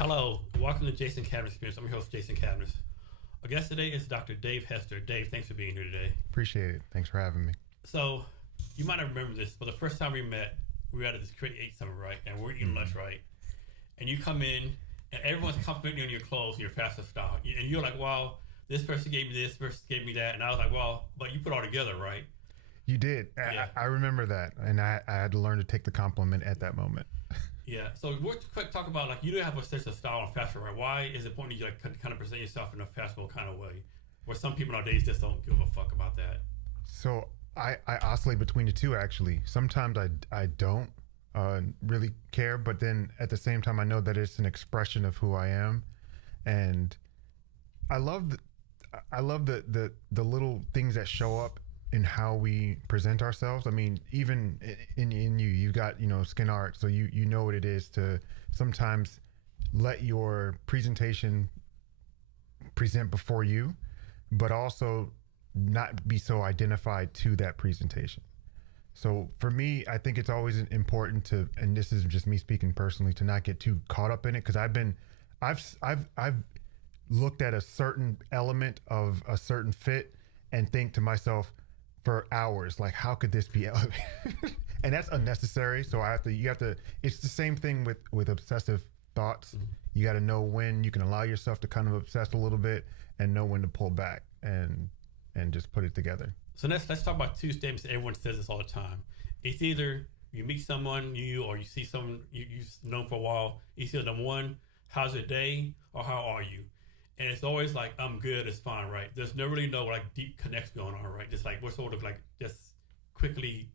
Hello, welcome to Jason Cavness Experience. I'm your host, Jason Cavness. Our guest today is Dr. Dave Hester. Dave, thanks for being here today. Appreciate it. Thanks for having me. So, you might not remember this, but the first time we met, we were at this Create 8 Summit, right? And we're eating lunch, right? And you come in, and everyone's complimenting you on your clothes and your fashion style. And you're like, well, this person gave me this person gave me that. And I was like, well, but you put it all together, right? You did. Yeah. I remember that. And I had to learn to take the compliment at that moment. Yeah. So we'll quick talk about, like, you do have a sense of style and fashion, right? Why is it important that you like kind of present yourself in a fashionable kind of way? Where some people nowadays just don't give a fuck about that. So I oscillate between the two, actually. Sometimes I don't really care, but then at the same time, I know that it's an expression of who I am. And I love the little things that show up in how we present ourselves. I mean, even in you've got, skin art, so you know what it is to sometimes let your presentation present before you, but also not be so identified to that presentation. So for me, I think it's always important to, and this is just me speaking personally, to not get too caught up in it, because I've looked at a certain element of a certain fit and think to myself for hours, like, how could this be elevated? And that's unnecessary. So you have to, it's the same thing with obsessive thoughts. Mm-hmm. You got to know when you can allow yourself to kind of obsess a little bit and know when to pull back and just put it together. So let's talk about two statements that everyone says this all the time. It's either you meet someone new or you see someone you've known for a while. It's either number one, how's your day, or how are you? And it's always like, I'm good, it's fine, right? There's no really no like deep connection going on, right? Just like we're sort of like just quickly,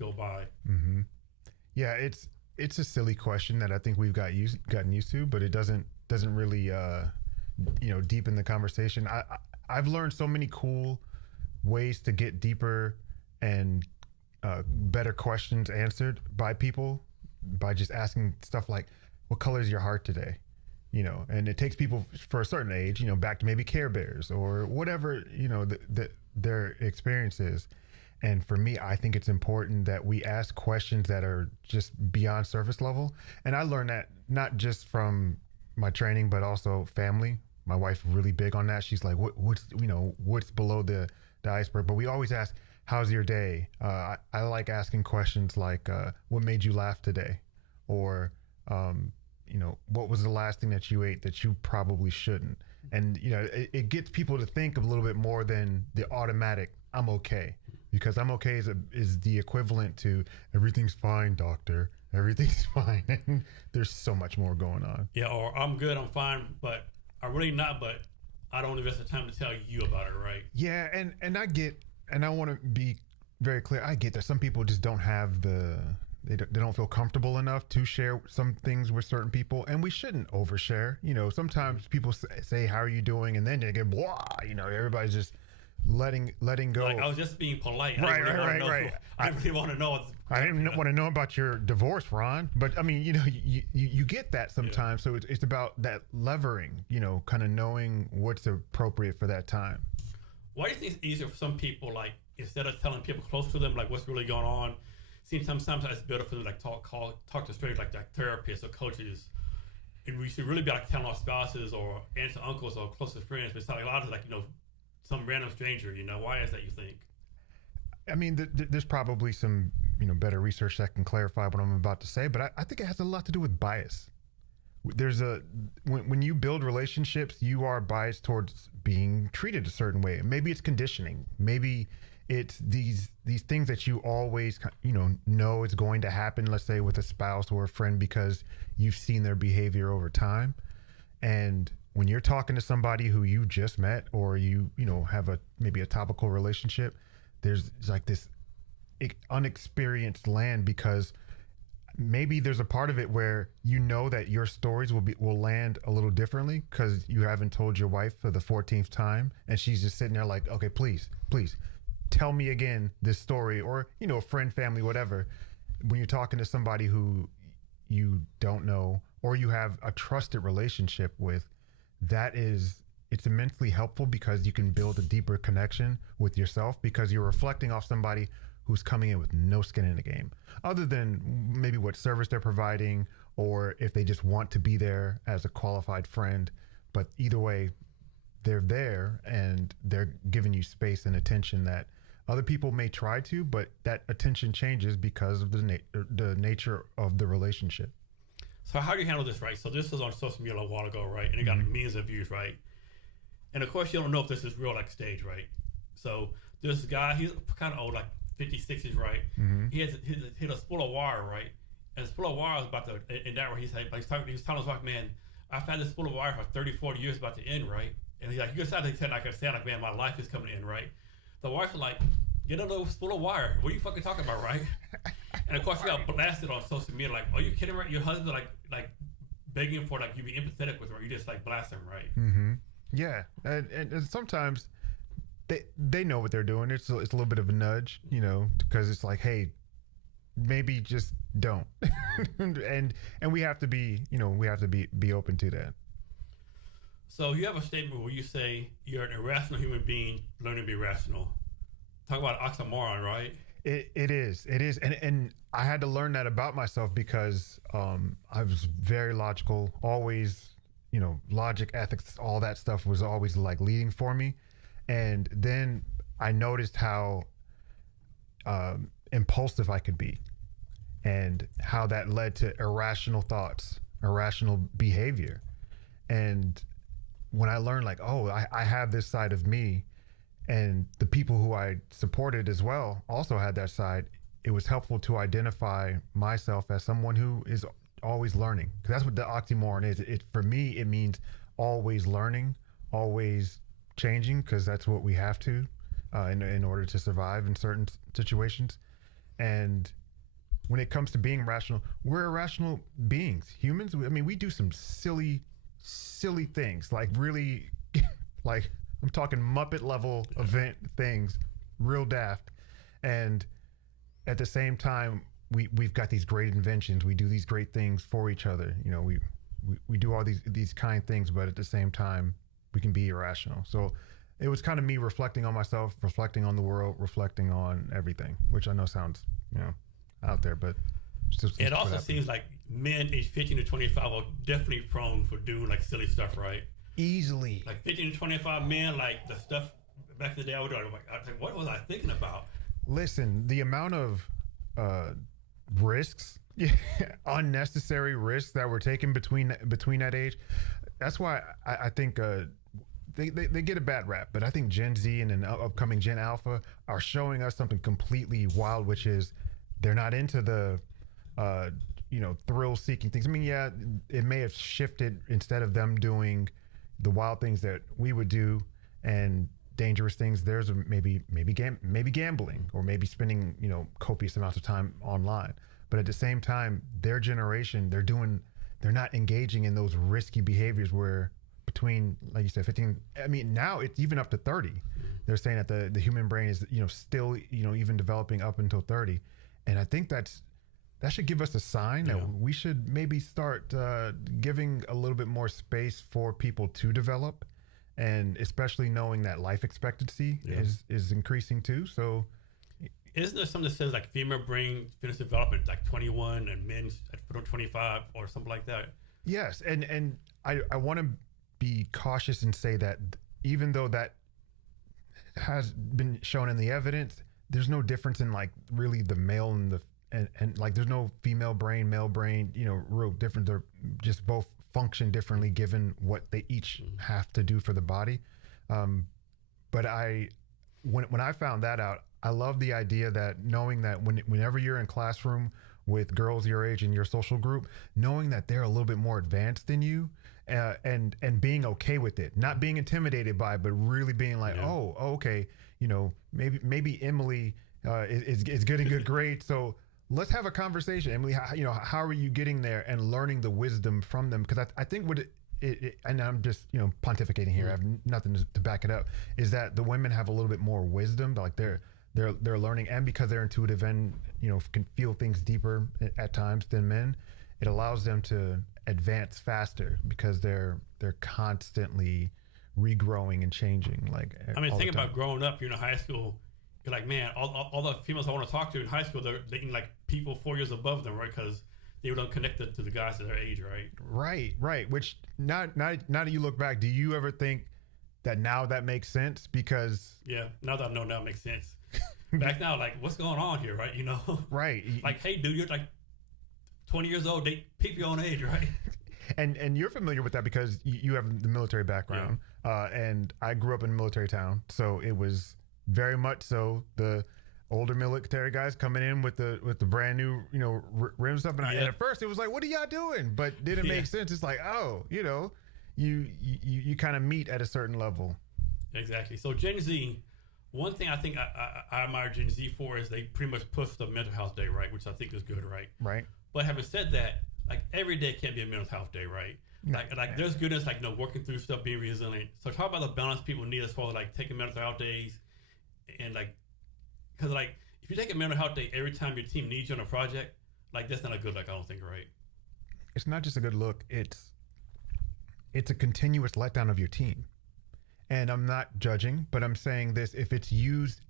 go by. Mm-hmm. Yeah, it's a silly question that I think we've gotten used to, but it doesn't really deepen the conversation. I've learned so many cool ways to get deeper and better questions answered by people by just asking stuff like, what color is your heart today? And it takes people for a certain age, back to maybe Care Bears or whatever, their experience is. And for me, I think it's important that we ask questions that are just beyond surface level. And I learned that not just from my training, but also family. My wife's really big on that. She's like, what's below the iceberg? But we always ask, how's your day? I like asking questions like, what made you laugh today? Or, what was the last thing that you ate that you probably shouldn't? And, it gets people to think a little bit more than the automatic, I'm okay. Because I'm okay is the equivalent to everything's fine, doctor. Everything's fine. And there's so much more going on. Yeah, or I'm good, I'm fine, but I'm really not, but I don't invest the time to tell you about it, right? Yeah, and I get, and I want to be very clear, I get that some people just don't have they don't feel comfortable enough to share some things with certain people, and we shouldn't overshare. Sometimes people say, how are you doing? And then they get blah, everybody's just letting go. Like, I was just being polite. Right. I really want to know. I didn't want to know about your divorce, Ron. But I mean, you get that sometimes. Yeah. So it's about that levering, kind of knowing what's appropriate for that time. Why do you think it's easier for some people, like, instead of telling people close to them, like, what's really going on, sometimes it's better for them to like talk to strangers, like therapists or coaches, and we should really be like telling our spouses or aunts and uncles or closest friends, but it's not like a lot of like some random stranger. Why is that, you think? I mean, there's probably some better research that can clarify what I'm about to say, but I think it has a lot to do with bias. When you build relationships, you are biased towards being treated a certain way. Maybe it's conditioning. Maybe it's these things that you always know is going to happen, let's say with a spouse or a friend, because you've seen their behavior over time. And when you're talking to somebody who you just met, or you have maybe a topical relationship, there's like this unexperienced land, because maybe there's a part of it where that your stories will land a little differently because you haven't told your wife for the 14th time, and she's just sitting there like, okay, please tell me again this story, or friend, family, whatever. When you're talking to somebody who you don't know or you have a trusted relationship with, it's immensely helpful because you can build a deeper connection with yourself, because you're reflecting off somebody who's coming in with no skin in the game, other than maybe what service they're providing, or if they just want to be there as a qualified friend. But either way, they're there and they're giving you space and attention that other people may try to, but that attention changes because of the nature of the relationship. So how do you handle this, right? So this was on social media a while ago, right? And it got millions of views, right? And of course, you don't know if this is real, like stage, right? So this guy, he's kind of old, like 50s, 60s, right? He hit a spool of wire, right? And the spool of wire was about to, and that, he was telling us, like, man, I've had this spool of wire for 30, 40 years, about to end, right? And he's like, you said, like, man, my life is coming to end, right? The wife was like, get another spool of wire. What are you fucking talking about, right? And of course, you got blasted on social media, like, are you kidding, right? Your husband, like begging for, like, you be empathetic with him, or you just, like, blast him, right? Yeah, and sometimes they know what they're doing. It's a little bit of a nudge, because it's like, hey, maybe just don't. and we have to be, be open to that. So you have a statement where you say you're an irrational human being learning to be rational. Talk about oxymoron, right? It is, and I had to learn that about myself because I was very logical, always, logic, ethics, all that stuff was always like leading for me. And then I noticed how impulsive I could be, and how that led to irrational thoughts, irrational behavior. And when I learned, like, oh, I have this side of me, and the people who I supported as well also had that side, it was helpful to identify myself as someone who is always learning. Because that's what the oxymoron is. For me, it means always learning, always changing, because that's what we have to in order to survive in certain situations. And when it comes to being rational, we're irrational beings. Humans, we do some silly things, like really, like I'm talking Muppet level event things, real daft. And at the same time, we've got these great inventions. We do these great things for each other. We do all these kind things, but at the same time, we can be irrational. So it was kind of me reflecting on myself, reflecting on the world, reflecting on everything, which I know sounds, out there, but it also seems like men aged 15 to 25 are definitely prone for doing like silly stuff, right? Easily. Like 15 to 25 men, like the stuff back in the day I was like, what was I thinking about? Listen, the amount of risks, unnecessary risks that were taken between that age, that's why I think they get a bad rap. But I think Gen Z and an upcoming Gen Alpha are showing us something completely wild, which is they're not into the thrill-seeking things. It may have shifted. Instead of them doing the wild things that we would do and dangerous things, there's maybe gambling, or maybe spending copious amounts of time online. But at the same time, their generation, they're not engaging in those risky behaviors where between, like you said, 15. Now it's even up to 30. They're saying that the human brain is still even developing up until 30. And I think that should give us a sign that we should maybe start giving a little bit more space for people to develop, and especially knowing that life expectancy is increasing too. So, isn't there something that says like female brain finish development like 21 and men's at 25 or something like that? Yes, and I want to be cautious and say that even though that has been shown in the evidence, there's no difference in like really the male and and like there's no female brain, male brain, real different. They're just both function differently given what they each have to do for the body. But when I found that out, I love the idea that knowing that whenever you're in classroom with girls your age in your social group, knowing that they're a little bit more advanced than you, and being okay with it, not being intimidated by it, but really being like, oh, okay, maybe Emily is getting good grades, so let's have a conversation. Emily, how are you getting there, and learning the wisdom from them? Because I think what it, and I'm just pontificating here, I have nothing to back it up, is that the women have a little bit more wisdom, like they're learning, and because they're intuitive and can feel things deeper at times than men, it allows them to advance faster because they're constantly regrowing and changing. Like, think about growing up, high school, you're like, man, all the females I want to talk to in high school, they're dating like people 4 years above them, right? Because they don't connect to the guys at their age, right? Right. Which now that you look back, do you ever think that now that makes sense? Because yeah, now that I know, now it makes sense. Back now, like, what's going on here, right? You know, right? Like, hey, dude, you're like 20 years old. Date people your own age, right? And you're familiar with that because you have the military background, and I grew up in a military town, so it was very much so the older military guys coming in with the brand new, you know, rim stuff. And, and at first it was like, what are y'all doing? But didn't make sense. It's like, oh, you know, you kind of meet at a certain level. Exactly. So Gen Z, one thing I think I admire Gen Z for is they pretty much push the mental health day, right? Which I think is good, right? Right. But having said that, like every day can't be a mental health day, right? Like there's goodness, like, you know, working through stuff, being resilient. So talk about the balance people need as far as like taking mental health days, and like, because like if you take a mental health day every time your team needs you on a project, like that's not a good look. I don't think, right? It's not just a good look. It's a continuous letdown of your team. And I'm not judging, but I'm saying this: if it's used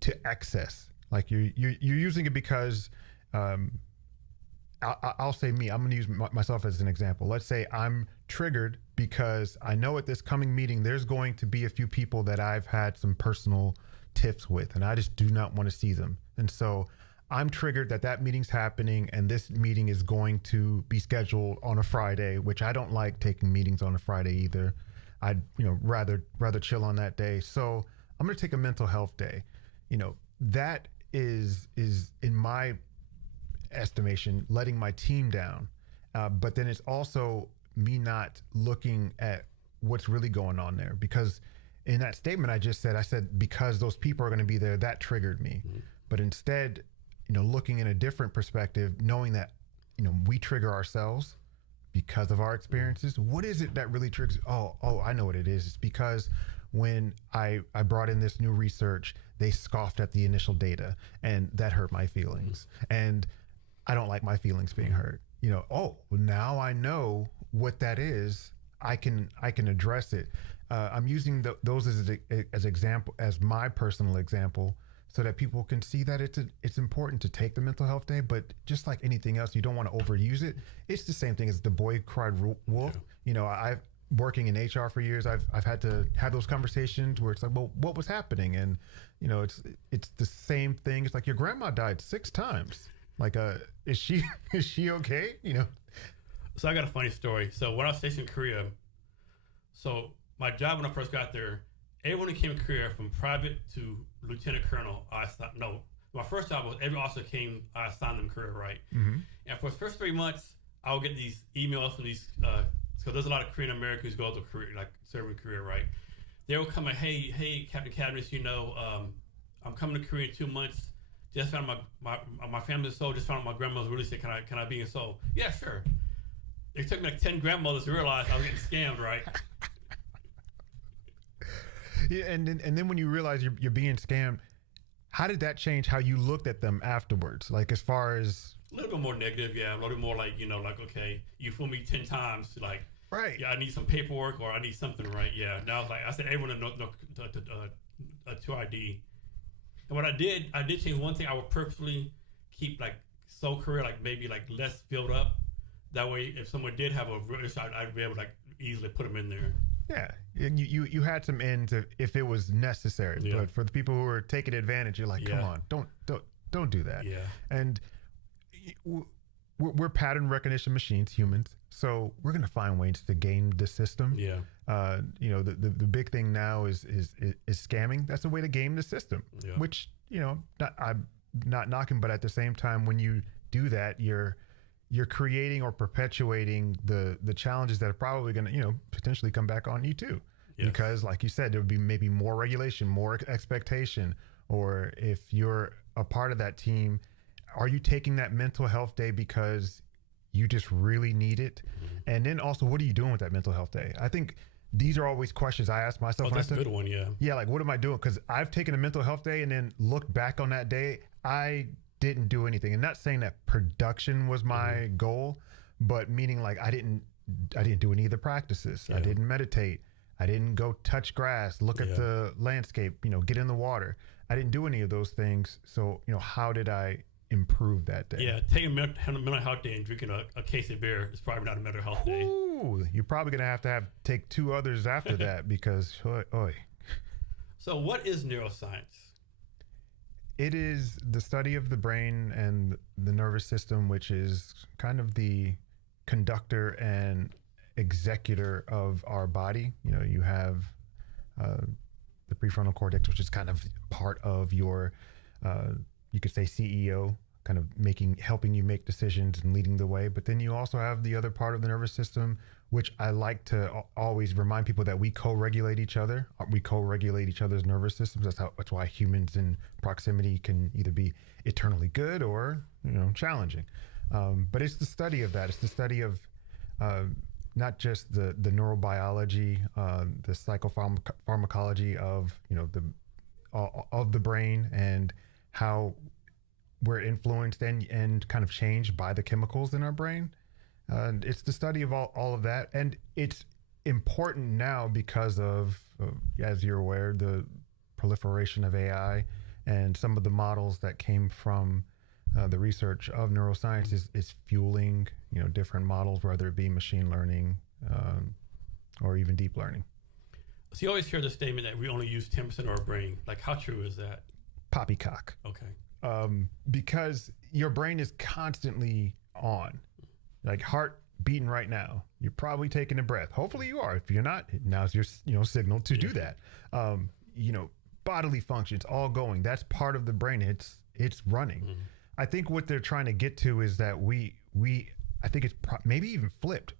to excess, like you're using it because, I'll say me. I'm going to use myself as an example. Let's say I'm triggered because I know at this coming meeting there's going to be a few people that I've had some personal tiffs with, and I just do not want to see them. And so I'm triggered that meeting's happening, and this meeting is going to be scheduled on a Friday, which I don't like taking meetings on a Friday either. I'd, you know, rather chill on that day. So I'm going to take a mental health day. You know, that is in my estimation letting my team down. But then it's also me not looking at what's really going on there, because in that statement I said because those people are going to be there, that triggered me. Mm-hmm. But instead, you know, looking in a different perspective, knowing that, you know, we trigger ourselves because of our experiences. What is it that really triggers? Oh, I know what it is. It's because when I brought in this new research, they scoffed at the initial data, and that hurt my feelings. And I don't like my feelings being hurt. You know, well, now I know what that is. I can address it. I'm using those as example, as my personal example, so that people can see that it's important to take the mental health day. But just like anything else, you don't want to overuse it. It's the same thing as the boy cried wolf. Yeah. You know, I've working in HR for years. I've had to have those conversations where it's like, well, what was happening? And you know, it's the same thing. It's like your grandma died 6 times. Like, is she okay? You know. So I got a funny story. So when I was stationed in Korea, so my job when I first got there, everyone who came in Korea from private to lieutenant colonel, my first job was every officer came, I assigned them career, right? Mm-hmm. And for the first 3 months, I would get these emails from these, so there's a lot of Korean Americans who go to Korea, like serving Korea, right? They would come and, hey, Captain Cadmus, you know, I'm coming to Korea in 2 months. Just found my family's soul. Just found out my grandma was really sick. Can I be in soul? Yeah, sure. It took me like 10 grandmothers to realize I was getting scammed, right? Yeah, and then when you realize you're being scammed, how did that change how you looked at them afterwards? Like, as far as a little bit more negative, yeah. A little bit more like, you know, like, okay, you fooled me 10 times, like, right? Yeah, I need some paperwork or I need something, right? Yeah. Now, like I said, everyone to ID. And what I did change one thing. I would purposely keep like soul career, like maybe like less filled up. That way, if someone did have a real issue, I'd be able to like easily put them in there. Yeah, and you had some ends if it was necessary. Yeah. But for the people who are taking advantage, you're like, come on, don't do that. Yeah. And we're pattern recognition machines, humans, so we're gonna find ways to game the system. Yeah. You know, the big thing now is scamming. That's a way to game the system. Yeah. Which, you know, I'm not knocking, but at the same time, when you do that, you're creating or perpetuating the challenges that are probably going to, you know, potentially come back on you too. Yes. Because like you said, there would be maybe more regulation, more expectation, or if you're a part of that team, are you taking that mental health day because you just really need it? Mm-hmm. And then also, what are you doing with that mental health day? I think these are always questions I ask myself. Oh, that's a good one, yeah. Yeah, like, what am I doing? Because I've taken a mental health day and then looked back on that day, I didn't do anything. And not saying that production was my goal, but meaning like I didn't do any of the practices. Yeah. I didn't meditate. I didn't go touch grass, look at the landscape, you know, get in the water. I didn't do any of those things. So, how did I improve that day? Yeah, taking a mental health day and drinking a case of beer is probably not a mental health day. Ooh, you're probably going to have take 2 others after that because, oy. So what is neuroscience? It is the study of the brain and the nervous system, which is kind of the conductor and executor of our body. You have the prefrontal cortex, which is kind of part of your, you could say CEO, kind of helping you make decisions and leading the way. But then you also have the other part of the nervous system, which I like to always remind people that we co-regulate each other. We co-regulate each other's nervous systems. That's why humans in proximity can either be eternally good or, challenging. But it's the study of that. It's the study of not just the neurobiology, the psychopharmacology of, of the brain and how we're influenced and kind of changed by the chemicals in our brain. It's the study of all of that. And it's important now because of, as you're aware, the proliferation of AI and some of the models that came from the research of neuroscience is fueling, different models, whether it be machine learning or even deep learning. So you always hear the statement that we only use 10% of our brain. Like, how true is that? Poppycock. Okay. Because your brain is constantly on. Like heart beating right now, you're probably taking a breath. Hopefully you are. If you're not, now's your signal to do that. Bodily functions all going. That's part of the brain. It's running. Mm-hmm. I think what they're trying to get to is that I think it's maybe even flipped.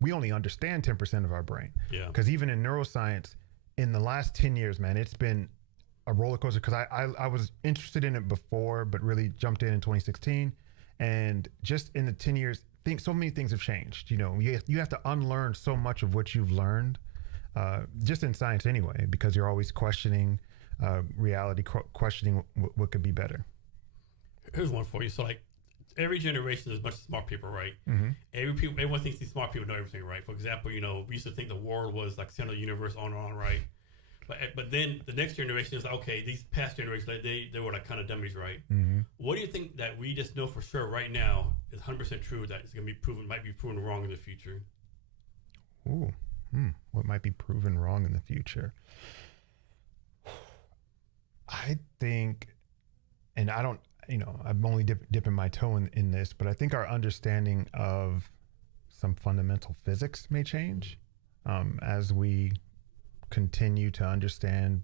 We only understand 10% of our brain. Yeah. Because even in neuroscience, in the last 10 years, man, it's been a roller coaster. Because I was interested in it before, but really jumped in 2016, and just in the 10 years. So many things have changed. You have to unlearn so much of what you've learned, just in science anyway, because you're always questioning reality, questioning what could be better. Here's one for you. So, like, every generation, there's a bunch of smart people, right? Mm-hmm. Everyone thinks these smart people know everything, right? For example, we used to think the world was like center of the universe, on and on, right? But then the next generation is like, okay, these past generations, they were like kind of dummies, right? Mm-hmm. What do you think that we just know for sure right now is 100% true that it's going to be might be proven wrong in the future? Ooh, what might be proven wrong in the future? I think, and I don't, I'm only dipping my toe in this, but I think our understanding of some fundamental physics may change as we continue to understand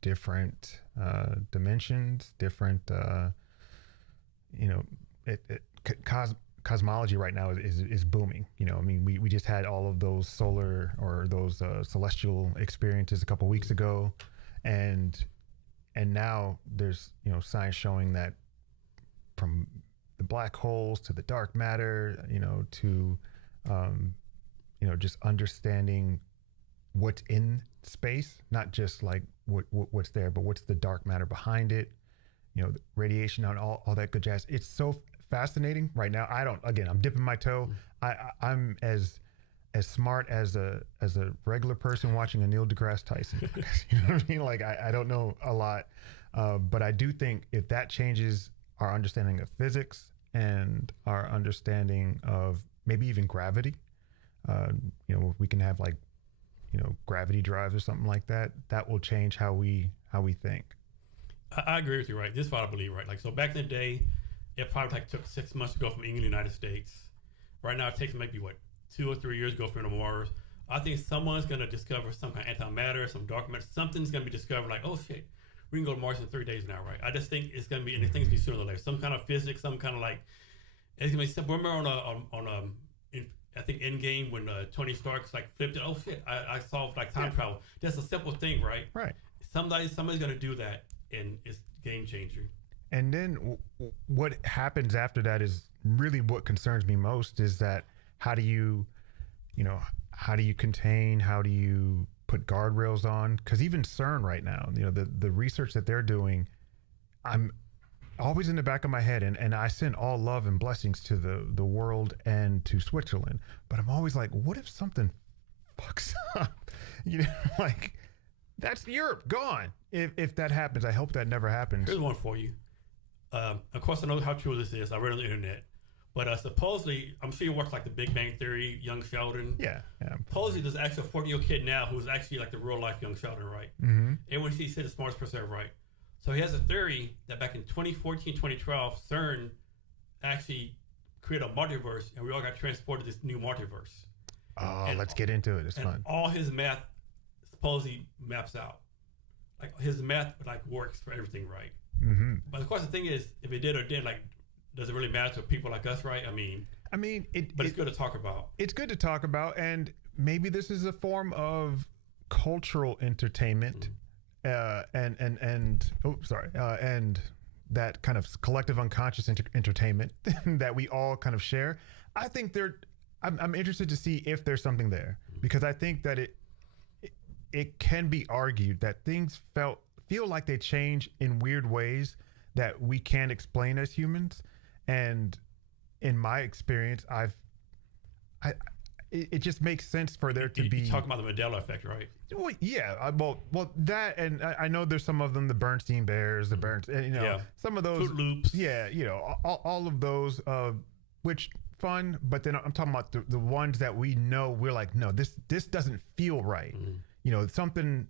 different dimensions, different, cosmology right now is booming. We just had all of those solar or those celestial experiences a couple weeks ago, and now there's science showing that from the black holes to the dark matter, to just understanding what's in space, not just like what's there, but what's the dark matter behind it, radiation and all that good jazz. It's so fascinating right now. I'm dipping my toe. I'm as smart as a regular person watching a Neil deGrasse Tyson. You know what I mean? Like I don't know a lot, but I do think if that changes our understanding of physics and our understanding of maybe even gravity, we can have like gravity drives or something like that. That will change how we think. I agree with you, right? This is what I believe, right? Like, so back in the day, it probably took 6 months to go from England to the United States. Right now, it takes maybe 2 or 3 years to go from Mars. I think someone's going to discover some kind of antimatter, some dark matter. Something's going to be discovered. Like, oh shit, we can go to Mars in 3 days now, right? I just think it's going to be, and things be sooner or later. Some kind of physics, some kind of like, it's going to be simple. Remember I think Endgame when Tony Stark's like flipped it. Oh shit! I solved like time travel. That's a simple thing, right? Right. Somebody's gonna do that, and it's game changer. And then what happens after that is really what concerns me most. Is that how do you contain? How do you put guardrails on? Because even CERN right now, the research that they're doing, I'm always in the back of my head, and I send all love and blessings to the world and to Switzerland, but I'm always like, what if something fucks up? Like That's Europe gone. If that happens, I hope that never happens. Here's one for you. Of course, I know how true this is. I read on the internet. But supposedly, I'm sure you watch like The Big Bang Theory, Young Sheldon. Yeah. Supposedly, there's actually a 14-year-old kid now who's actually like the real life Young Sheldon, right? Mm-hmm. Everyone sees the smartest person ever, right? So he has a theory that back in 2014, 2012, CERN actually created a multiverse, and we all got transported to this new multiverse. Oh, let's get into it. It's fun. All his math supposedly maps out. Like his math like works for everything, right? Mm-hmm. But of course, the thing is, if it did or didn't, like, does it really matter to people like us, right? I mean, it's good to talk about. It's good to talk about, and maybe this is a form of cultural entertainment, and that kind of collective unconscious entertainment that we all kind of share. I think I'm interested to see if there's something there, because I think that it can be argued that things feel like they change in weird ways that we can't explain as humans. And in my experience, it just makes sense for there to be. You talking about the Mandela effect, right? Well, yeah. Well, that, and I know there's some of them, the Bernstein Bears, some of those Fruit Loops. Yeah, all of those, which fun. But then I'm talking about the ones that we know we're like, no, this doesn't feel right. Something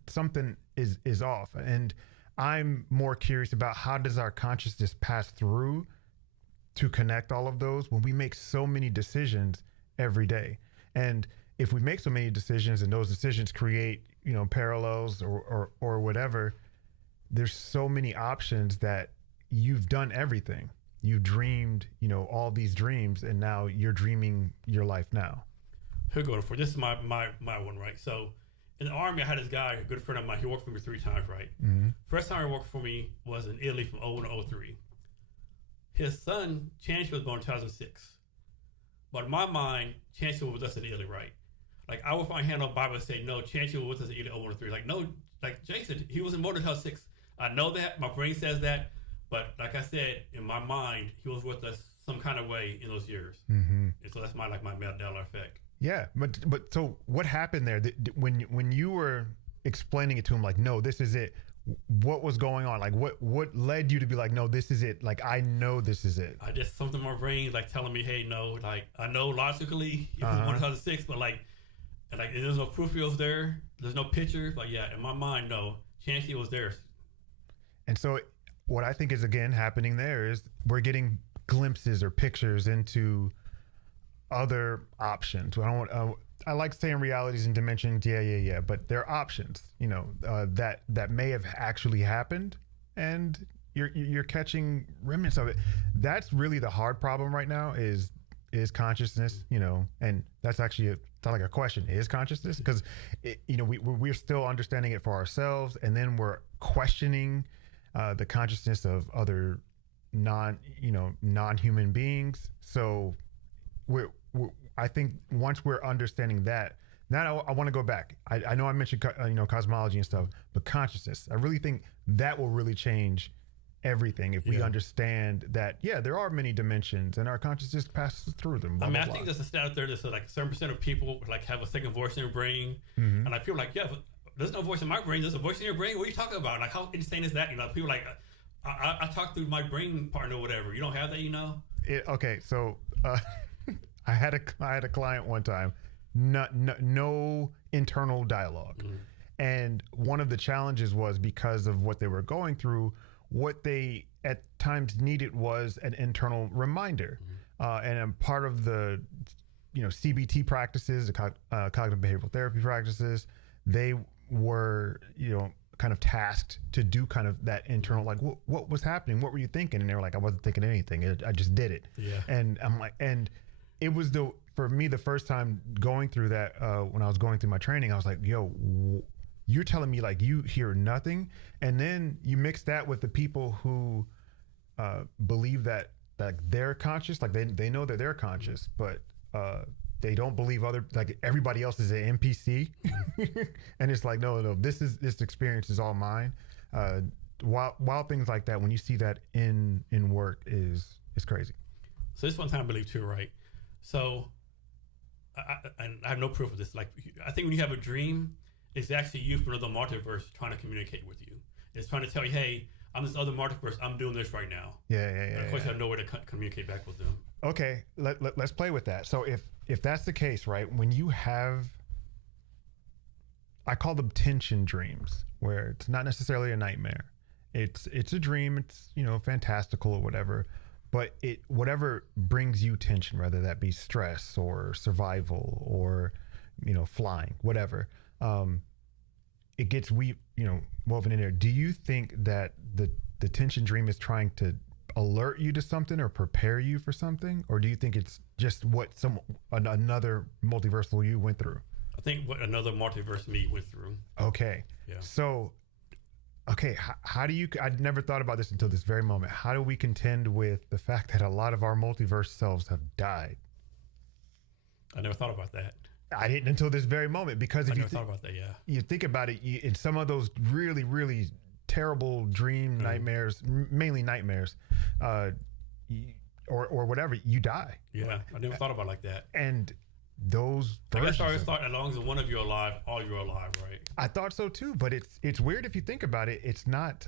is off, and I'm more curious about how does our consciousness pass through to connect all of those when we make so many decisions every day. And if we make so many decisions and those decisions create, parallels or whatever, there's so many options that you've done everything. You've dreamed, all these dreams, and now you're dreaming your life now. Here go for this is my one, right? So in the Army, I had this guy, a good friend of mine. He worked for me 3 times, right? Mm-hmm. First time he worked for me was in Italy from 2001 to 2003. His son, Chancellor, was born in 2006. But in my mind, Chancellor was with us in Italy, right? Like, I would find hand on Bible and say, no, Chancellor was with us in Italy 2001 to 2003. Like, no, like Jason, he was in more than 2006. I know that. My brain says that. But like I said, in my mind, he was with us some kind of way in those years. Mm-hmm. And so that's my Mandela effect. Yeah, but so what happened there when you were explaining it to him, like, no, this is it? What was going on? Like, what led you to be like, no, this is it? Like, I know this is it. I just something in my brain like telling me, hey, no, like I know logically it was 2006, but like there's no proof he was there. There's no picture, but yeah, in my mind, no, chance he was there. And so, what I think is again happening there is we're getting glimpses or pictures into other options. I like saying realities and dimensions, yeah, but there are options, that may have actually happened, and you're catching remnants of it. That's really the hard problem right now is consciousness, and that's actually it's not like a question, is consciousness, because we're still understanding it for ourselves, and then we're questioning the consciousness of other non-human beings. So I think once we're understanding that, now I want to go back. I know I mentioned cosmology and stuff, but consciousness, I really think that will really change everything if we understand that, there are many dimensions and our consciousness passes through them. I think there's a stat out there that says like 7% of people like have a second voice in their brain. Mm-hmm. And like people like, but there's no voice in my brain. There's a voice in your brain. What are you talking about? Like, how insane is that? People like, I talk through my brain partner or whatever. You don't have that, Okay, so I had a client one time, no internal dialogue. Mm-hmm. And one of the challenges was because of what they were going through, what they at times needed was an internal reminder. Mm-hmm. And part of the, CBT practices, the cognitive behavioral therapy practices, they were, kind of tasked to do kind of that internal, like, what was happening? What were you thinking? And they were like, I wasn't thinking anything. I just did it. Yeah. And I'm like, and it was for me, the first time going through that, when I was going through my training, I was like, yo, you're telling me like you hear nothing. And then you mix that with the people who believe that they're conscious, like they know that they're conscious, but they don't believe like everybody else is an NPC. And it's like, no, this experience is all mine. Wild things like that, when you see that in work is crazy. So this one time I believe too, right? So I have no proof of this. Like, I think when you have a dream it's actually you from another multiverse trying to communicate with you. It's trying to tell you, hey, I'm this other multiverse. I'm doing this right now. Yeah. And of course, you have nowhere to communicate back with them. Okay, let's play with that. So if that's the case, right, when you have, I call them tension dreams, where it's not necessarily a nightmare. It's a dream. It's, you know, fantastical or whatever, but whatever brings you tension, whether that be stress or survival or, you know, flying, whatever, it gets woven in there. Do you think that the tension dream is trying to alert you to something or prepare you for something, or do you think it's just what another multiversal you went through? I think what another multiverse me went through. Okay. Yeah. So, okay, how do you? I'd never thought about this until this very moment. How do we contend with the fact that a lot of our multiverse selves have died? I never thought about that. I didn't until this very moment, because if I never thought about that. Yeah. You think about it, in some of those really, really terrible dream nightmares, mainly nightmares, or whatever, you die. Yeah, I never thought about it like that. And those I guess I always thought as long as one of you are alive, all you're alive, right? I thought so too, but it's weird if you think about it. It's not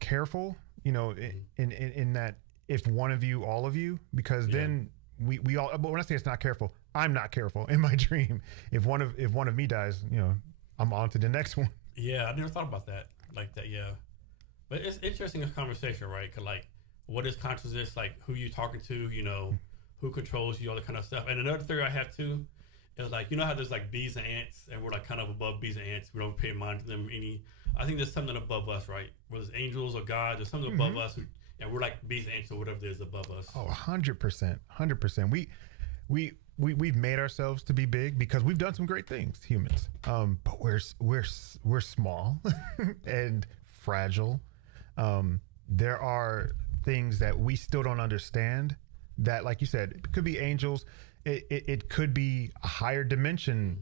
careful, you know, in that if one of you, all of you, because then we all. But when I say it's not careful, I'm not careful in my dream. If one of me dies, you know, I'm on to the next one. Yeah, I never thought about that like that. Yeah, but it's interesting conversation, right? Cause like, what is consciousness? Like, who you talking to? You know, who controls you? All that kind of stuff. And another theory I have too is like, you know how there's like bees and ants, and we're like kind of above bees and ants. We don't pay mind to them any. I think there's something above us, right? Whether it's angels or God, there's something above us, and we're like bees and ants or whatever it is above us. Oh, 100%. We've made ourselves to be big because we've done some great things, humans. But we're small and fragile. There are things that we still don't understand that, like you said, it could be angels. It could be a higher dimension,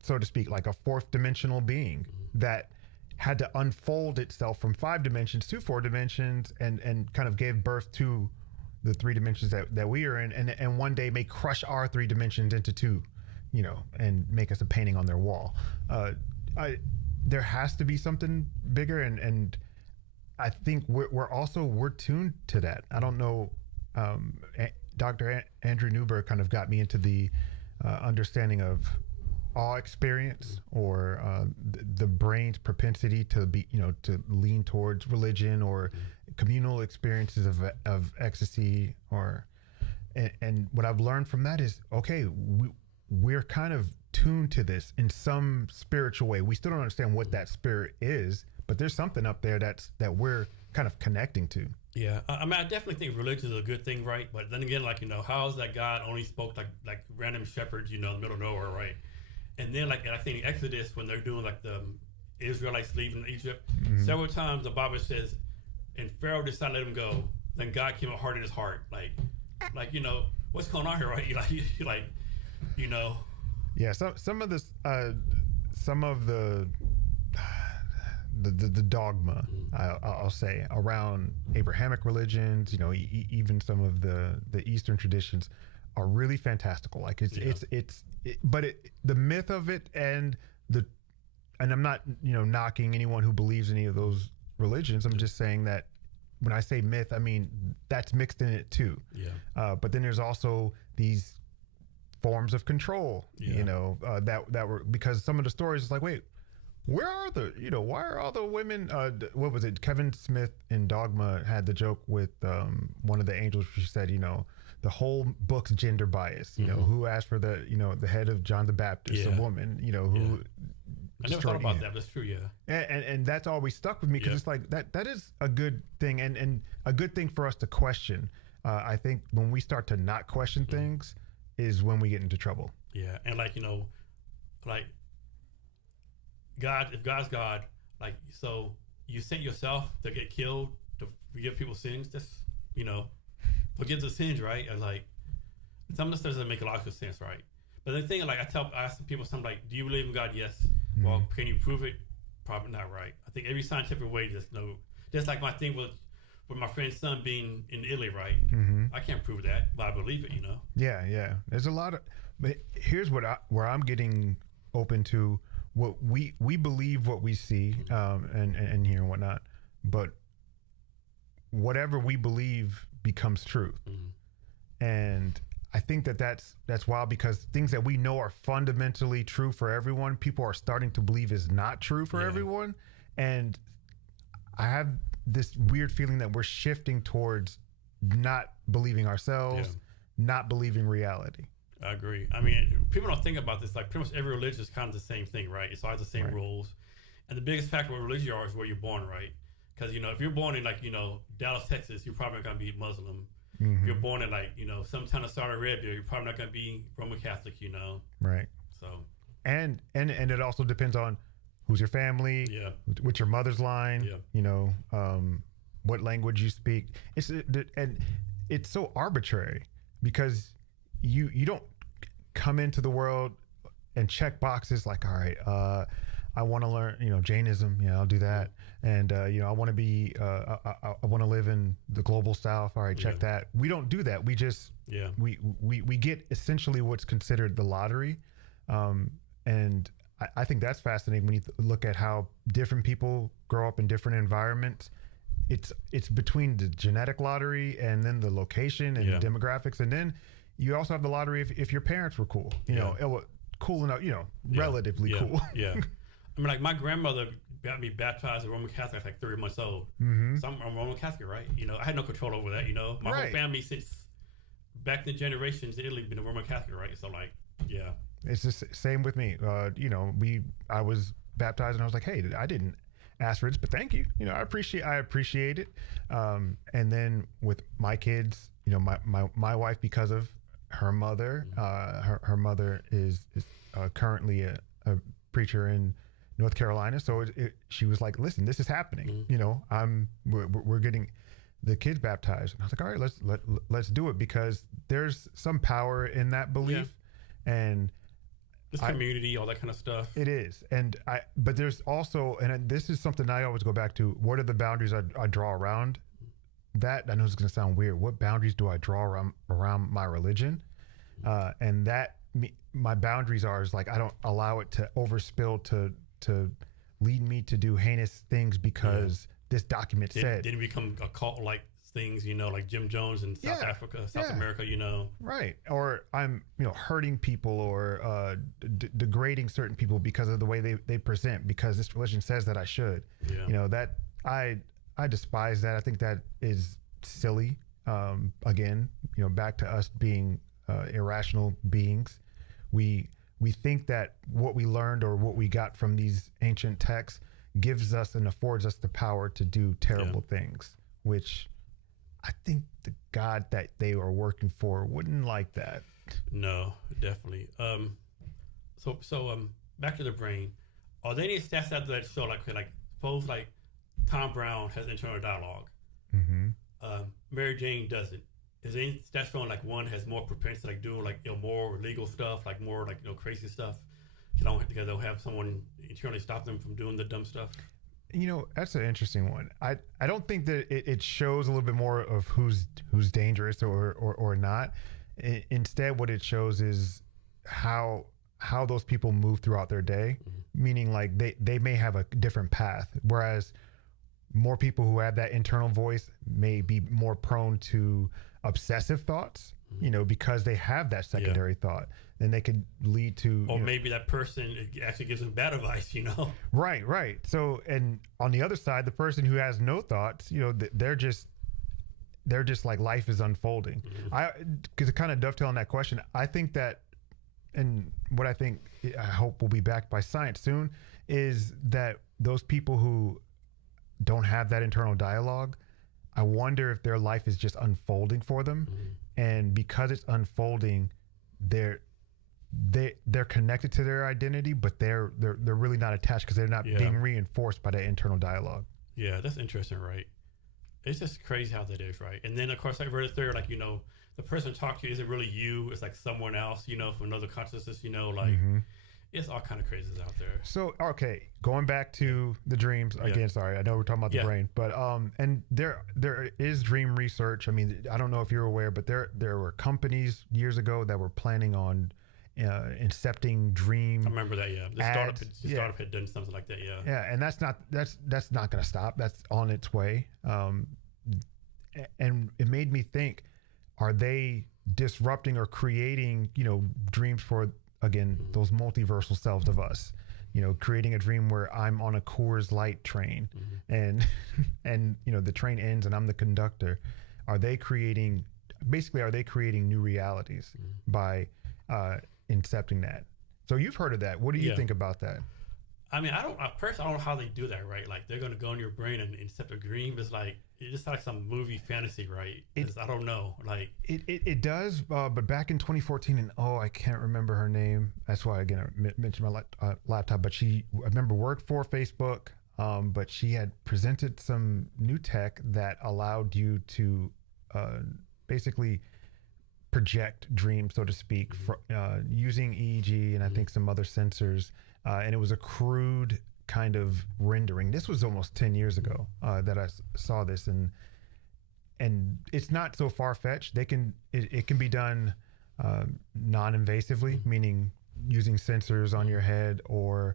so to speak, like a fourth dimensional being that had to unfold itself from 5 dimensions to 4 dimensions and kind of gave birth to the 3 dimensions that we are in, and one day may crush our 3 dimensions into 2, you know, and make us a painting on their wall. There has to be something bigger, and I think we're tuned to that. I don't know. Dr. Andrew Newberg kind of got me into the understanding of awe experience, or the brain's propensity to be, you know, to lean towards religion or communal experiences of ecstasy, and what I've learned from that is, okay, we're kind of tuned to this in some spiritual way. We still don't understand what that spirit is, but there's something up there that we're kind of connecting to. Yeah, I mean, I definitely think religion is a good thing, right? But then again, like, you know, how is that God only spoke like random shepherds, you know, in the middle of nowhere, right? And then, like, I think in Exodus, when they're doing like the Israelites leaving Egypt, several times the Bible says, and Pharaoh decided to let him go. Then God came up hard in his heart, like, you know, what's going on here, right? Like, you know. Yeah, some of this, some of the dogma, I'll say, around Abrahamic religions, you know, even some of the Eastern traditions are really fantastical. Like but the myth of it and I'm not, you know, knocking anyone who believes any of those religions. I'm just saying that when I say myth, I mean that's mixed in it too. Yeah. But then there's also these forms of control, you know, that were, because some of the stories is like, wait, where are why are all the women, what was it? Kevin Smith in Dogma had the joke with one of the angels. She said, you know, the whole book's gender bias, you know, who asked for the, you know, the head of John the Baptist, a woman, you know, who. I never thought about that. That's true, yeah. And that's always stuck with me, because it's like that is a good thing, and a good thing for us to question. I think when we start to not question things is when we get into trouble. Yeah, and like, you know, like God, if God's God, like, so you sent yourself to get killed to forgive people's sins. That's, you know, forgive the sins, right? And like, some of this doesn't make a lot of sense, right? But the thing, like, I ask people something like, do you believe in God? Yes. Well, can you prove it? Probably not, right? I think every scientific way, just like my thing with my friend's son being in Italy, right? I can't prove that, but I believe it, you know? Yeah. There's a lot of, but here's where I'm getting open to what we believe, what we see, and hear and whatnot. But whatever we believe becomes truth. And I think that's wild, because things that we know are fundamentally true for everyone, people are starting to believe is not true for everyone. And I have this weird feeling that we're shifting towards not believing ourselves, not believing reality. I agree. I mean, people don't think about this. Like, pretty much every religion is kind of the same thing, right? It's all the same rules. And the biggest factor with religion is where you're born, right? Because, you know, if you're born in, like, you know, Dallas, Texas, you're probably not going to be Muslim. If you're born in, like, you know, some town of Saudi Arabia, you're probably not going to be Roman Catholic, you know? Right. So. And it also depends on who's your family, what's your mother's line, you know, what language you speak. And it's so arbitrary, because you don't come into the world and check boxes like, all right, I want to learn, you know, Jainism. Yeah, I'll do that. And, you know, I want to be, I want to live in the global South. All right, check that. We don't do that. We just, we get essentially what's considered the lottery. And I think that's fascinating when you look at how different people grow up in different environments. It's between the genetic lottery and then the location and the demographics. And then you also have the lottery if your parents were cool, you know, cool enough, you know, relatively cool. I mean, like, my grandmother got me baptized as Roman Catholic at like 3 months old. So I'm Roman Catholic, right? You know, I had no control over that, you know. My whole family since back in the generations in Italy been a Roman Catholic, right? So, like, it's the same with me. You know, I was baptized and I was like, hey, I didn't ask for this, but thank you. You know, I appreciate it. And then with my kids, you know, my wife, because of her mother, her mother is currently a preacher in North Carolina. So she was like, listen, this is happening. You know, we're getting the kids baptized. And I was like, all right, let's do it, because there's some power in that belief. And this community, all that kind of stuff. It is. But there's also, and this is something I always go back to, what are the boundaries I draw around that? I know it's going to sound weird. What boundaries do I draw around my religion? And that, my boundaries is like, I don't allow it to overspill to lead me to do heinous things because this document said. Didn't become a cult like things, you know, like Jim Jones in South Africa, South America, you know. Right. Or I'm, you know, hurting people or degrading certain people because of the way they present, because this religion says that I should. You know, that I despise that. I think that is silly. Again, you know, back to us being irrational beings. We think that what we learned or what we got from these ancient texts gives us and affords us the power to do terrible things, which I think the God that they are working for wouldn't like that. No, definitely. So back to the brain. Are there any stats out there that show like suppose like Tom Brown has internal dialogue, Mary Jane doesn't? Is there any stats showing like one has more propensity like doing like, you know, more illegal stuff, like more like, you know, crazy stuff? Because they'll have someone internally stop them from doing the dumb stuff. You know, that's an interesting one. I don't think that it shows a little bit more of who's dangerous or not. Instead, what it shows is how those people move throughout their day, meaning like they may have a different path, whereas more people who have that internal voice may be more prone to obsessive thoughts, you know, because they have that secondary thought. Then they could lead to, or maybe that person actually gives them bad advice, you know? Right. So, and on the other side, the person who has no thoughts, you know, they're just like life is unfolding. Because to kind of dovetail on that question, I think that, and what I hope will be backed by science soon, is that those people who don't have that internal dialogue, I wonder if their life is just unfolding for them. And because it's unfolding, they're connected to their identity, but they're really not attached because they're not being reinforced by that internal dialogue. Yeah, that's interesting, right? It's just crazy how that is, right? And then of course I read a theory like, you know, the person talking to you isn't really you, it's like someone else, you know, from another consciousness, you know, like it's all kind of crazies out there. So okay, going back to the dreams again. Sorry, I know we're talking about the brain, but and there is dream research. I mean, I don't know if you're aware, but there were companies years ago that were planning on incepting dream. I remember that. Yeah, the startup had done something like that. Yeah. Yeah, and that's not going to stop. That's on its way. And it made me think: are they disrupting or creating, dreams for, again, those multiversal selves of us? Creating a dream where I'm on a Coors Light train, and the train ends and I'm the conductor. Are they creating new realities by incepting that? So you've heard of that. What do you think about that? I mean, I don't know how they do that, right? Like, they're going to go in your brain and incept a dream. It's just like some movie fantasy, right? I don't know. Like, it does, but back in 2014, and I can't remember her name. That's why, again, I mentioned my laptop, but I remember worked for Facebook, but she had presented some new tech that allowed you to basically project dreams, so to speak, using EEG and I think some other sensors. And it was a crude kind of rendering. This was almost 10 years ago that I saw this, and it's not so far-fetched. It can be done non-invasively, meaning using sensors on your head or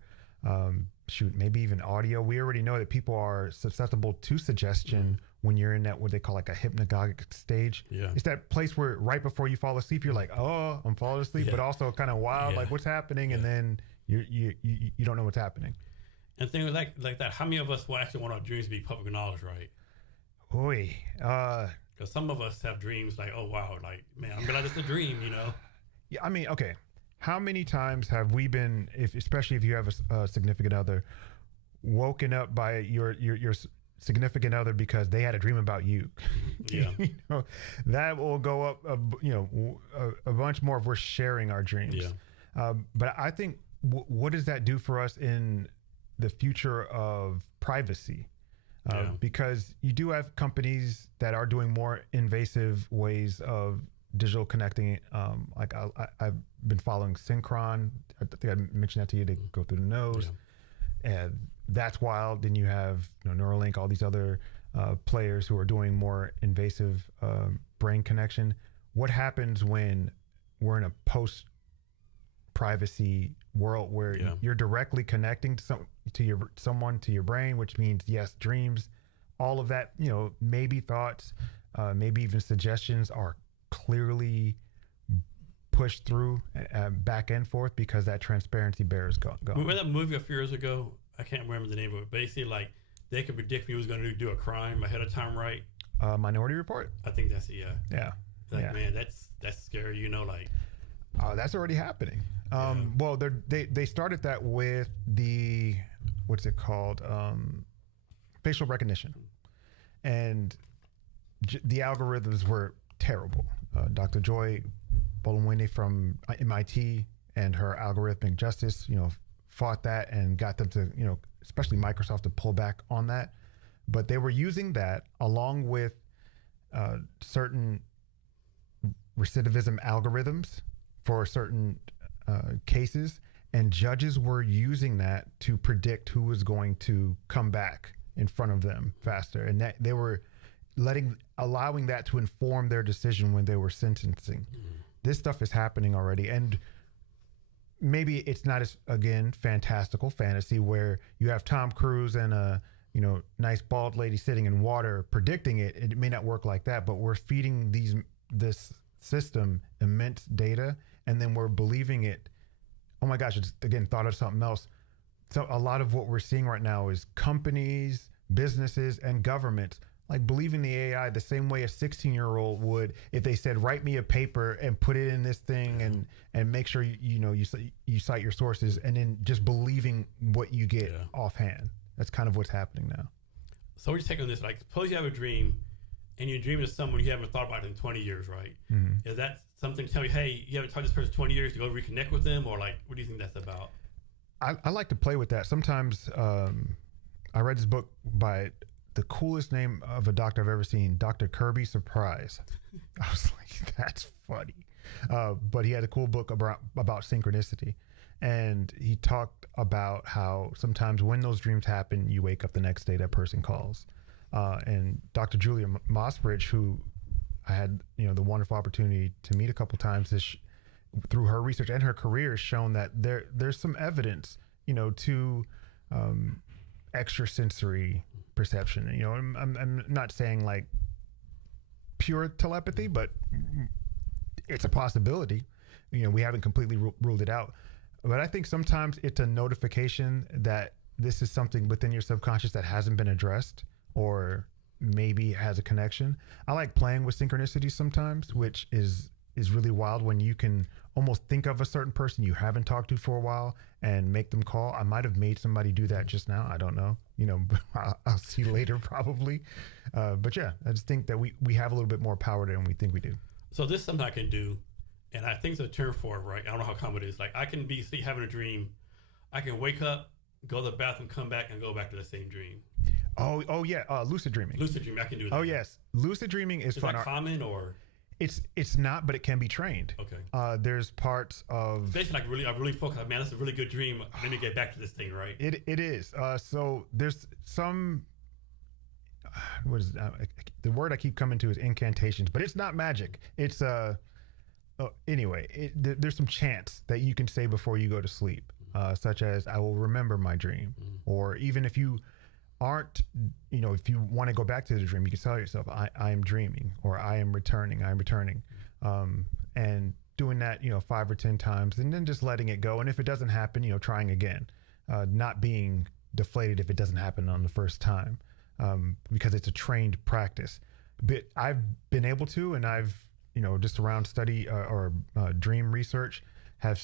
maybe even audio. We already know that people are susceptible to suggestion when you're in that what they call like a hypnagogic stage. Yeah. It's that place where right before you fall asleep, you're like, oh, I'm falling asleep, but also kind of wild, like what's happening, and then you don't know what's happening. And things like that. How many of us will actually want our dreams to be public knowledge, right? Because some of us have dreams like, oh wow, like, man, I'm glad it's a dream, Yeah, I mean, okay. How many times have we been, especially if you have a significant other, woken up by your significant other because they had a dream about you? Yeah. That will go up, a bunch more if we're sharing our dreams. Yeah. But I think, what does that do for us in the future of privacy? Because you do have companies that are doing more invasive ways of digital connecting. Like I've been following Synchron. I think I mentioned that to you. They go through the nose, and that's wild. Then you have Neuralink, all these other players who are doing more invasive brain connection. What happens when we're in a post-privacy world where you're directly connecting to someone to your brain, which means yes, dreams, all of that, maybe thoughts, maybe even suggestions are clearly pushed through back and forth because that transparency barrier is gone. Remember that movie a few years ago? I can't remember the name of it. Basically, like, they could predict who was going to do a crime ahead of time, right? Minority Report. I think that's it. Yeah. Like, man, that's scary. Like. That's already happening. Well, they started that with the, what's it called? Facial recognition, and the algorithms were terrible. Dr. Joy Bolawini from MIT and her algorithmic justice, fought that and got them to, especially Microsoft, to pull back on that. But they were using that along with certain recidivism algorithms for certain cases, and judges were using that to predict who was going to come back in front of them faster, and that they were allowing that to inform their decision when they were sentencing. This stuff is happening already, and maybe it's not as, again, fantastical fantasy where you have Tom Cruise and a nice bald lady sitting in water predicting it. It may not work like that, but we're feeding this system immense data, and then we're believing it. Oh my gosh, it's, again, thought of something else. So a lot of what we're seeing right now is companies, businesses, and governments like believing the AI the same way a 16-year-old would if they said, write me a paper and put it in this thing and make sure you cite your sources, and then just believing what you get offhand. That's kind of what's happening now. So what's your take on this? Like, suppose you have a dream, and you're dreaming of someone you haven't thought about in 20 years, right? Mm-hmm. Is that something to tell you, hey, you haven't talked to this person in 20 years to go reconnect with them? Or like, what do you think that's about? I like to play with that. Sometimes I read this book by the coolest name of a doctor I've ever seen, Dr. Kirby Surprise. I was like, that's funny. But he had a cool book about synchronicity. And he talked about how sometimes when those dreams happen, you wake up the next day, that person calls. And Dr. Julia Mossbridge, who I had the wonderful opportunity to meet a couple times, through her research and her career, has shown that there's some evidence, to extrasensory perception. I'm not saying like pure telepathy, but it's a possibility. We haven't completely ruled it out. But I think sometimes it's a notification that this is something within your subconscious that hasn't been addressed, or maybe has a connection. I like playing with synchronicity sometimes, which is really wild when you can almost think of a certain person you haven't talked to for a while and make them call. I might have made somebody do that just now. I don't know. I'll see later probably. But yeah, I just think that we have a little bit more power than we think we do. So this is something I can do, and I think it's a term for it, right? I don't know how common it is. Like I can be having a dream. I can wake up, go to the bathroom, come back, and go back to the same dream. Oh yeah, lucid dreaming. Lucid dreaming, I can do that. Oh yes, lucid dreaming is fun. Is that common or? It's not, but it can be trained. Okay. There's parts of basically like I really focus. Man, that's a really good dream. Let me get back to this thing, right? It is. So there's some. What is the word I keep coming to is incantations, but it's not magic. It's anyway. There's some chants that you can say before you go to sleep, such as "I will remember my dream," or even if you aren't, if you want to go back to the dream, you can tell yourself, I am dreaming, or I am returning, and doing that, 5 or 10 times, and then just letting it go. And if it doesn't happen, trying again, not being deflated if it doesn't happen on the first time, because it's a trained practice. But I've been able to, and I've, just around study or dream research, have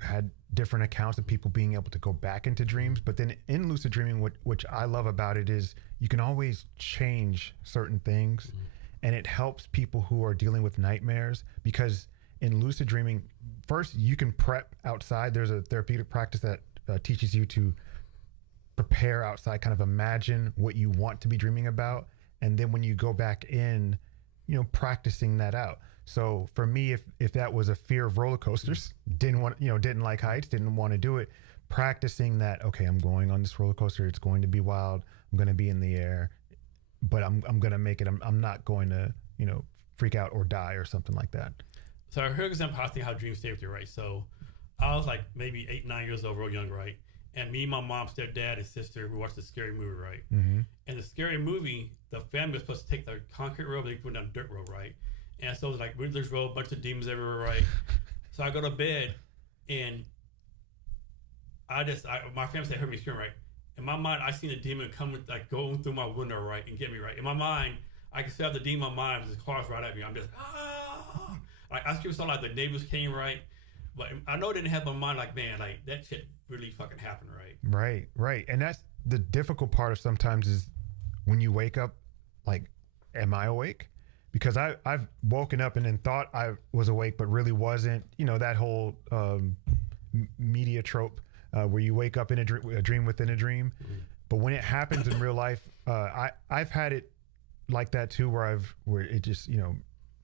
had different accounts of people being able to go back into dreams. But then in lucid dreaming, which I love about it is you can always change certain things, and it helps people who are dealing with nightmares, because in lucid dreaming, first you can prep outside. There's a therapeutic practice that teaches you to prepare outside, kind of imagine what you want to be dreaming about, and then when you go back in, practicing that out. So for me, if that was a fear of roller coasters, didn't like heights, didn't want to do it, practicing that, okay, I'm going on this roller coaster, it's going to be wild, I'm going to be in the air, but I'm going to make it. I'm not going to, freak out or die or something like that. So I heard example how dreams stay with you, right? So I was like maybe 8, 9 years old, real young, right? And me, my mom, stepdad, and sister, we watched the scary movie, right? Mm-hmm. And the scary movie, the family was supposed to take the concrete road, they went down the dirt road, right? And so it was like Riddler's Road, a bunch of demons everywhere, right? So I go to bed, and my family said, heard me scream, right? In my mind, I seen a demon coming, like going through my window, right, and get me, right? In my mind, I can still have the demon in my mind, just claws right at me. I'm just, like I screamed so like the neighbors came, right? But I know it didn't have my mind, like, man, like that shit really fucking happened, right? Right. And that's the difficult part of sometimes is when you wake up, like, am I awake? Because I've woken up and then thought I was awake, but really wasn't. That whole media trope where you wake up in a dream within a dream. Mm-hmm. But when it happens in real life, I've had it like that too, where it just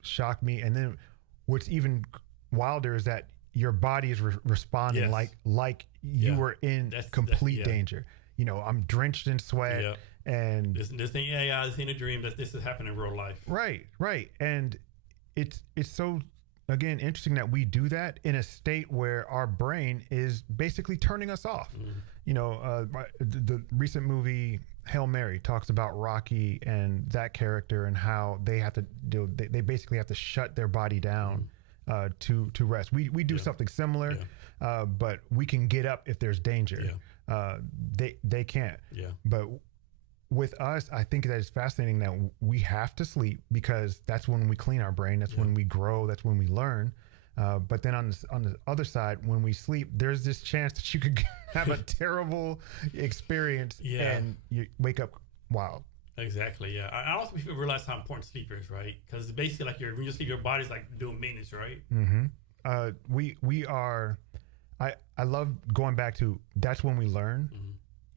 shocked me. And then what's even wilder is that your body is responding like you were in complete danger. I'm drenched in sweat. Yep. And this ain't AI, this ain't a dream, this is happening in real life. Right. And it's so, again, interesting that we do that in a state where our brain is basically turning us off. Mm-hmm. The recent movie Hail Mary talks about Rocky and that character and how they have to they basically have to shut their body down to rest. We do something similar, but we can get up if there's danger. They can't. But with us, I think that it's fascinating that we have to sleep, because that's when we clean our brain. That's when we grow. That's when we learn. But then on the other side, when we sleep, there's this chance that you could have a terrible experience and you wake up wild. Exactly. Yeah. I don't think people realize how important sleep is, right? Because it's basically like when you sleep, your body's like doing maintenance, right? Mm-hmm. We are. I love going back to that's when we learn. Mm-hmm.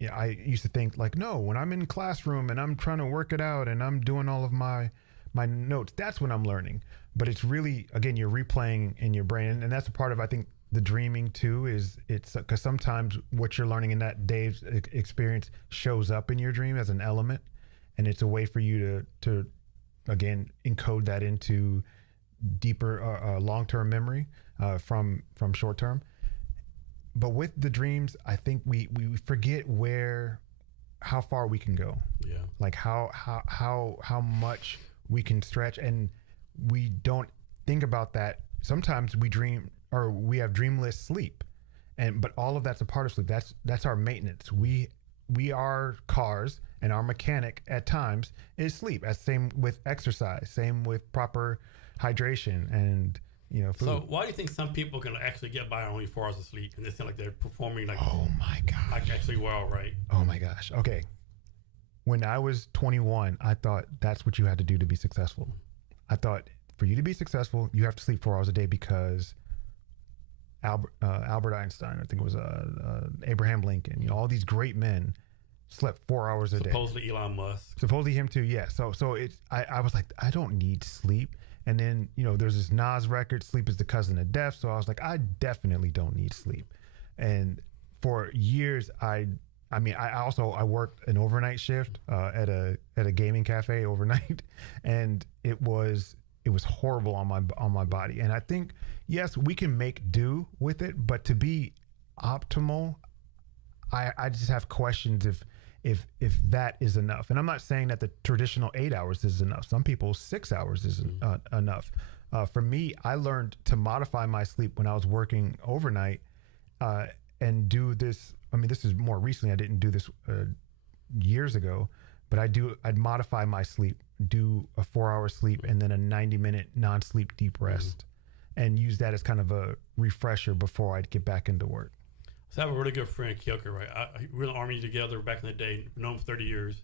Yeah, I used to think like, no, when I'm in classroom and I'm trying to work it out and I'm doing all of my notes, that's when I'm learning. But it's really, again, you're replaying in your brain. And that's a part of, I think, the dreaming too, is it's because sometimes what you're learning in that day's experience shows up in your dream as an element. And it's a way for you to again, encode that into deeper long-term memory. from short term. But with the dreams, I think we forget how far we can go. Yeah. Like how much we can stretch, and we don't think about that. Sometimes we dream, or we have dreamless sleep, but all of that's a part of sleep. That's our maintenance. We are cars, and our mechanic at times is sleep. As same with exercise, same with proper hydration and food. So why do you think some people can actually get by on only 4 hours of sleep and they seem like they're performing like, oh my gosh, like actually well, right? Oh my gosh. Okay. When I was 21, I thought that's what you had to do to be successful. I thought for you to be successful, you have to sleep 4 hours a day, because Albert Einstein, I think it was Abraham Lincoln, all these great men slept 4 hours a day. Supposedly Elon Musk. Supposedly him too, yeah. So it's I was like, I don't need sleep. And then, there's this Nas record, Sleep is the Cousin of Death. So I was like, I definitely don't need sleep. And for years, I worked an overnight shift at a gaming cafe overnight, and it was horrible on my body. And I think, yes, we can make do with it, but to be optimal, I just have questions if that is enough. And I'm not saying that the traditional 8 hours is enough. Some people 6 hours is enough. For me, I learned to modify my sleep when I was working overnight and do this. I mean, this is more recently. I didn't do this years ago, but I'd modify my sleep, do a 4-hour sleep and then a 90-minute non-sleep deep rest, and use that as kind of a refresher before I'd get back into work. So I have a really good friend, Kyoka, right? We were in the Army together back in the day, known him for 30 years.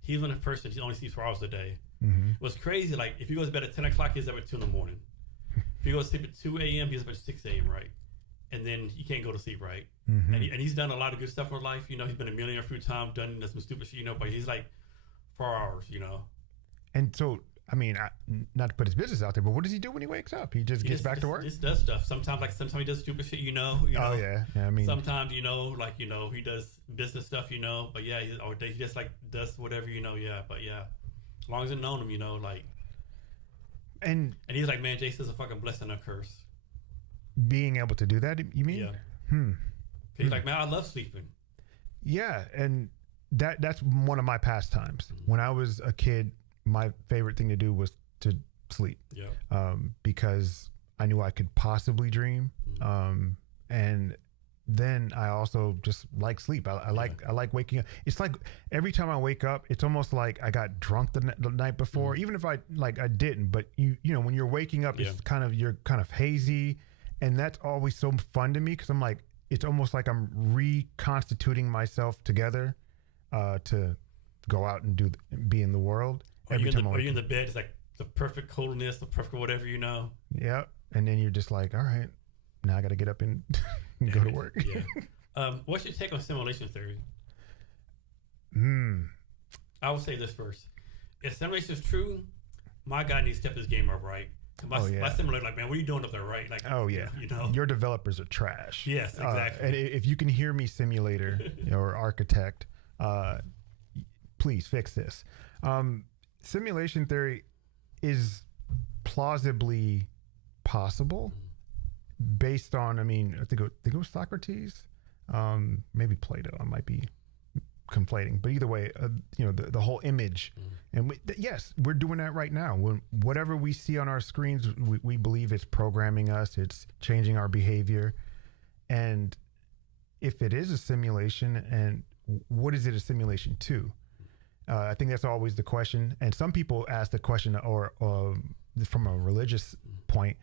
He's one of the person, he only sleeps 4 hours a day. Mm-hmm. What's crazy, like, if he goes to bed at 10 o'clock, he's up at 2 in the morning. If he goes to sleep at 2 a.m., he's up at 6 a.m., right? And then he can't go to sleep, right? Mm-hmm. And he's done a lot of good stuff in his life. He's been a millionaire a few times, done some stupid shit, but he's like 4 hours, And so, I mean, not to put his business out there, but what does he do when he wakes up? He gets back to work? He just does stuff. Sometimes he does stupid shit, Oh, yeah. I mean, sometimes, he does business stuff, but yeah, he just like does whatever, yeah. But yeah, as long as I've known him, like. And he's like, man, Jason's a fucking blessing and a curse. Being able to do that, you mean? Yeah. He's like, man, I love sleeping. Yeah, and that's one of my pastimes. When I was a kid, my favorite thing to do was to sleep. Yeah. Because I knew I could possibly dream. And then I also just like sleep. I like waking up. It's like every time I wake up, it's almost like I got drunk the night before, even if I didn't. But when you're waking up, it's you're kind of hazy, and that's always so fun to me, because I'm like, it's almost like I'm reconstituting myself together to go out and be in the world. Are you in the bed? It's like the perfect coolness, the perfect whatever, Yeah, and then you're just like, all right, now I got to get up and go to work. Yeah. What's your take on simulation theory? I will say this first. If simulation is true, my guy needs to step his game up, right? My simulator, like, man, what are you doing up there, right? Like, oh yeah, your developers are trash. Yes, exactly. And if you can hear me, simulator or architect, please fix this. Simulation theory is plausibly possible based on, I think it was Socrates, maybe Plato. I might be conflating, but either way, the whole image, and yes, we're doing that right now. When whatever we see on our screens, we believe it's programming us, it's changing our behavior. And if it is a simulation, and what is it a simulation to? I think that's always the question. And some people ask the question, or from a religious point,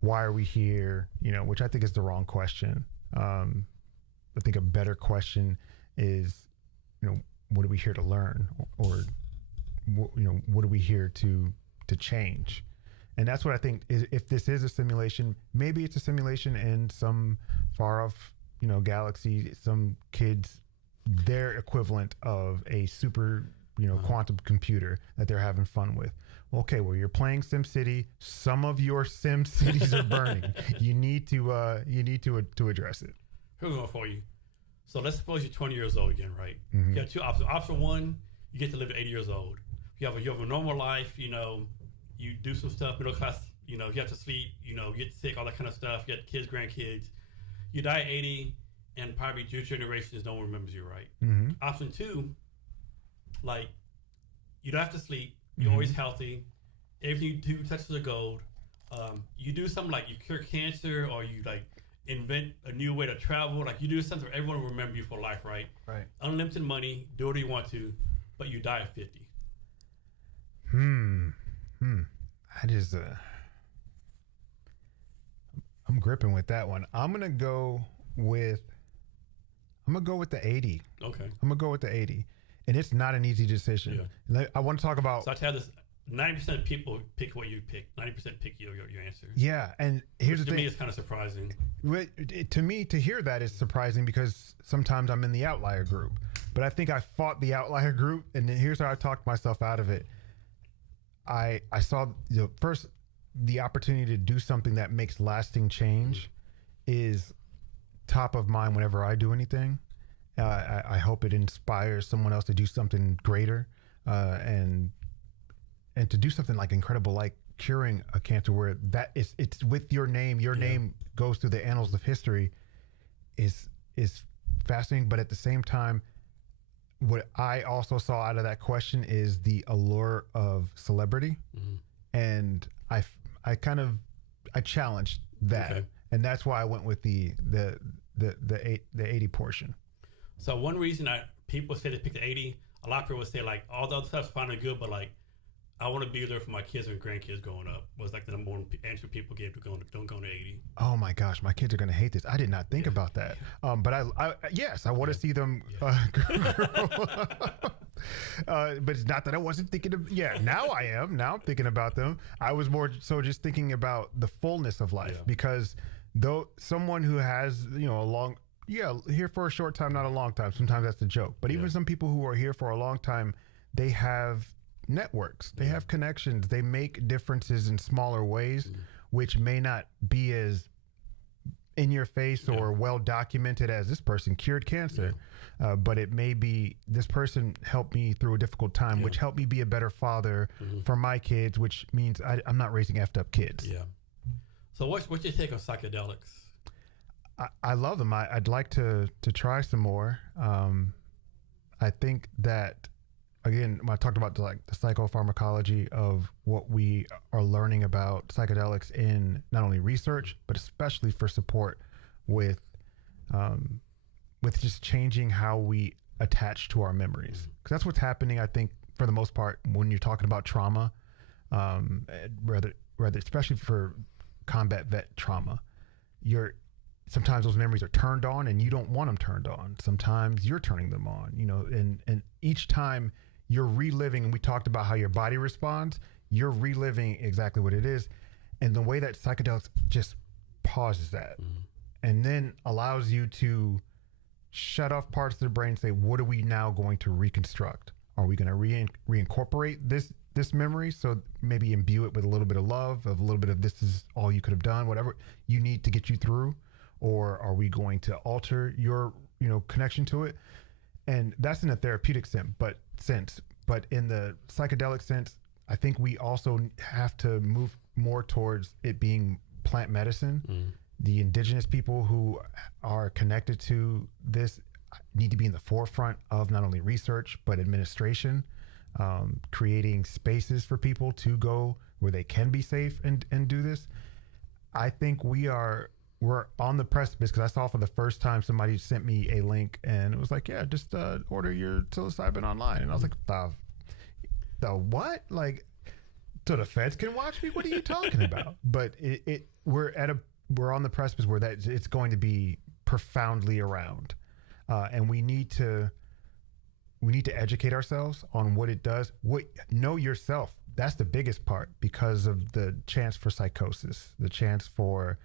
why are we here? Which I think is the wrong question. I think a better question is, what are we here to learn, or what are we here to change? And that's what I think is, if this is a simulation, maybe it's a simulation in some far off, galaxy, some kids, their equivalent of a super, quantum computer that they're having fun with. Okay, well, you're playing SimCity. Some of your Sim cities are burning. You need to address it. Here's one for you. So let's suppose you're 20 years old again, right? Mm-hmm. You have two options. Option one, you get to live at 80 years old. You have a normal life. You do some stuff, middle class You know, you have to sleep, you know, get sick, all that kind of stuff. You got kids, grandkids. You die at 80, and probably future generations no one remembers you, right? Mm-hmm. Option two, like, you don't have to sleep. You're always healthy. Everything you do touches the gold. You do something like you cure cancer, or you like invent a new way to travel. Like you do something where everyone will remember you for life, right? Right. Unlimited money, do what you want to, but you die at 50. That is I'm gripping with that one. I'm gonna go with the 80. Okay. I'm gonna go with the 80, and it's not an easy decision. Yeah. I want to talk about. So I tell this: 90% of people pick what you pick. 90% pick your answer. Yeah, and here's the thing. To me, it's kind of surprising. To me, to hear that is surprising because sometimes I'm in the outlier group, but I think I fought the outlier group, and here's how I talked myself out of it. I saw first the opportunity to do something that makes lasting change is top of mind whenever I do anything. I hope it inspires someone else to do something greater, and to do something like incredible, like curing a cancer where it's with your name. Your name goes through the annals of history. Is fascinating, but at the same time, what I also saw out of that question is the allure of celebrity, and I challenged that, and that's why I went with the 80 portion. So one reason people say they pick the 80, a lot of people say like all the other stuff's fine and good, but like I want to be there for my kids and grandkids growing up was like the number one answer people gave to don't go to 80. Oh my gosh, my kids are going to hate this. I did not think about that. But I want to see them grow up. But it's not that I wasn't thinking of, now I am. Now I'm thinking about them. I was more so just thinking about the fullness of life, because though someone who has, a long, here for a short time, not a long time. Sometimes that's the joke. But even some people who are here for a long time, they have networks, they have connections, they make differences in smaller ways, which may not be as in your face or well documented as this person cured cancer, but it may be this person helped me through a difficult time, which helped me be a better father for my kids, which means I'm not raising effed up kids. So what's your take on psychedelics? I love them. I'd like to try some more. I think that, again, when I talked about the psychopharmacology of what we are learning about psychedelics in not only research, but especially for support with just changing how we attach to our memories. Because that's what's happening, I think, for the most part, when you're talking about trauma, rather especially for combat vet trauma, sometimes those memories are turned on and you don't want them turned on. Sometimes you're turning them on, and each time you're reliving, and we talked about how your body responds, you're reliving exactly what it is. And the way that psychedelics just pauses that and then allows you to shut off parts of the brain and say, what are we now going to reconstruct? Are we going to reincorporate this memory? So maybe imbue it with a little bit of love, of a little bit of this is all you could have done, whatever you need to get you through. Or are we going to alter your, connection to it? And that's in a therapeutic sense. But in the psychedelic sense, I think we also have to move more towards it being plant medicine. The indigenous people who are connected to this need to be in the forefront of not only research, but administration, creating spaces for people to go where they can be safe and do this. I think we're on the precipice, because I saw for the first time somebody sent me a link and it was like, just order your psilocybin online. And I was like, the what? Like, so the feds can watch me? What are you talking about? But we're on the precipice where it's going to be profoundly around. And we need to educate ourselves on what it does. Know yourself. That's the biggest part, because of the chance for psychosis, the chance for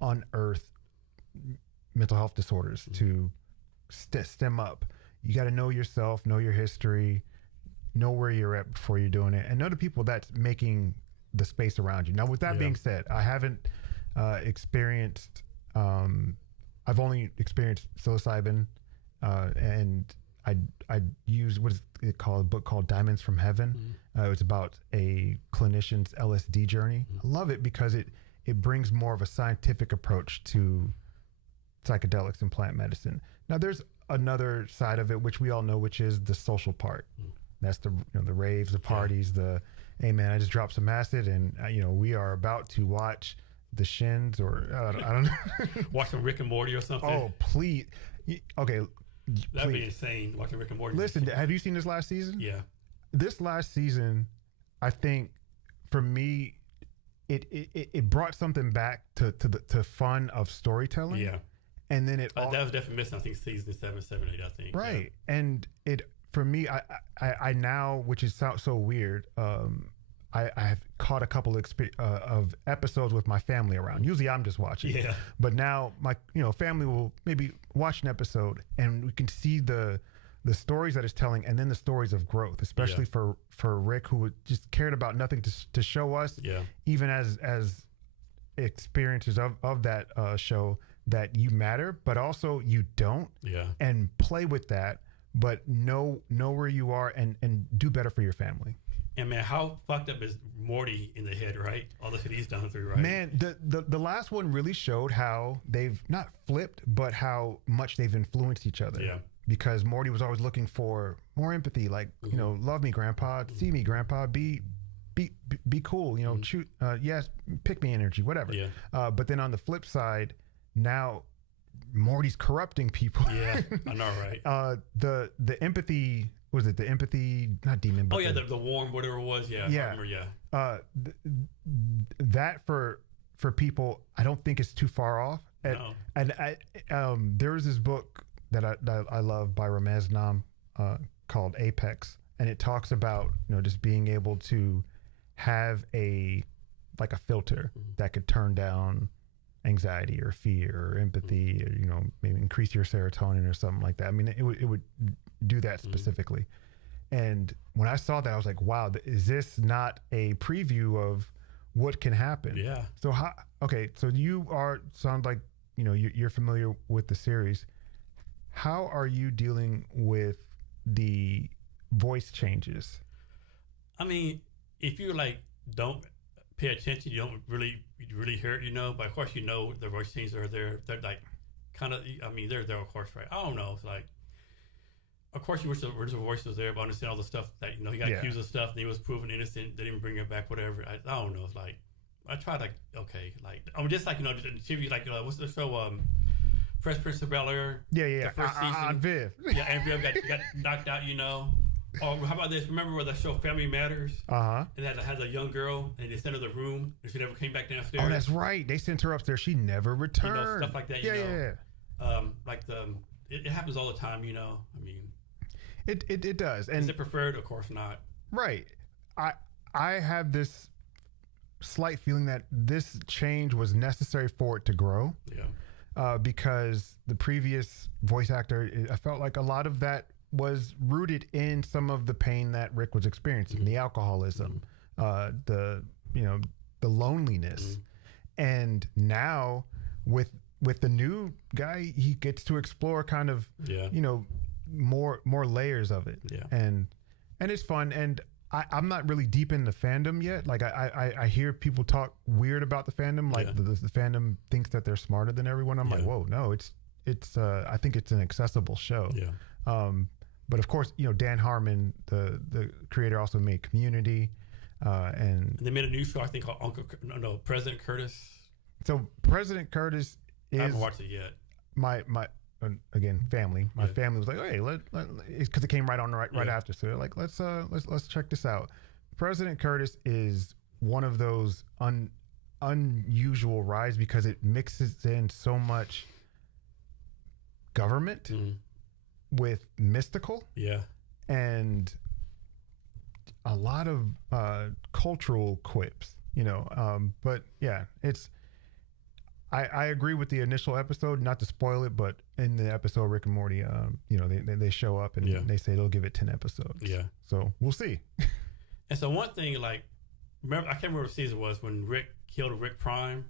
unearth mental health disorders to stem up. You got to know yourself, know your history, know where you're at before you're doing it, and know the people that's making the space around you. Now, with that being said, I haven't experienced, I've only experienced psilocybin, and I use what is it called? A book called Diamonds from Heaven. It's about a clinician's LSD journey. I love it because it brings more of a scientific approach to psychedelics and plant medicine. Now, there's another side of it, which we all know, which is the social part. That's the the raves, the parties, the hey man, I just dropped some acid, and we are about to watch the Shins, or I don't know, watch some Rick and Morty or something. Oh please, okay, that'd be insane. Watching Rick and Morty. Listen, have you seen this last season? Yeah, this last season, I think for me, it brought something back to the fun of storytelling. Yeah. And then that was definitely missing. I think season 7, 7, 8. I think. Right, yeah. And it for me, I now, which is so weird. I have caught a couple of episodes with my family around. Usually, I'm just watching. Yeah. But now my family will maybe watch an episode, and we can see the stories that it's telling, and then the stories of growth, especially for Rick, who just cared about nothing to show us. Yeah. Even as experiences of that show, that you matter, but also you don't. Yeah. And play with that, but know where you are and do better for your family. And man, how fucked up is Morty in the head, right? All the shit he's done through, right? Man, the last one really showed how they've not flipped, but how much they've influenced each other. Yeah. Because Morty was always looking for more empathy, like, love me, Grandpa, see me, Grandpa, be cool, shoot, yes, pick me energy, whatever. Yeah. But then on the flip side, now Morty's corrupting people. Yeah, I know, right? The empathy, was it the empathy, not demon, but the warm, whatever it was. Yeah. Yeah. I remember, yeah. That for people, I don't think it's too far off. No. And there was this book that I love by Ramez Nam called Apex, and it talks about just being able to have a filter that could turn down anxiety or fear or empathy, or maybe increase your serotonin or something like that. I mean, it would do that specifically. And when I saw that, I was like, wow, is this not a preview of what can happen? Yeah. So so you sound like you're familiar with the series. How are you dealing with the voice changes? I mean, if you don't pay attention, you don't really hear it, but of course the voice changes are there. They're kind of, I mean, they're there, of course, right? I don't know. It's of course you wish the original voice was there, but I understand all the stuff that he got accused of stuff and he was proven innocent. They didn't bring him back, whatever. I don't know. It's I tried just the TV, what's the show? Fresh Prince of Bel-Air. Yeah. The first season. Viv. Yeah, and Viv got knocked out, Or how about this? Remember where the show Family Matters? Uh-huh. And that had a young girl, and they sent her to the room, and she never came back downstairs. Oh, that's right. They sent her upstairs. She never returned. Stuff like that. Yeah. It happens all the time. I mean, it does. And is it preferred? Of course not. Right. I have this slight feeling that this change was necessary for it to grow. Yeah. Because the previous voice actor, I felt like a lot of that was rooted in some of the pain that Rick was experiencing, the alcoholism, the loneliness. And now with the new guy, he gets to explore kind of, more layers of it. Yeah. And it's fun. And I'm not really deep in the fandom yet. Like I hear people talk weird about the fandom. Like the fandom thinks that they're smarter than everyone. I'm like, whoa, no, it's I think it's an accessible show. Yeah. But of course, Dan Harmon, the creator, also made Community, and they made a new show I think called President Curtis. So President Curtis is. I haven't watched it yet. My again family. My family was like, hey, because it came right after. So they're like, let's check this out. President Curtis is one of those unusual rides because it mixes in so much government. With mystical, and a lot of cultural quips, but yeah, it's. I agree with the initial episode, not to spoil it, but in the episode Rick and Morty, they show up and they say they'll give it 10 episodes. Yeah. So we'll see. And so one thing, remember, I can't remember what season it was when Rick killed Rick Prime.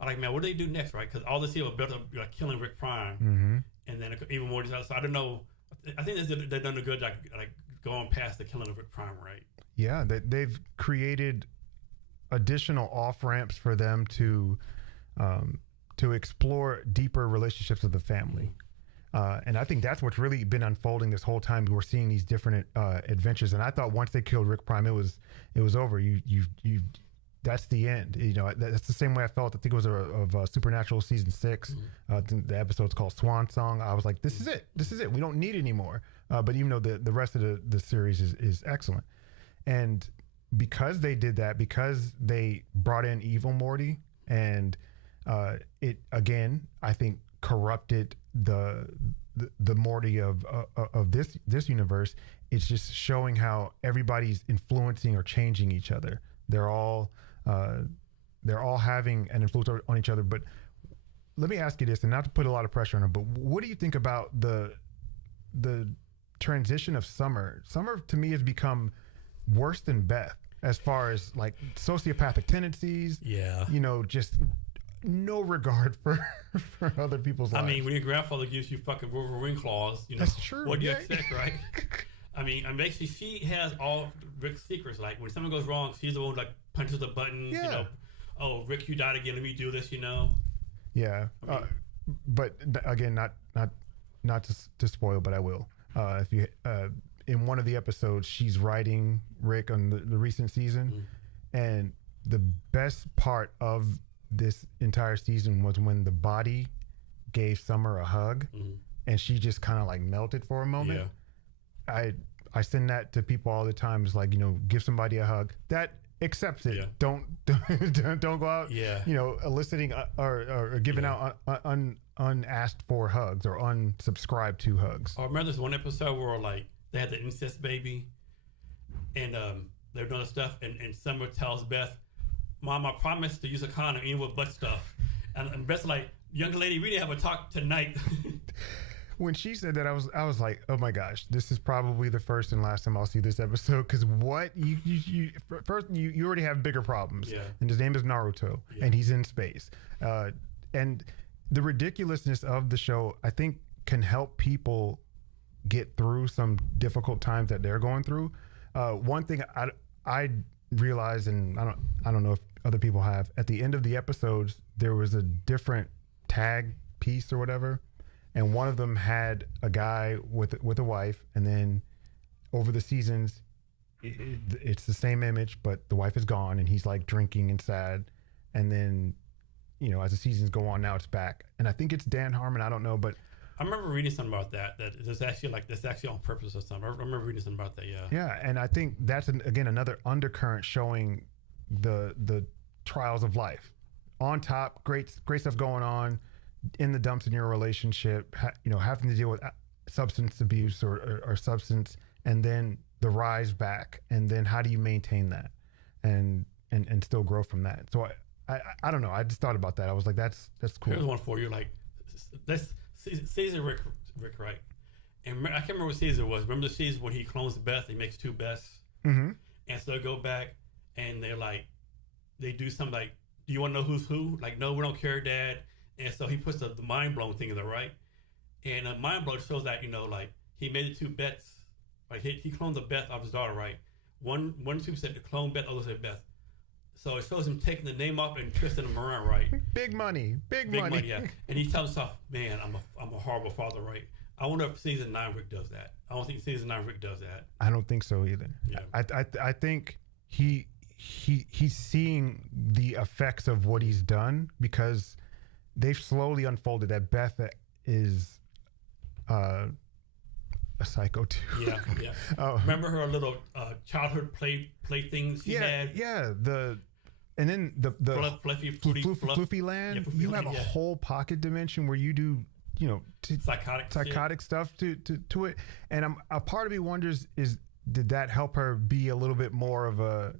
I'm like, man, what do they do next, right? Because all this here was built up killing Rick Prime. Mm-hmm. And then even more. So I don't know. I think they've done a good like going past the killing of Rick Prime, right? Yeah, they've created additional off ramps for them to explore deeper relationships with the family. And I think that's what's really been unfolding this whole time. We're seeing these different adventures, and I thought once they killed Rick Prime, it was over. You that's the end. You know, that's the same way I felt. I think it was of Supernatural season 6. The episode's called Swan Song. I was like, this is it. This is it. We don't need it anymore. But even though the rest of the series is excellent, and because they did that, because they brought in evil Morty, and it again, I think corrupted the Morty of this universe. It's just showing how everybody's influencing or changing each other. They're all having an influence on each other. But let me ask you this, and not to put a lot of pressure on them, but what do you think about the transition of Summer? Summer to me has become worse than Beth as far as like sociopathic tendencies. Yeah. You know, just no regard for other people's lives. I mean, when your grandfather gives you fucking Wolverine claws, you know, that's true. What do you expect, right? I mean, basically, she has all Rick's secrets. Like, when something goes wrong, she's the one who, like, punches the buttons, you know. Oh, Rick, you died again. Let me do this, you know. Yeah. I mean, but, again, not to spoil, but I will. If you in one of the episodes, she's writing Rick on the recent season. And the best part of this entire season was when the body gave Summer a hug. And she just kind of, like, melted for a moment. Yeah. I send that to people all the time. It's like, you know, give somebody a hug. That accepts it. Yeah. Don't go out, you know, eliciting or giving out unasked for hugs or unsubscribed to hugs. I remember this one episode where like they had the incest baby, and they were doing stuff, and Summer tells Beth, "Mom, I promised to use a condom even with butt stuff," and Beth's like, "Young lady, we need to have a talk tonight." When she said that, I was like, oh my gosh, this is probably the first and last time I'll see this episode. Because what you already have bigger problems. Yeah. And his name is Naruto, and he's in space. And the ridiculousness of the show, I think, can help people get through some difficult times that they're going through. One thing I realized, and I don't know if other people have, at the end of the episodes, there was a different tag piece or whatever. And one of them had a guy with a wife, and then over the seasons, it's the same image, but the wife is gone, and he's like drinking and sad. And then, you know, as the seasons go on, now it's back. And I think it's Dan Harmon. I don't know, but I remember reading something about that there's actually on purpose or something. I remember reading something about that. Yeah. Yeah, and I think that's again another undercurrent showing the trials of life. On top, great stuff going on. In the dumps in your relationship, you know, having to deal with substance abuse or substance, and then the rise back, and then how do you maintain that and still grow from that? So I don't know. I just thought about that. I was like, that's cool. Here's one for you. Like, that's Caesar Rick, right? And I can't remember what Caesar was. Remember the season when he clones Beth? He makes 2 Beths, and so they go back and they're like, they do something like, do you want to know who's who? Like, no, we don't care, Dad. And so he puts the mind blown thing in there, right? And the mind blown shows that, you know, like he made the 2 bets. Like he cloned the Beth of his daughter, right? One super said to clone Beth, other said Beth. So it shows him taking the name off and twisting them around, right? Big money. Yeah. And he tells himself, man, I'm a horrible father, right? I wonder if season 9 Rick does that. I don't think season 9 Rick does that. I don't think so either. Yeah. I think he's seeing the effects of what he's done, because they've slowly unfolded that Beth is a psycho too. Yeah. Remember her little childhood playthings she had? Yeah. And then the Floofy Land. Yeah, you have a whole pocket dimension where you do, you know, psychotic stuff to it. And a part of me wonders, did that help her be a little bit more of a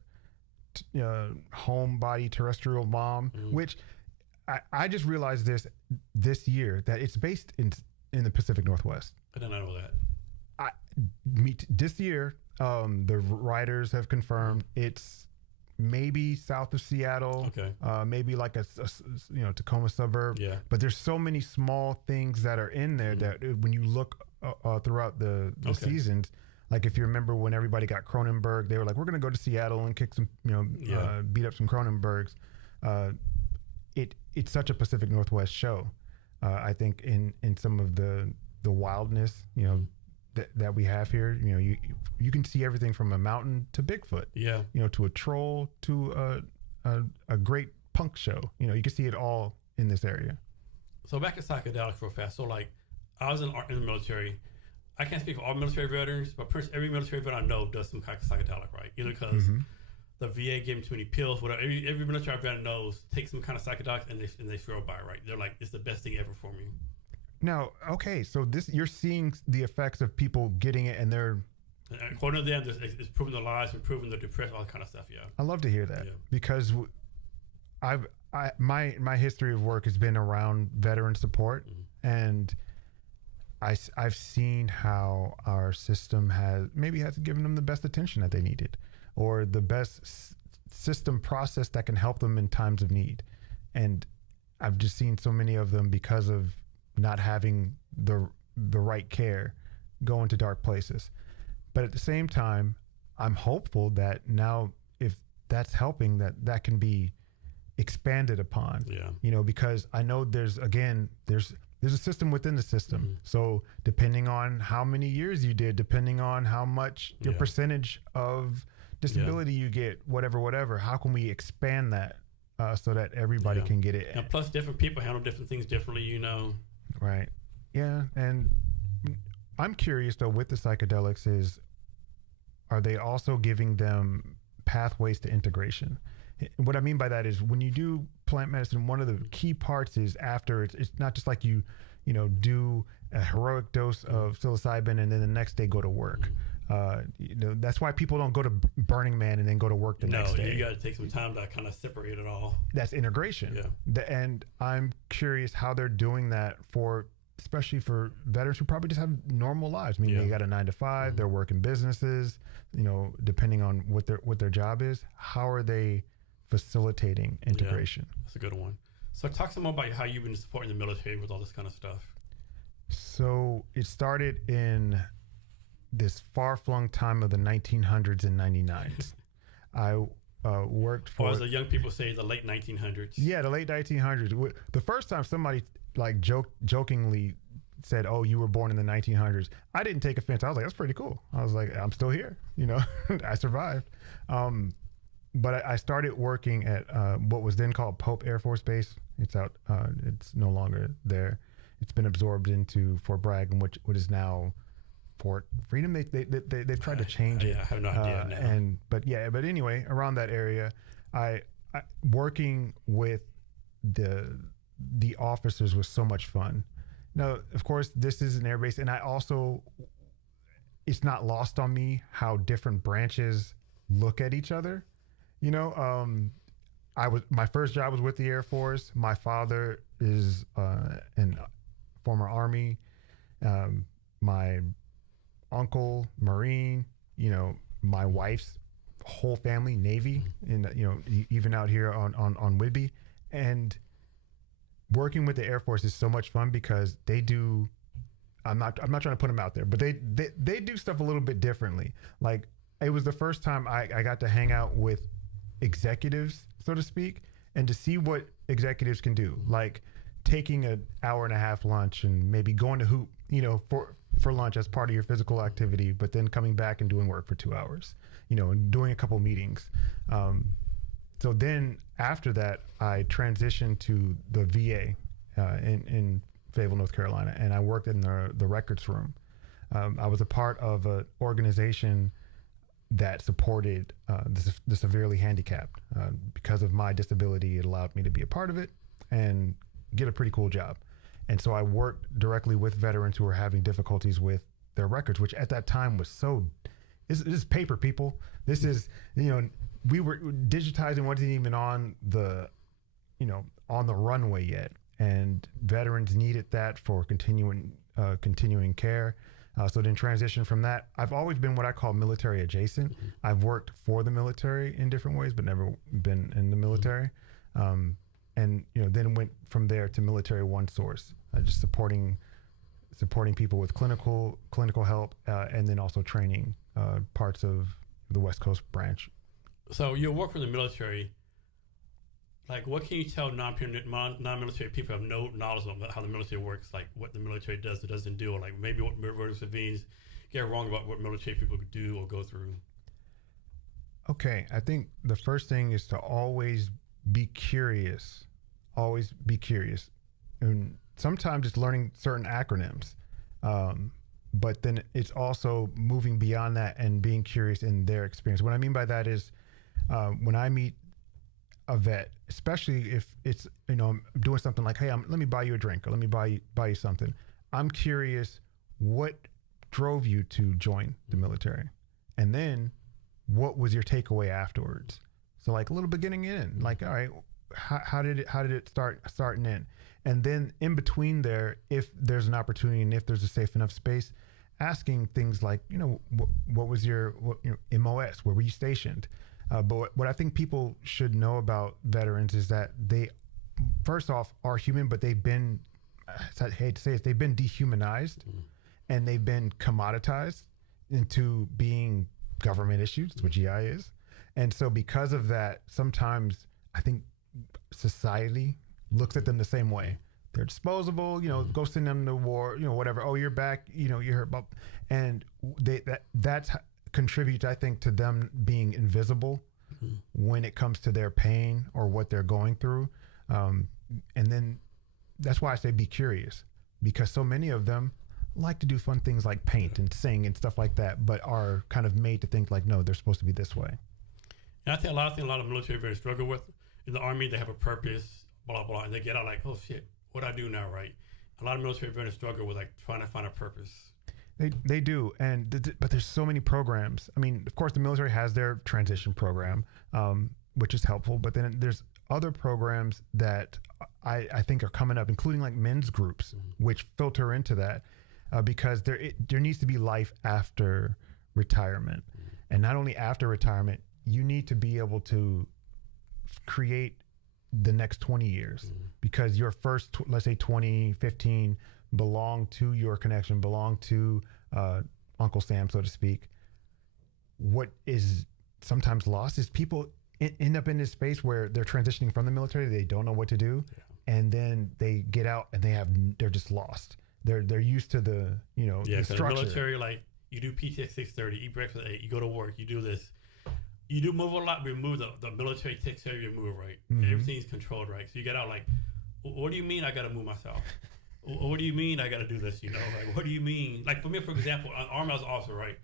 homebody terrestrial mom, which I just realized this year that it's based in the Pacific Northwest. I didn't know that. This year, the writers have confirmed it's maybe south of Seattle. Okay. Maybe like a Tacoma suburb. Yeah. But there's so many small things that are in there that when you look throughout the Okay. seasons. Like if you remember when everybody got Cronenberg, they were like, we're going to go to Seattle and kick some, Yeah. beat up some Cronenbergs. It's such a Pacific Northwest show. I think in some of the wildness, that we have here, you can see everything from a mountain to Bigfoot, Yeah. to a troll to a great punk show. You can see it all in this area. So back to psychedelics real fast. So like, I was in the military. I can't speak for all military veterans, but pretty much every military veteran I know does some kind of psychedelic, right? Either because the VA gave them too many pills, whatever. Every military veteran knows take some kind of psychedelics and they swear by, right? They're like, it's the best thing ever for me. Now, okay, so you're seeing the effects of people getting it, and they're. And according to them, it's improving their lives, improving their depression, all that kind of stuff. Yeah. I love to hear that, Yeah. because my history of work has been around veteran support, and I've seen how our system hasn't given them the best attention that they needed, or the best system process that can help them in times of need. And I've just seen so many of them, because of not having the right care, go into dark places. But at the same time, I'm hopeful that now, if that's helping, that can be expanded upon. Yeah. Because I know there's a system within the system. So depending on how many years you did, depending on how much your percentage of disability you get, whatever, how can we expand that so that everybody can get it? And plus, different people handle different things differently, Right. Yeah. And I'm curious though, with the psychedelics, are they also giving them pathways to integration? What I mean by that is, when you do plant medicine, one of the key parts is after it's not just like you do a heroic dose of psilocybin and then the next day go to work. That's why people don't go to Burning Man and then go to work the next day. You got to take some time to kind of separate it all. That's integration. Yeah. And I'm curious how they're doing that especially for veterans who probably just have normal lives. I mean, they got a 9-to-5, they're working businesses, depending on what their job is. How are they facilitating integration? Yeah, that's a good one. So talk some more about how you've been supporting the military with all this kind of stuff. So it started in this far-flung time of the 1900s and 99s. I worked for... Or as the young people say, the late 1900s. Yeah, the late 1900s. The first time somebody jokingly said, "Oh, you were born in the 1900s," I didn't take offense. I was like, "That's pretty cool." I was like, "I'm still here." I survived. But I started working at what was then called Pope Air Force Base. It's out. It's no longer there. It's been absorbed into Fort Bragg, which is now Fort Freedom. They've tried to change it. I have no idea now. But anyway, around that area, I working with the officers was so much fun. Now, of course, this is an air base, and it's not lost on me how different branches look at each other. My first job was with the Air Force. My father is in former Army. My uncle, Marine. My wife's whole family, Navy, and even out here on Whidbey. And working with the Air Force is so much fun because they do. I'm not trying to put them out there, but they do stuff a little bit differently. Like, it was the first time I got to hang out with executives, so to speak, and to see what executives can do, like taking an hour and a half lunch and maybe going to hoop, for lunch as part of your physical activity, but then coming back and doing work for 2 hours, and doing a couple meetings. So then after that, I transitioned to the VA in Fayetteville, North Carolina, and I worked in the records room. I was a part of an organization that supported the severely handicapped. Because of my disability, it allowed me to be a part of it and get a pretty cool job. And so I worked directly with veterans who were having difficulties with their records, which at that time was this is paper, people. This is, we were digitizing, wasn't even on the runway yet. And veterans needed that for continuing care. So then transition from that. I've always been what I call military adjacent. Mm-hmm. I've worked for the military in different ways, but never been in the military. And then went from there to Military One Source, just supporting supporting people with clinical help, and then also training parts of the West Coast branch. So you work for the military. Like, what can you tell non-military people who have no knowledge about how the military works, like what the military does or doesn't do, or like maybe what civilians get wrong about what military people do or go through? Okay, I think the first thing is to always be curious. Always be curious. And sometimes it's learning certain acronyms. But then it's also moving beyond that and being curious in their experience. What I mean by that is when I meet a vet, especially if it's, I'm doing something like, hey, let me buy you a drink or let me buy you something. I'm curious, what drove you to join the military? And then what was your takeaway afterwards? So like a little beginning in, like, all right, how did it start and end? And then in between there, if there's an opportunity and if there's a safe enough space, asking things like, what was your MOS? Where were you stationed? But what I think people should know about veterans is that they, first off, are human, but they've been, I hate to say it, they've been dehumanized and they've been commoditized into being government issues. That's what GI is. And so because of that, sometimes I think society looks at them the same way. They're disposable, go send them to war, whatever. Oh, you're back, you heard about, and that's contributes, I think, to them being invisible when it comes to their pain or what they're going through. And then that's why I say be curious, because so many of them like to do fun things like paint and sing and stuff like that, but are kind of made to think like, no, they're supposed to be this way. And I think a lot of military veterans struggle with. In the Army, they have a purpose, blah, blah, and they get out like, oh shit, what I do now, right? A lot of military veterans struggle with like trying to find a purpose. They do, but there's so many programs. I mean, of course, the military has their transition program, which is helpful. But then there's other programs that I think are coming up, including like men's groups, which filter into that, because there needs to be life after retirement, and not only after retirement, you need to be able to create the next 20 years, because your first, let's say 20, 15, belong to your connection, belong to Uncle Sam, so to speak. What is sometimes lost is people end up in this space where they're transitioning from the military, they don't know what to do, and then they get out and they're just lost. They're used to the the structure. The military, like, you do PT at 6:30, eat breakfast at 8, you go to work, you do this. You do move a lot, but the military takes care of your move, right? Everything's controlled, right? So you get out like, what do you mean I got to move myself? What do you mean I got to do this? Like, what do you mean? Like, for me, for example, Army as an officer, right?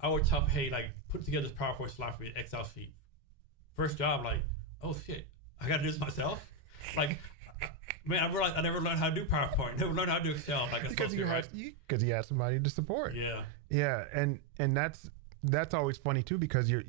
I would tell, hey, like, put together this PowerPoint slide for me, Excel sheet. First job, like, oh shit, I got to do this myself? Like, man, I realized I never learned how to do PowerPoint. Never learned how to do Excel. Like, because you had somebody to support. Yeah, and that's always funny too, because you're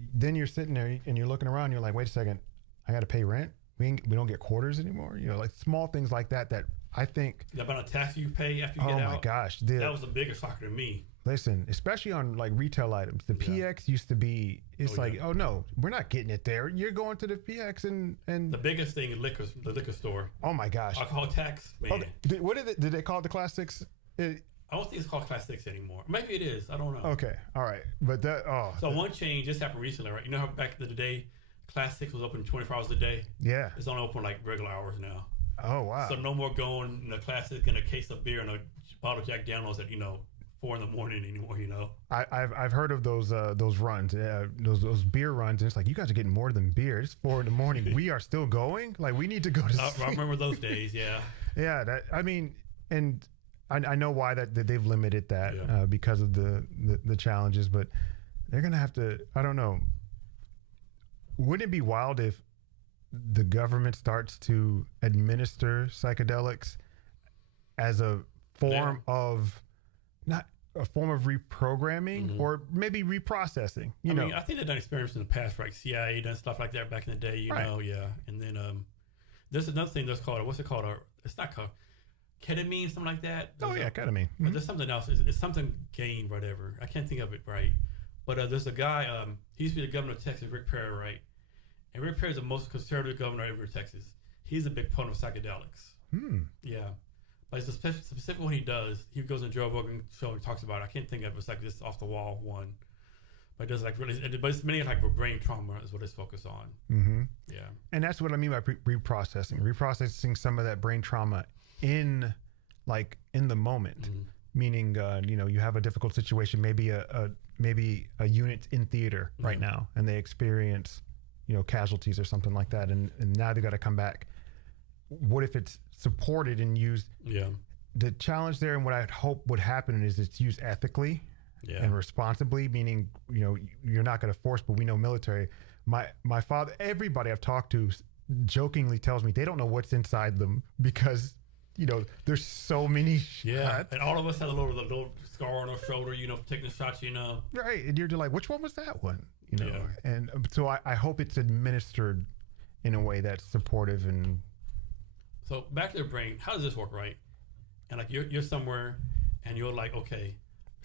sitting there and you're looking around. And you're like, wait a second, I got to pay rent. We don't get quarters anymore. Like small things like that I think. The amount of tax you pay after you get out. Oh my gosh, that was the biggest shocker to me. Listen, especially on like retail items, the PX used to be. It's oh no, we're not getting it there. You're going to the PX and the biggest thing is the liquor store. Oh my gosh, alcohol tax, man. Oh, did they call it the Class 6? I don't think it's called Class 6 anymore. Maybe it is. I don't know. Okay. All right. But one change just happened recently, right? You know how back in the day, Class 6 was open 24 hours a day? Yeah. It's only open like regular hours now. Oh, wow. So no more going in a Class 6 and a case of beer and a bottle of Jack Daniels at, 4 in the morning anymore, I've heard of those runs, those beer runs, and it's like, you guys are getting more than beer. It's 4 in the morning. We are still going? Like, we need to go to sleep. I remember those days, yeah. Yeah, and I know why that they've limited that because of the challenges, but they're going to have to, I don't know. Wouldn't it be wild if the government starts to administer psychedelics as a form of, not a form of reprogramming or maybe reprocessing, I mean, I think they've done experiments in the past, right? CIA done stuff like that back in the day, you know, yeah. And then there's another thing that's called, what's it called? It's not called ketamine, something like that. Ketamine. But there's something else. It's something gain, whatever. I can't think of it right. But there's a guy, he used to be the governor of Texas, Rick Perry, right? And Rick Perry is the most conservative governor ever in Texas. He's a big proponent of psychedelics. Yeah. Like the specific one he does, he goes on Joe Rogan show and talks about it. I can't think of it. It's like this off the wall one. But it does like really, but it's mainly like brain trauma is what it's focused on. Mm-hmm. Yeah. And that's what I mean by reprocessing some of that brain trauma in the moment, meaning, you have a difficult situation, maybe a unit in theater right now, and they experience, casualties or something like that. And now they got to come back. What if it's supported and used? Yeah. The challenge there, and what I hope would happen, is it's used ethically and responsibly, meaning, you're not going to force, but we know military, my father, everybody I've talked to jokingly tells me they don't know what's inside them because, there's so many shots. And all of us had a little scar on our shoulder, taking the shots, Right. And you're just like, which one was that one? Yeah. And so I hope it's administered in a way that's supportive. And so back to the brain, how does this work, right? And like you're somewhere and you're like, okay,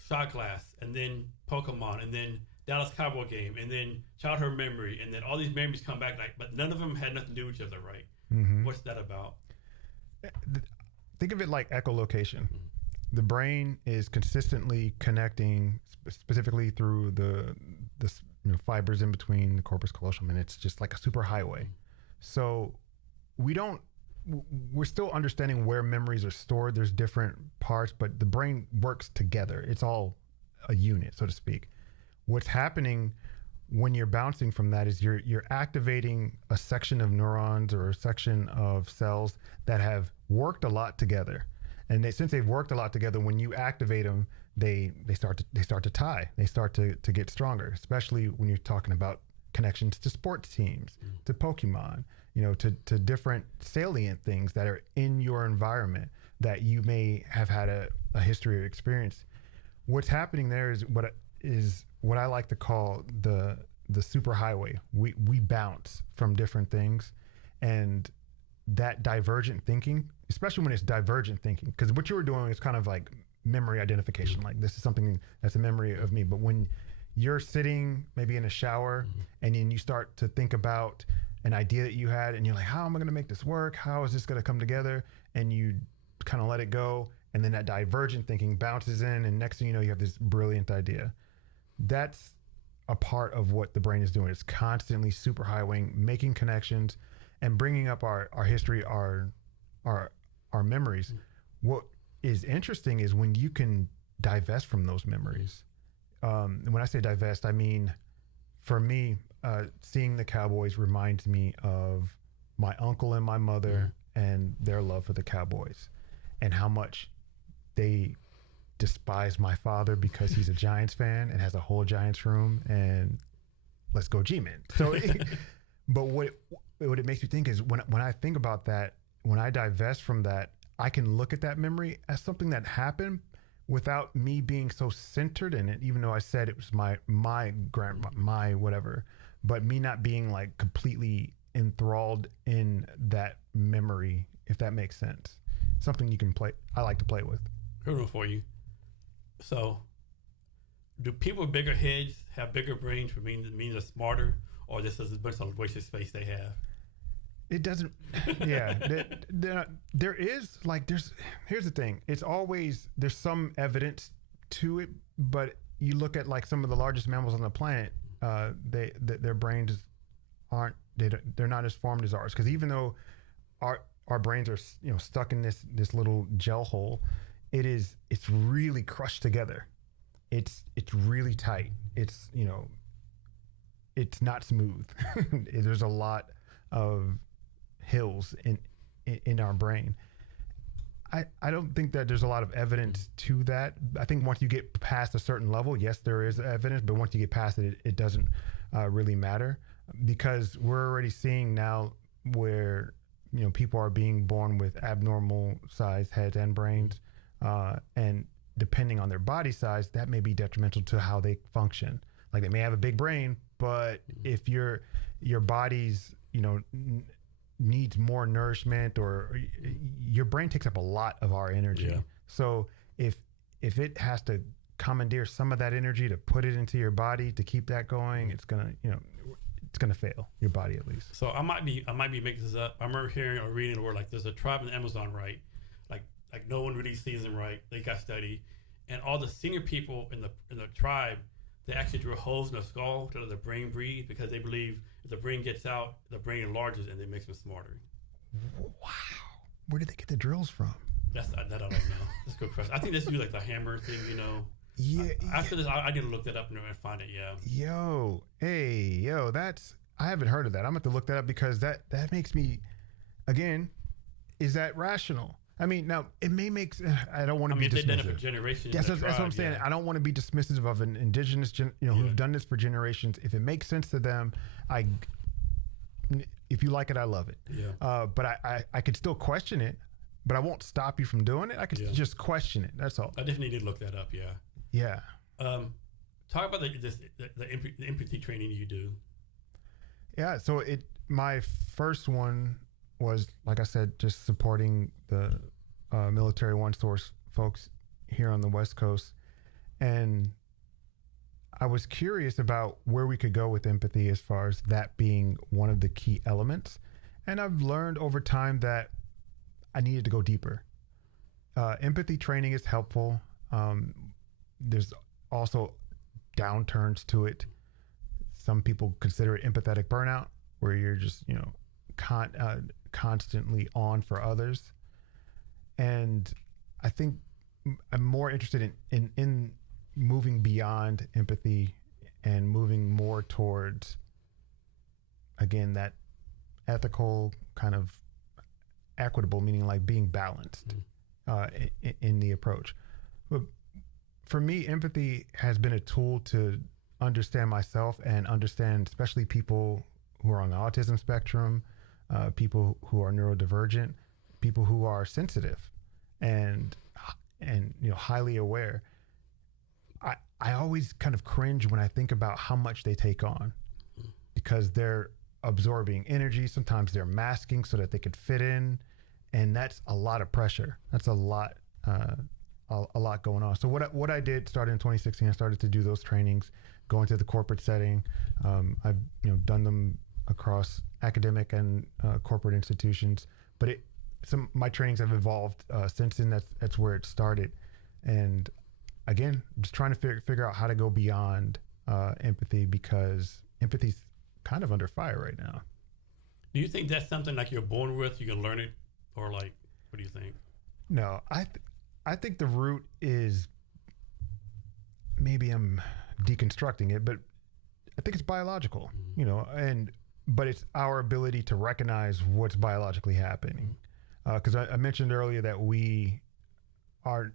shot glass, and then Pokemon, and then Dallas Cowboy game, and then childhood memory, and then all these memories come back, but none of them had nothing to do with each other, right? Mm-hmm. What's that about? Think of it like echolocation. The brain is consistently connecting, specifically through the fibers in between the corpus callosum, and it's just like a super highway. So we're still understanding where memories are stored. There's different parts, but the brain works together. It's all a unit, so to speak. What's happening when you're bouncing from that is you're activating a section of neurons or a section of cells that have worked a lot together. And since they've worked a lot together, when you activate them, they start to tie. They start to get stronger, especially when you're talking about connections to sports teams, to Pokemon, to different salient things that are in your environment that you may have had a history or experience. What's happening there is what I like to call the superhighway. We bounce from different things, and that divergent thinking, especially when it's divergent thinking, because what you were doing is kind of like memory identification. Like, this is something that's a memory of me. But when you're sitting maybe in a shower and then you start to think about an idea that you had and you're like, how am I going to make this work? How is this going to come together? And you kind of let it go. And then that divergent thinking bounces in, and next thing you know, you have this brilliant idea. That's a part of what the brain is doing. It's constantly superhighwaying, making connections, and bringing up our history, our memories. What is interesting is when you can divest from those memories. And when I say divest, I mean, for me, seeing the Cowboys reminds me of my uncle and my mother and their love for the Cowboys, and how much they despise my father because he's a Giants fan and has a whole Giants room, and let's go G-Men. So, but what it makes me think is when I think about that, when I divest from that, I can look at that memory as something that happened without me being so centered in it, even though I said it was my grandma, my whatever, but me not being like completely enthralled in that memory, if that makes sense. Something you can play. I like to play with. Here's one for you. So, do people with bigger heads have bigger brains for mean they're smarter, or just as a bunch of wasted space they have? It doesn't. Yeah, there is here's the thing. It's always, there's some evidence to it, but you look at like some of the largest mammals on the planet, their brains they're not as formed as ours. Because even though our brains are stuck in this little gel hole, it's really crushed together. It's really tight. It's it's not smooth. There's a lot of hills in our brain. I don't think that there's a lot of evidence to that. I think once you get past a certain level, yes, there is evidence, but once you get past it, it doesn't really matter, because we're already seeing now where people are being born with abnormal sized heads and brains, and depending on their body size, that may be detrimental to how they function. Like, they may have a big brain, but if your body's needs more nourishment, or your brain takes up a lot of our energy. Yeah. So if it has to commandeer some of that energy to put it into your body to keep that going, it's gonna fail your body, at least. So I might be making this up. I remember hearing or reading where like there's a tribe in the Amazon, right? Like like no one really sees them right. They got studied, and all the senior people in the tribe, they actually drew holes in the skull to let the brain breathe because they believe if the brain gets out, the brain enlarges and it makes them smarter. Wow, where did they get the drills from? That I don't know. That's a good question. I think this is like the hammer thing, you know. Yeah. After this, I need to look that up and find it. Yeah. Yo, that's I haven't heard of that. I'm going to look that up because that makes me, again, is that rational? I mean, now it may make. I don't want to be dismissive. They've done it for generations. Yes, that's what I'm saying. Yeah. I don't want to be dismissive of an indigenous, who've done this for generations. If it makes sense to them, if you like it, I love it. Yeah. But I could still question it, but I won't stop you from doing it. I could just question it. That's all. I definitely need to look that up. Yeah. Yeah. Talk about the empathy training you do. Yeah. So my first one was, like I said, just supporting the military one source folks here on the West Coast. And I was curious about where we could go with empathy as far as that being one of the key elements. And I've learned over time that I needed to go deeper. Empathy training is helpful. There's also downturns to it. Some people consider it empathetic burnout, where you're just, constantly on for others. And I think I'm more interested in moving beyond empathy and moving more towards, again, that ethical kind of equitable, meaning like being balanced in the approach. But for me, empathy has been a tool to understand myself and understand especially people who are on the autism spectrum, people who are neurodivergent, people who are sensitive and highly aware. I always kind of cringe when I think about how much they take on because they're absorbing energy. Sometimes they're masking so that they could fit in. And that's a lot of pressure. That's a lot going on. So what I did started in 2016, I started to do those trainings, go into the corporate setting. I've done them across academic and corporate institutions, but my trainings have evolved since then. That's where it started. And again, just trying to figure out how to go beyond empathy because empathy's kind of under fire right now. Do you think that's something like you're born with, you can learn it, or like, what do you think? No, I think the root is, maybe I'm deconstructing it, but I think it's biological, but it's our ability to recognize what's biologically happening. Because I mentioned earlier that we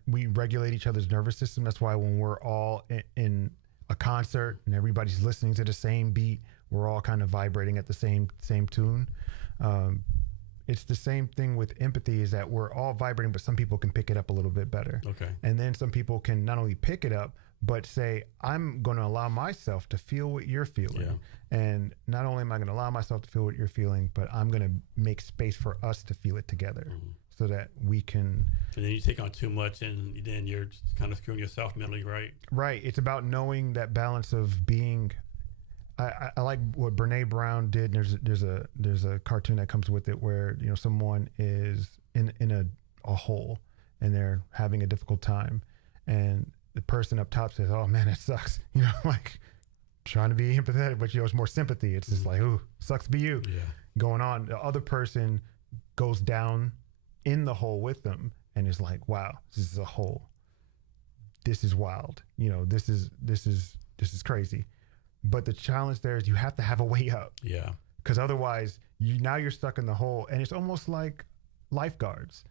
regulate each other's nervous system. That's why when we're all in a concert and everybody's listening to the same beat, we're all kind of vibrating at the same tune. It's the same thing with empathy, is that we're all vibrating, but some people can pick it up a little bit better. Okay. And then some people can not only pick it up, but say, I'm going to allow myself to feel what you're feeling. Yeah. And not only am I going to allow myself to feel what you're feeling, but I'm going to make space for us to feel it together so that we can. And then you take on too much and then you're just kind of screwing yourself mentally, right? Right. It's about knowing that balance of being. I like what Brene Brown did. There's a cartoon that comes with it where someone is in a hole and they're having a difficult time, and the person up top says, "Oh man, it sucks." Like trying to be empathetic, but it's more sympathy. It's just like, "Ooh, sucks to be you." Yeah. Going on. The other person goes down in the hole with them and is like, "Wow, this is a hole. This is wild. This is crazy." But the challenge there is you have to have a way up. Yeah. Because otherwise, you're stuck in the hole, and it's almost like lifeguards.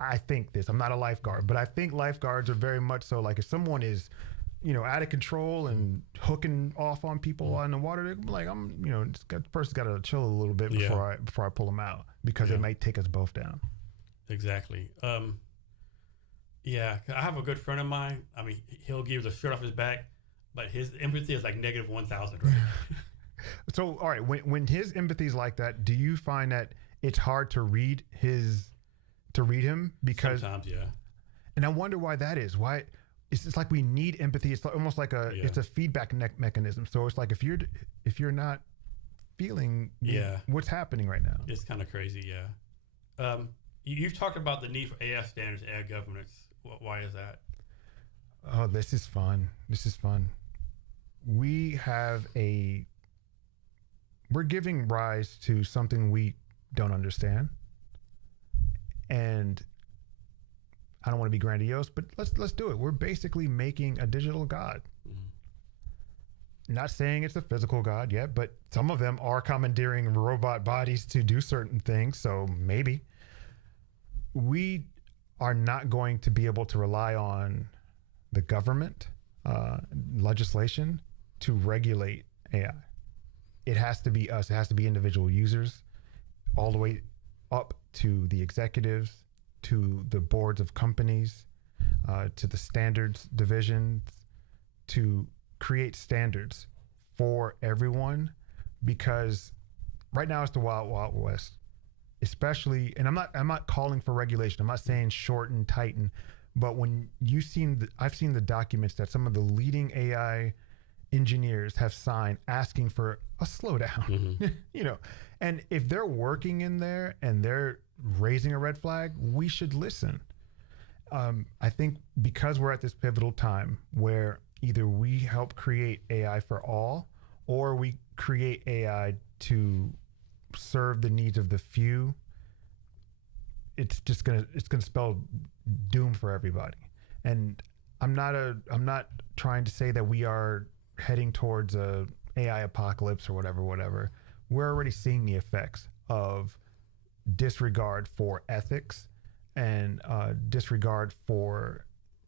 I think this. I'm not a lifeguard, but I think lifeguards are very much so. Like if someone is, out of control and hooking off on people on the water, they're like, this person's got to chill a little bit before I pull them out because it might take us both down. Exactly. Yeah, I have a good friend of mine. I mean, he'll give the shirt off his back, but his empathy is like negative 1,000, right? So, all right, when his empathy is like that, do you find that it's hard to read him? Because sometimes, yeah. And I wonder why that is. Why it's like we need empathy. It's almost like it's a feedback mechanism. So it's like if you're not feeling what's happening right now. It's kind of crazy, yeah. You've talked about the need for AI standards, AI governance. Why is that? Oh, this is fun. We're giving rise to something we don't understand. And I don't want to be grandiose, but let's do it. We're basically making a digital God. Not saying it's a physical God yet, but some of them are commandeering robot bodies to do certain things. So maybe we are not going to be able to rely on the government, legislation to regulate AI. It has to be us. It has to be individual users, all the way up to the executives, to the boards of companies, to the standards divisions, to create standards for everyone. Because right now it's the wild, wild west, especially. And I'm not calling for regulation. I'm not saying shorten, tighten, but when I've seen the documents that some of the leading AI engineers have signed asking for a slowdown, and if they're working in there and they're raising a red flag, we should listen. I think because we're at this pivotal time where either we help create AI for all, or we create AI to serve the needs of the few, it's gonna spell doom for everybody. And I'm not trying to say that we are heading towards a AI apocalypse or whatever. We're already seeing the effects of disregard for ethics and disregard for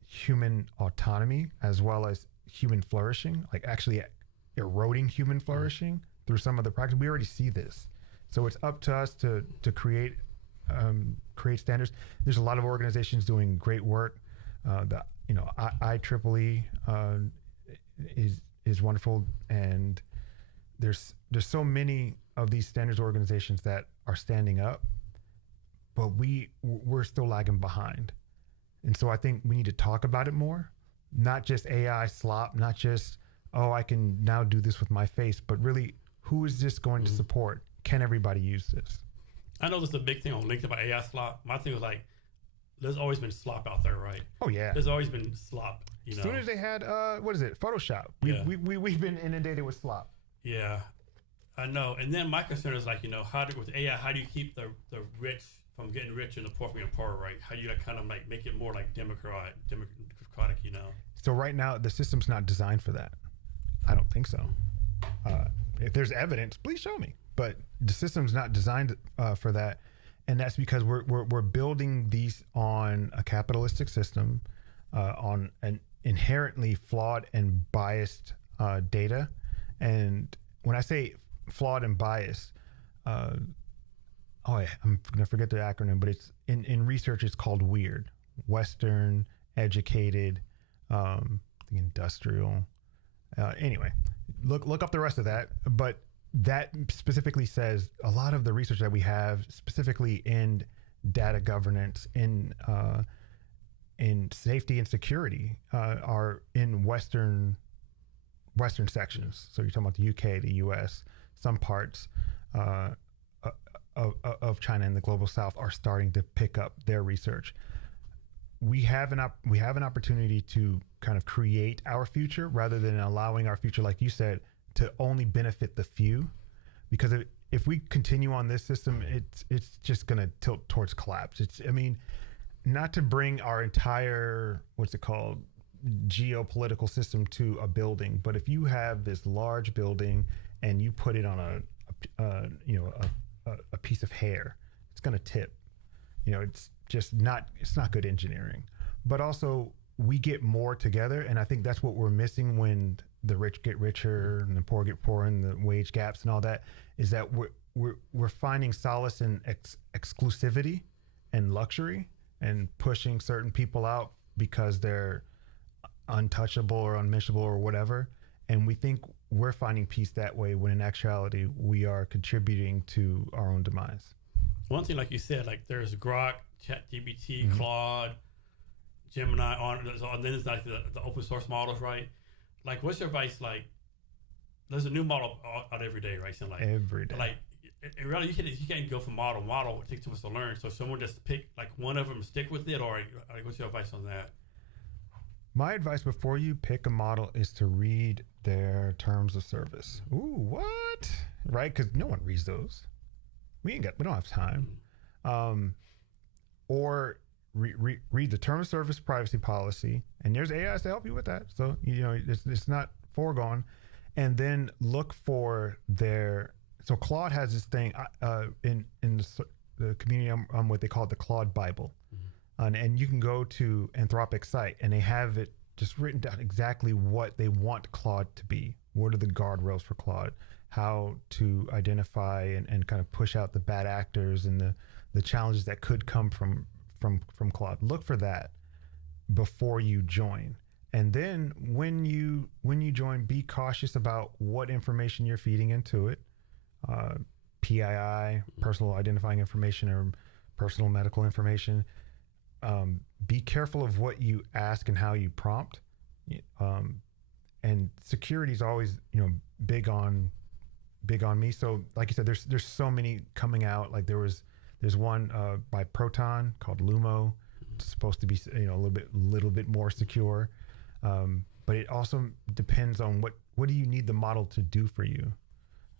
human autonomy, as well as human flourishing, like actually eroding human flourishing through some of the practice. We already see this. So it's up to us to create standards. There's a lot of organizations doing great work. The IEEE is wonderful, and there's so many of these standards organizations that are standing up, but we're still lagging behind. And so I think we need to talk about it more, not just AI slop, not just, oh, I can now do this with my face, but really, who is this going to support? Can everybody use this? I know there's a big thing on LinkedIn about AI slop. My thing was like, there's always been slop out there, right? Oh yeah. There's always been slop. As soon as they had Photoshop, we've been inundated with slop. Yeah, I know. And then my concern is like, with AI, how do you keep the rich from getting rich and the poor from getting poorer, right? How do you kind of like make it more like democratic, So right now the system's not designed for that. I don't think so. If there's evidence, please show me. But the system's not designed for that, and that's because we're building these on a capitalistic system, on an inherently flawed and biased data. And when I say flawed and biased, I'm gonna forget the acronym, but it's in research it's called WEIRD, Western, Educated, Industrial. Anyway, look up the rest of that, but that specifically says a lot of the research that we have, specifically in data governance, in safety and security, are in Western sections. So you're talking about the UK, the US, some parts of China and the global South are starting to pick up their research. We have an opportunity to kind of create our future rather than allowing our future, like you said, to only benefit the few. Because if we continue on this system, it's just going to tilt towards collapse. Not to bring our entire, geopolitical system to a building, but if you have this large building and you put it on a piece of hair, it's going to tip. It's not good engineering. But also we get more together, and I think that's what we're missing when the rich get richer and the poor get poorer, and the wage gaps and all that, is that we're finding solace in exclusivity and luxury and pushing certain people out because they're untouchable or unmissable or whatever. And we think we're finding peace that way, when in actuality we are contributing to our own demise. One thing, like you said, like there's Grok, ChatGPT, Claude, Gemini, and then it's like the open source models, right? Like, what's your advice? Like, there's a new model out every day, right? So like, every day. Like, and really, you can't go from model. Model, it takes too much to learn. So someone just pick like one of them, stick with it, or what's your advice on that? My advice before you pick a model is to read their terms of service. Ooh, what? Right? Because no one reads those. We don't have time. Or read the term of service privacy policy, and there's AIs to help you with that. So it's not foregone. And then look for their. So Claude has this thing in the community I'm with. They call it the Claude Bible, and you can go to Anthropic's site, and they have it just written down exactly what they want Claude to be. What are the guardrails for Claude? How to identify and kind of push out the bad actors and the challenges that could come from Claude. Look for that before you join. And then when you join, be cautious about what information you're feeding into it. PII, personal identifying information, or personal medical information. Be careful of what you ask and how you prompt. And security is always, big on me. So like you said, there's so many coming out. Like there's one by Proton called Lumo. It's supposed to be a little bit more secure. But it also depends on what do you need the model to do for you,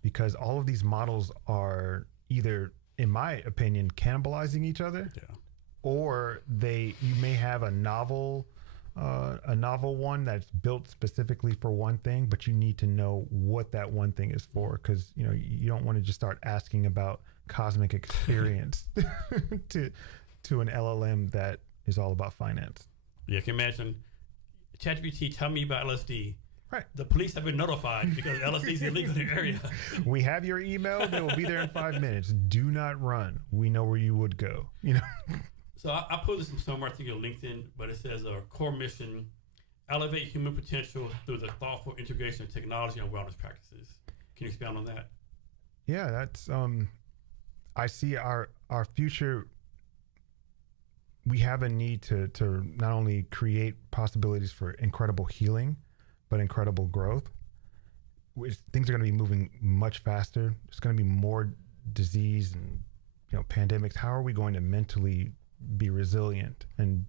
because all of these models are either, in my opinion, cannibalizing each other, or you may have a novel one that's built specifically for one thing, but you need to know what that one thing is for, because you don't want to just start asking about cosmic experience to an LLM that is all about finance. Yeah, I can imagine. ChatGPT, tell me about LSD. Right. The police have been notified because LSD is illegal in the area. We have your email. They will be there in 5 minutes. Do not run. We know where you would go. So I put this from somewhere, I think on LinkedIn, but it says our core mission: elevate human potential through the thoughtful integration of technology and wellness practices. Can you expand on that? Yeah, that's I see our future. We have a need to not only create possibilities for incredible healing, but incredible growth. Things are going to be moving much faster. There's going to be more disease and pandemics. How are we going to mentally be resilient and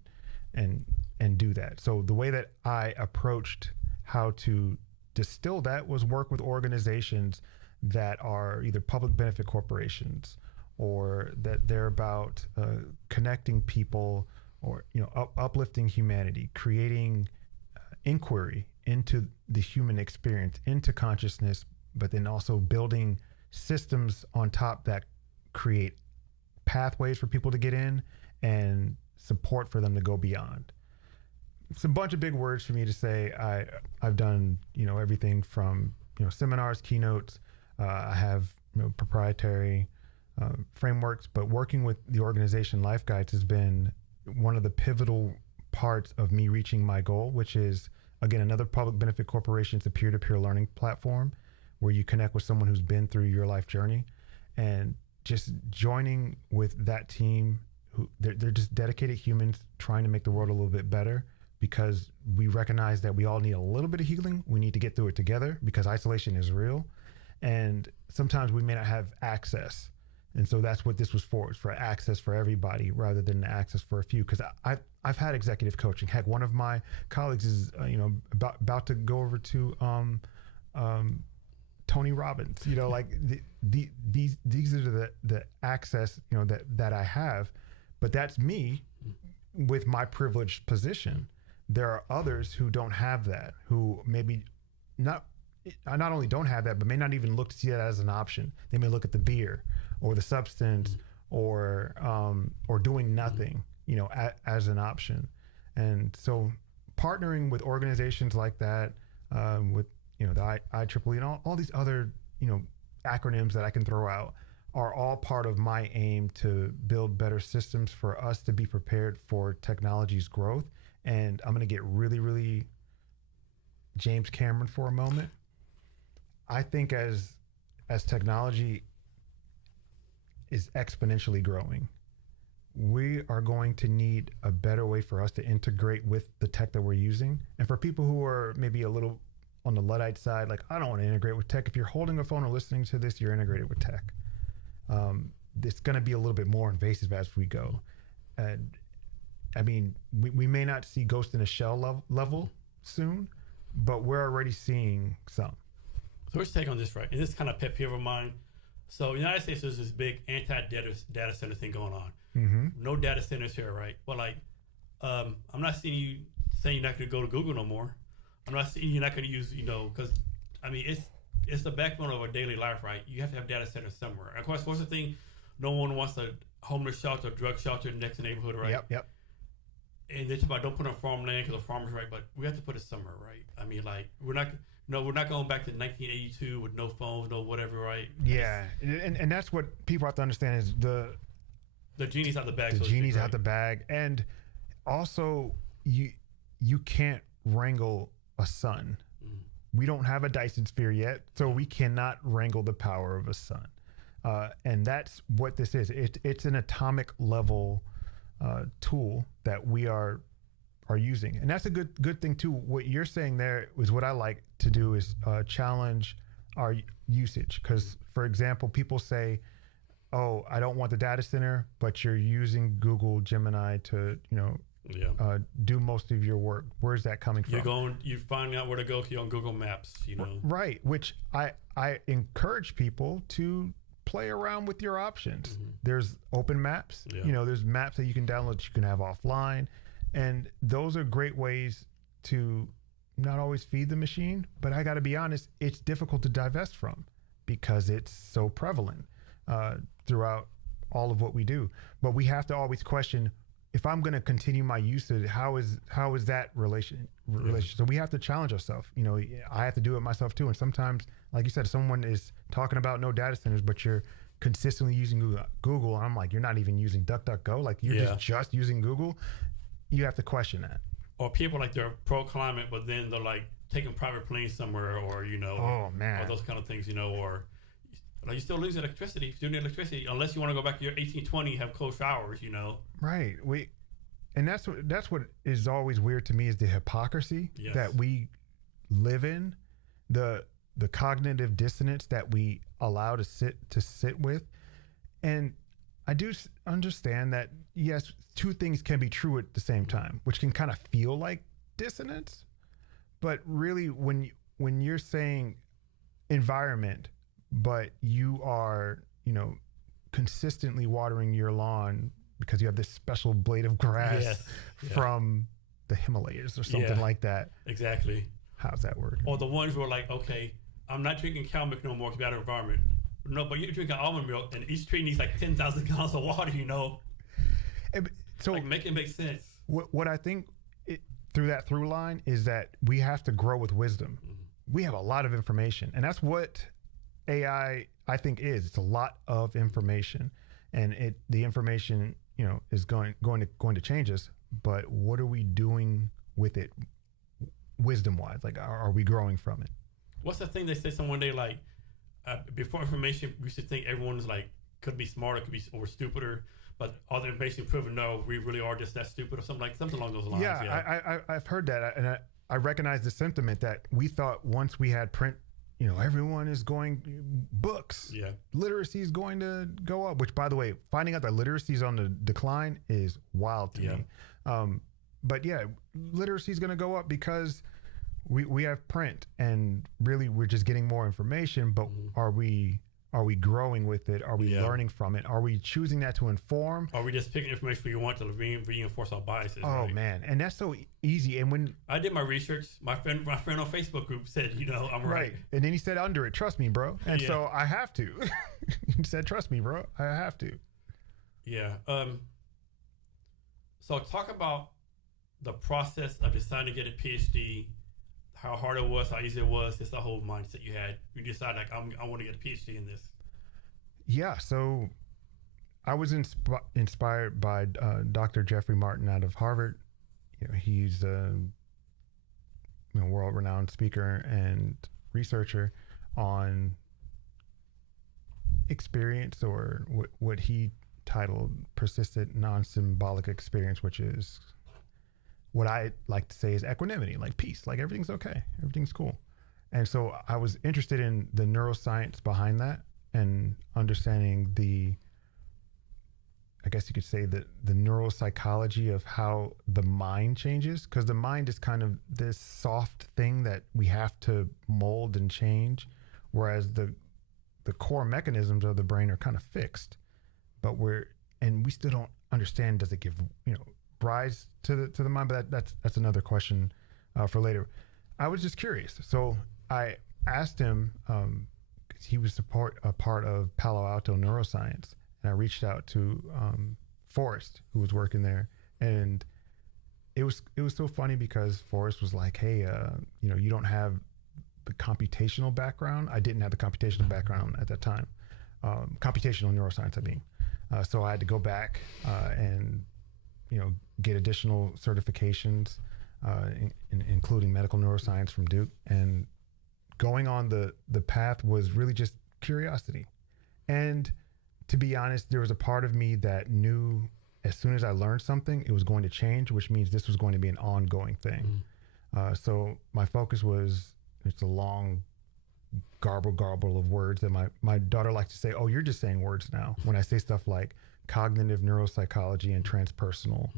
do that? So the way that I approached how to distill that was work with organizations that are either public benefit corporations, or that they're about connecting people, or uplifting humanity, creating inquiry into the human experience, into consciousness, but then also building systems on top that create pathways for people to get in and support for them to go beyond. It's a bunch of big words for me to say. I've done everything from seminars, keynotes. I have proprietary frameworks, but working with the organization Life Guides has been one of the pivotal parts of me reaching my goal, which is, again, another public benefit corporation. It's a peer-to-peer learning platform where you connect with someone who's been through your life journey, and just joining with that team who they're just dedicated humans trying to make the world a little bit better, because we recognize that we all need a little bit of healing. We need to get through it together because isolation is real. And sometimes we may not have access. And so that's what this was for. It's for access for everybody rather than access for a few. Because I've had executive coaching. Heck, one of my colleagues is about to go over to Tony Robbins. These are the access that I have, but that's me with my privileged position. There are others who don't have that, who maybe not only don't have that, but may not even look to see that as an option. They may look at the beer or the substance or doing nothing, as an option. And so partnering with organizations like that, with, the IEEE and all these other, acronyms that I can throw out, are all part of my aim to build better systems for us to be prepared for technology's growth. And I'm going to get really, really James Cameron for a moment. I think as technology is exponentially growing, we are going to need a better way for us to integrate with the tech that we're using. And for people who are maybe a little on the Luddite side, like, I don't want to integrate with tech. If you're holding a phone or listening to this, you're integrated with tech. It's going to be a little bit more invasive as we go. And I mean, we may not see Ghost in a Shell level soon, but we're already seeing some. So let's take on this, right? And this kind of pet peeve of mine. So United States, there's this big anti-data center thing going on. Mm-hmm. No data centers here, right? But like, I'm not seeing you saying you're not going to go to Google no more. I'm not seeing you're not going to use, because I mean, it's the backbone of our daily life, right? You have to have data centers somewhere. Of course, what's the thing? No one wants a homeless shelter, drug shelter in the next neighborhood, right? Yep. And they talk about don't put it on farmland because the farmers, right? But we have to put it somewhere, right? I mean, like we're not going back to 1982 with no phones, no whatever, right? Yeah, and that's what people have to understand is the genie's out the bag. The genie's out the bag, and also you can't wrangle a sun. We don't have a Dyson sphere yet, so we cannot wrangle the power of a sun. And that's what this is. It's an atomic level tool that we are using, and that's a good thing too. What you're saying there is what I like to do is challenge our usage. Because, for example, people say, "Oh, I don't want the data center," but you're using Google Gemini to do most of your work. Where's that coming from? You find out where to go on Google Maps. Right. Which I encourage people to play around with your options. Mm-hmm. There's open maps. Yeah. There's maps that you can download that you can have offline. And those are great ways to not always feed the machine. But I got to be honest, it's difficult to divest from because it's so prevalent throughout all of what we do. But we have to always question, if I'm going to continue my usage, how is that relation? So we have to challenge ourselves. I have to do it myself too. And sometimes, like you said, someone is talking about no data centers, but you're consistently using Google. And I'm like, you're not even using DuckDuckGo. Like you're just using Google. You have to question that. Or people like they're pro climate, but then they're like taking private planes somewhere, or oh man, or those kind of things, or you still lose electricity. You still need electricity unless you want to go back to your 1820, have cold showers, Right. And that's what is always weird to me is the hypocrisy that we live in, the cognitive dissonance that we allow to sit with. And I do understand that, yes, two things can be true at the same time, which can kind of feel like dissonance. But really, when you're saying environment, but you are, consistently watering your lawn because you have this special blade of grass from the Himalayas or something like that. Exactly. How's that work? Or the ones who are like, okay, I'm not drinking cow milk no more because of the environment. No, but you're drinking almond milk, and each tree needs like 10,000 gallons of water, So like, make it make sense. What I think through that through line is that we have to grow with wisdom. Mm-hmm. We have a lot of information, and that's what AI, I think, is. It's a lot of information, and the information, is going to change us. But what are we doing with it, wisdom wise? Like, are we growing from it? What's the thing they say? Someone they like before information, we should think everyone's like could be smarter, could be or stupider. But all the information proven, no, we really are just that stupid, or something along those lines. Yeah. I've heard that, and I recognize the sentiment that we thought once we had print, everyone is going books. Yeah, literacy is going to go up. Which, by the way, finding out that literacy is on the decline is wild to me. But yeah, literacy is going to go up because we have print, and really we're just getting more information. But are we growing with it? Are we learning from it? Are we choosing that to inform? Are we just picking information we want to reinforce our biases? Oh man, and that's so easy. And when I did my research, my friend on Facebook group said, I'm right. And then he said under it, trust me, bro. And so I have to. He said, trust me, bro. I have to. Yeah. So talk about the process of deciding to get a PhD. How hard it was, how easy it was, just the whole mindset you had. You decided, like, I want to get a PhD in this. Yeah, so I was inspired by Dr. Jeffrey Martin out of Harvard. He's a world-renowned speaker and researcher on experience, or what he titled persistent non-symbolic experience, which is what I like to say is equanimity, like peace, like everything's okay, everything's cool. And so I was interested in the neuroscience behind that, and understanding I guess you could say that the neuropsychology of how the mind changes, because the mind is kind of this soft thing that we have to mold and change, whereas the core mechanisms of the brain are kind of fixed. But we still don't understand, does it give rise to the mind? But that's another question for later. I was just curious, so I asked him, because he was a part of Palo Alto Neuroscience. And I reached out to Forrest, who was working there, and it was so funny because Forrest was like, "Hey, you don't have the computational background." I didn't have the computational background at that time, computational neuroscience, I mean. So I had to go back and get additional certifications, including medical neuroscience from Duke. And going on the path was really just curiosity. And to be honest, there was a part of me that knew as soon as I learned something, it was going to change, which means this was going to be an ongoing thing. So my focus was, it's a long garble of words that my daughter likes to say, "Oh, you're just saying words now." When I say stuff like cognitive neuropsychology and transpersonal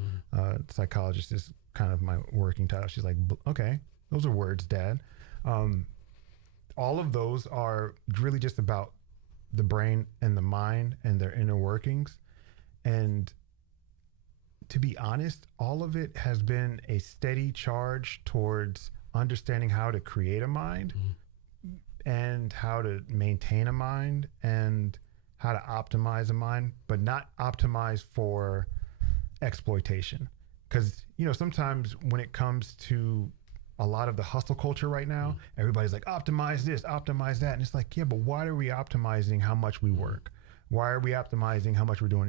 psychologist is kind of my working title. She's like, "Okay, those are words, Dad." All of those are really just about the brain and the mind and their inner workings. And to be honest, all of it has been a steady charge towards understanding how to create a mind and how to maintain a mind and how to optimize a mind, but not optimize for exploitation. Because, sometimes when it comes to a lot of the hustle culture right now, everybody's like, optimize this, optimize that. And it's like, yeah, but why are we optimizing how much we work? Why are we optimizing how much we're doing?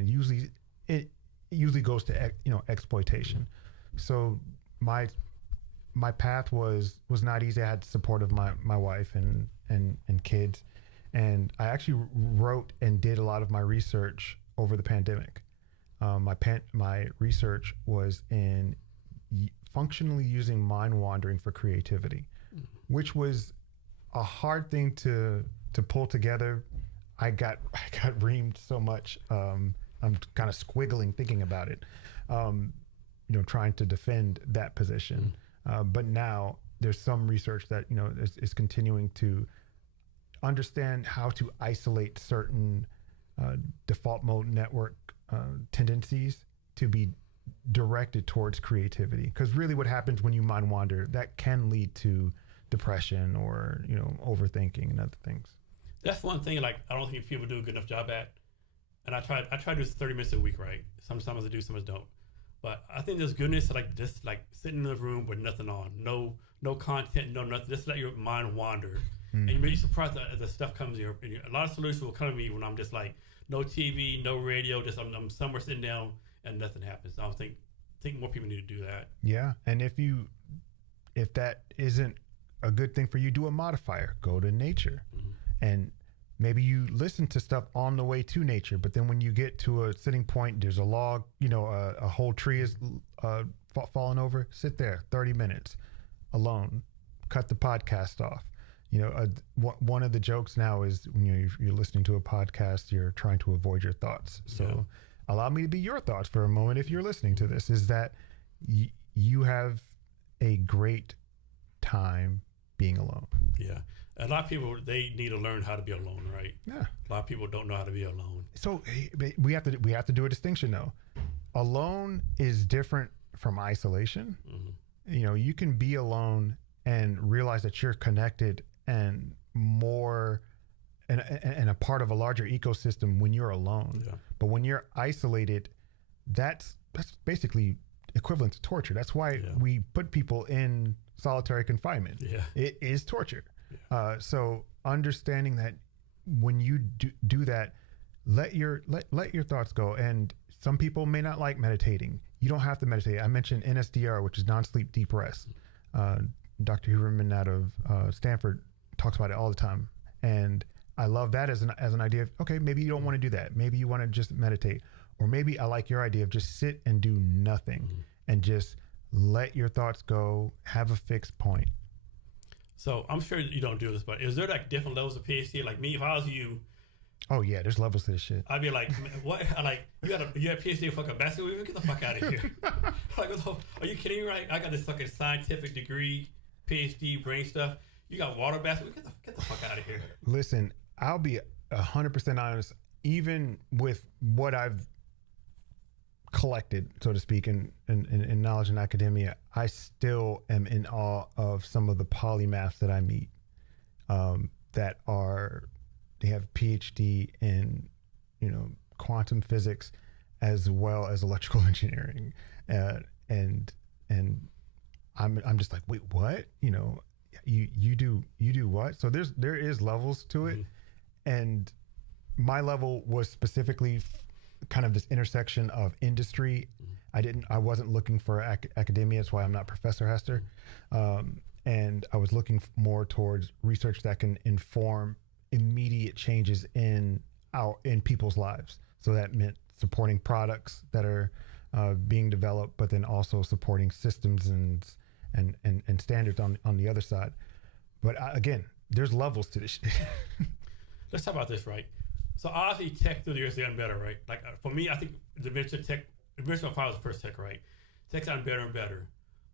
It usually goes to, exploitation. So my path was not easy. I had the support of my wife and kids. And I actually wrote and did a lot of my research over the pandemic. My research was in functionally using mind wandering for creativity, which was a hard thing to pull together. I got reamed so much. I'm kind of squiggling thinking about it, trying to defend that position. But now there's some research that, is continuing to understand how to isolate certain default mode network tendencies to be directed towards creativity. Because really what happens when you mind wander, that can lead to depression or, overthinking and other things. That's one thing, I don't think people do a good enough job at. And I try to do 30 minutes a week, right? Sometimes I do, sometimes don't. But I think there's goodness to just sitting in the room with nothing on, no content, no nothing. Just let your mind wander. And you're really surprised that the stuff comes here. A lot of solutions will come to me when I'm just no TV, no radio, just I'm somewhere sitting down and nothing happens. I think more people need to do that. Yeah, and if that isn't a good thing for you, do a modifier. Go to nature, and maybe you listen to stuff on the way to nature. But then when you get to a sitting point, there's a log, a whole tree is falling over. Sit there, 30 minutes, alone. Cut the podcast off. One of the jokes now is when you're listening to a podcast, you're trying to avoid your thoughts. So allow me to be your thoughts for a moment. If you're listening to this, is that you have a great time being alone. Yeah. A lot of people, they need to learn how to be alone, right? Yeah. A lot of people don't know how to be alone. So we have to do a distinction though. Alone is different from isolation. You can be alone and realize that you're connected and more and a part of a larger ecosystem when you're alone. Yeah. But when you're isolated, that's basically equivalent to torture. That's why we put people in solitary confinement. Yeah. It is torture. Yeah. So understanding that when you do that, let your thoughts go. And some people may not like meditating. You don't have to meditate. I mentioned NSDR, which is non-sleep deep rest. Dr. Huberman out of Stanford talks about it all the time. And I love that as an idea of, okay, maybe you don't want to do that. Maybe you want to just meditate. Or maybe I like your idea of just sit and do nothing and just let your thoughts go, have a fixed point. So I'm sure you don't do this, but is there different levels of PhD? Like me, if I was you, Oh yeah, there's levels to this shit. I'd be like, what? Like, you have a PhD in fucking basketball? Get the fuck out of here. Like, are you kidding me? Right? I got this fucking scientific degree, PhD, brain stuff. You got water basketball? Get the fuck out of here. Listen, I'll be 100% honest. Even with what I've collected, so to speak, in knowledge and academia, I still am in awe of some of the polymaths that I meet that they have PhD in, quantum physics as well as electrical engineering, and I'm just like, wait, what? You do what? So there is levels to it, and my level was specifically kind of this intersection of industry. I wasn't looking for academia. That's why I'm not Professor Hester. And I was looking more towards research that can inform immediate changes in people's lives. So that meant supporting products that are being developed, but then also supporting systems and standards on the other side. But again, there's levels to this shit. Let's talk about this, right? So obviously tech through the years has gotten better, right? Like for me, I think the invention of file was the first tech, right? Tech's gotten better and better.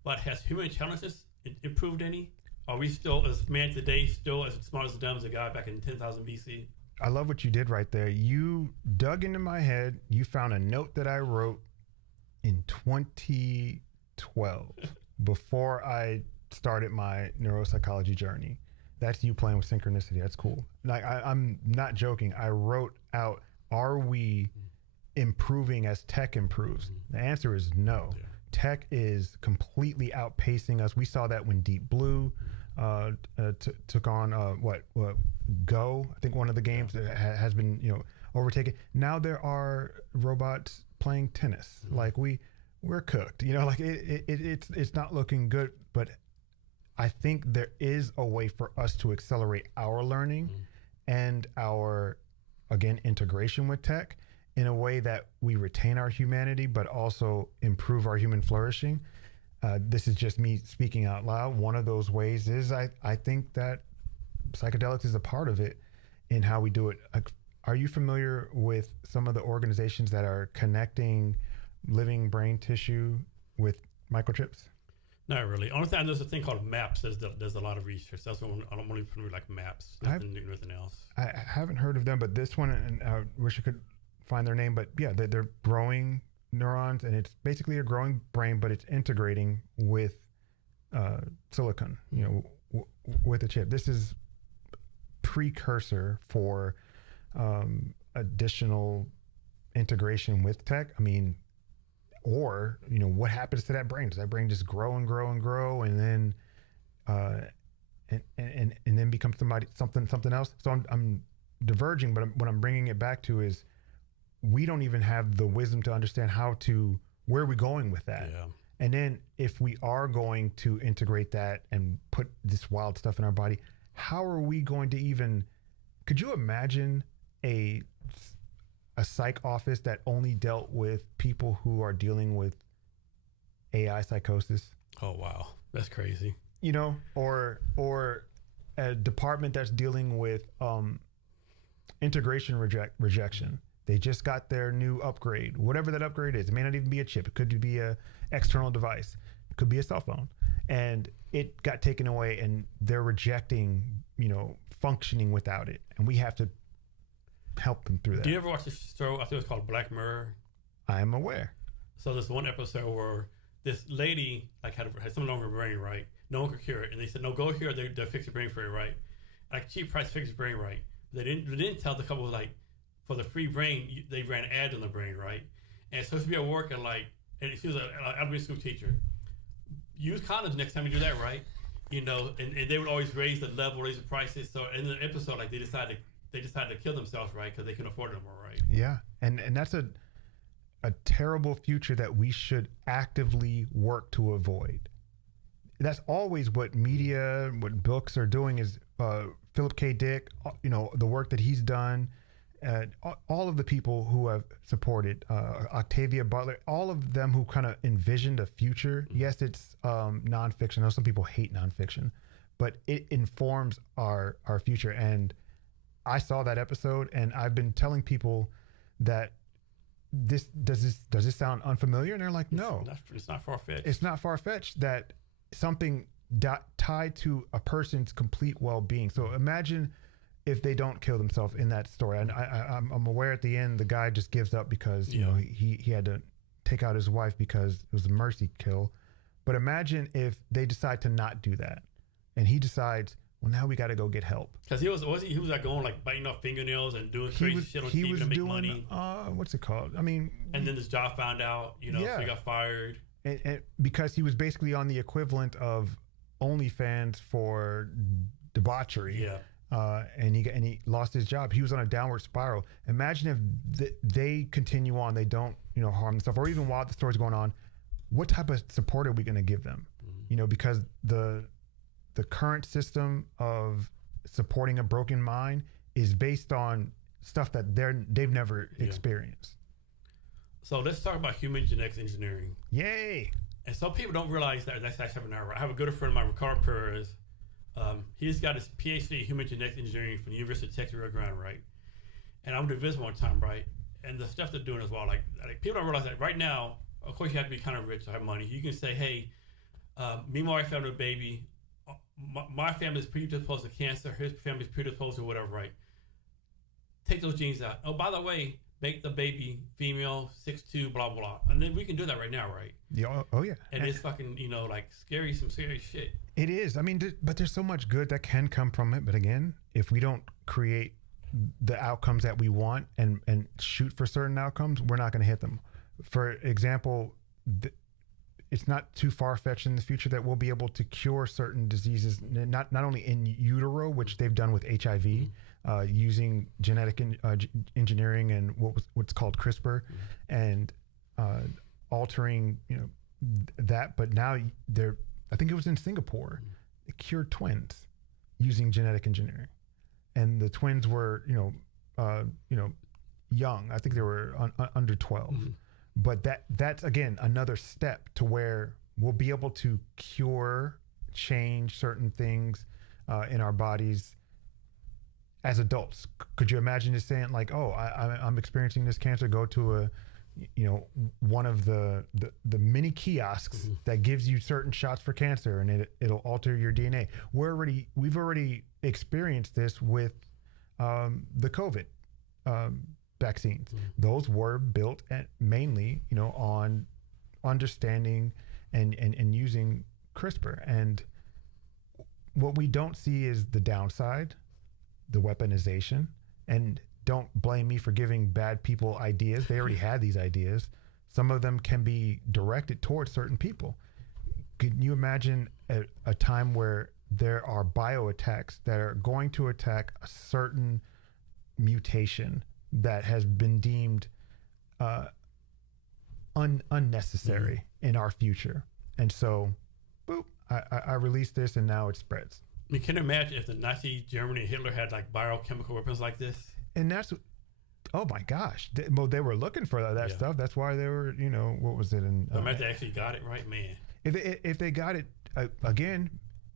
But has human intelligence improved any? Are we still, as man today, still as smart as dumb as a guy back in 10,000 BC? I love what you did right there. You dug into my head. You found a note that I wrote in 2012 before I started my neuropsychology journey. That's you playing with synchronicity. That's cool. Like I'm not joking. I wrote out, are we improving as tech improves? The answer is no. Yeah. Tech is completely outpacing us. We saw that when Deep Blue took on what Go. I think one of the games that has been overtaken. Now there are robots playing tennis. Like we're cooked. Like it's not looking good. But I think there is a way for us to accelerate our learning and our, again, integration with tech in a way that we retain our humanity, but also improve our human flourishing. This is just me speaking out loud. One of those ways is I think that psychedelics is a part of it in how we do it. Are you familiar with some of the organizations that are connecting living brain tissue with microchips? Not really. Only thing, there's a thing called MAPS. There's a lot of research. That's what I don't really like MAPS. Nothing else. I haven't heard of them, but this one, and I wish I could find their name, but yeah, they're growing neurons, and it's basically a growing brain, but it's integrating with silicon, with a chip. This is precursor for additional integration with tech. I mean, or what happens to that brain? Does that brain just grow and grow and grow, and then and then become something else? So I'm diverging, but what I'm bringing it back to is we don't even have the wisdom to understand where are we going with that. Yeah. And then if we are going to integrate that and put this wild stuff in our body, how are we going to even? Could you imagine a psych office that only dealt with people who are dealing with AI psychosis? Oh wow, that's crazy. Or a department that's dealing with integration rejection. They just got their new upgrade, whatever that upgrade is. It may not even be a chip. It could be a external device. It could be a cell phone, and it got taken away, and they're rejecting, functioning without it, and we have to help them through that. Do you ever watch this show? I think it was called Black Mirror. I am aware. So there's one episode where this lady had something wrong with her brain, right? No one could cure it, and they said, "No, go here. They'll fix your brain for you, right?" Like cheap price fix your brain, right? They didn't tell the couple for the free brain they ran ads on the brain, right? And so she be at work and she was an elementary school teacher. Use condoms next time you do that, right? And they would always raise the prices. So in the episode, they decided to kill themselves, right? Because they couldn't afford it anymore, right? Yeah, and that's a terrible future that we should actively work to avoid. That's always what media, what books are doing is Philip K. Dick, the work that he's done, all of the people who have supported, Octavia Butler, all of them who kind of envisioned a future. Yes, it's nonfiction. I know some people hate nonfiction, but it informs our future. And I saw that episode, and I've been telling people that this sound unfamiliar, and they're like, no, it's not far-fetched. It's not far-fetched that something tied to a person's complete well-being. So imagine if they don't kill themselves in that story. And I'm aware at the end the guy just gives up because you know he had to take out his wife because it was a mercy kill. But imagine if they decide to not do that, and he decides, well, now we got to go get help. Because he was like going like biting off fingernails and doing crazy shit on TV to make money. What's it called? I mean, and then this job found out, so he got fired. And because he was basically on the equivalent of OnlyFans for debauchery. Yeah. And he lost his job. He was on a downward spiral. Imagine if they continue on, they don't harm themselves, or even while the story's going on, what type of support are we going to give them? Mm-hmm. Because the current system of supporting a broken mind is based on stuff that they've never experienced. So let's talk about human genetics engineering. Yay! And some people don't realize that that's actually happening. I have a good friend of mine, Ricardo Perez. He's got his PhD in human genetics engineering from the University of Texas, Rio Grande, right? And I went to visit one time, right? And the stuff they're doing as well, like people don't realize that right now, of course, you have to be kind of rich to have money. You can say, hey, me and my wife having a baby. My family is predisposed to cancer. His family is predisposed to whatever, right? Take those genes out. Oh, by the way, make the baby female, 6'2", blah, blah. And then we can do that right now, right? Yeah. Oh, yeah. And it's fucking, like some scary shit. It is. I mean, but there's so much good that can come from it. But again, if we don't create the outcomes that we want and shoot for certain outcomes, we're not going to hit them. For example, it's not too far-fetched in the future that we'll be able to cure certain diseases, not only in utero, which they've done with HIV, using genetic engineering and what's called CRISPR, and altering that. But now I think it was in Singapore, they cured twins using genetic engineering, and the twins were young. I think they were under 12. Mm-hmm. But that's again another step to where we'll be able to change certain things in our bodies as adults. Could you imagine just saying like, "Oh, I'm experiencing this cancer. Go to one of the mini kiosks mm-hmm. that gives you certain shots for cancer, and it'll alter your DNA." We've already experienced this with the COVID. Vaccines. Mm-hmm. Those were built mainly, on understanding and using CRISPR. And what we don't see is the downside, the weaponization. And don't blame me for giving bad people ideas. They already had these ideas. Some of them can be directed towards certain people. Can you imagine a time where there are bioattacks that are going to attack a certain mutation that has been deemed unnecessary mm-hmm. in our future? And so, boop, I released this, and now it spreads. You can imagine if the Nazi Germany and Hitler had like biochemical weapons like this. And that's, oh my gosh, they were looking for that stuff. That's why they were, what was it? And imagine they actually got it right, man. If they got it again,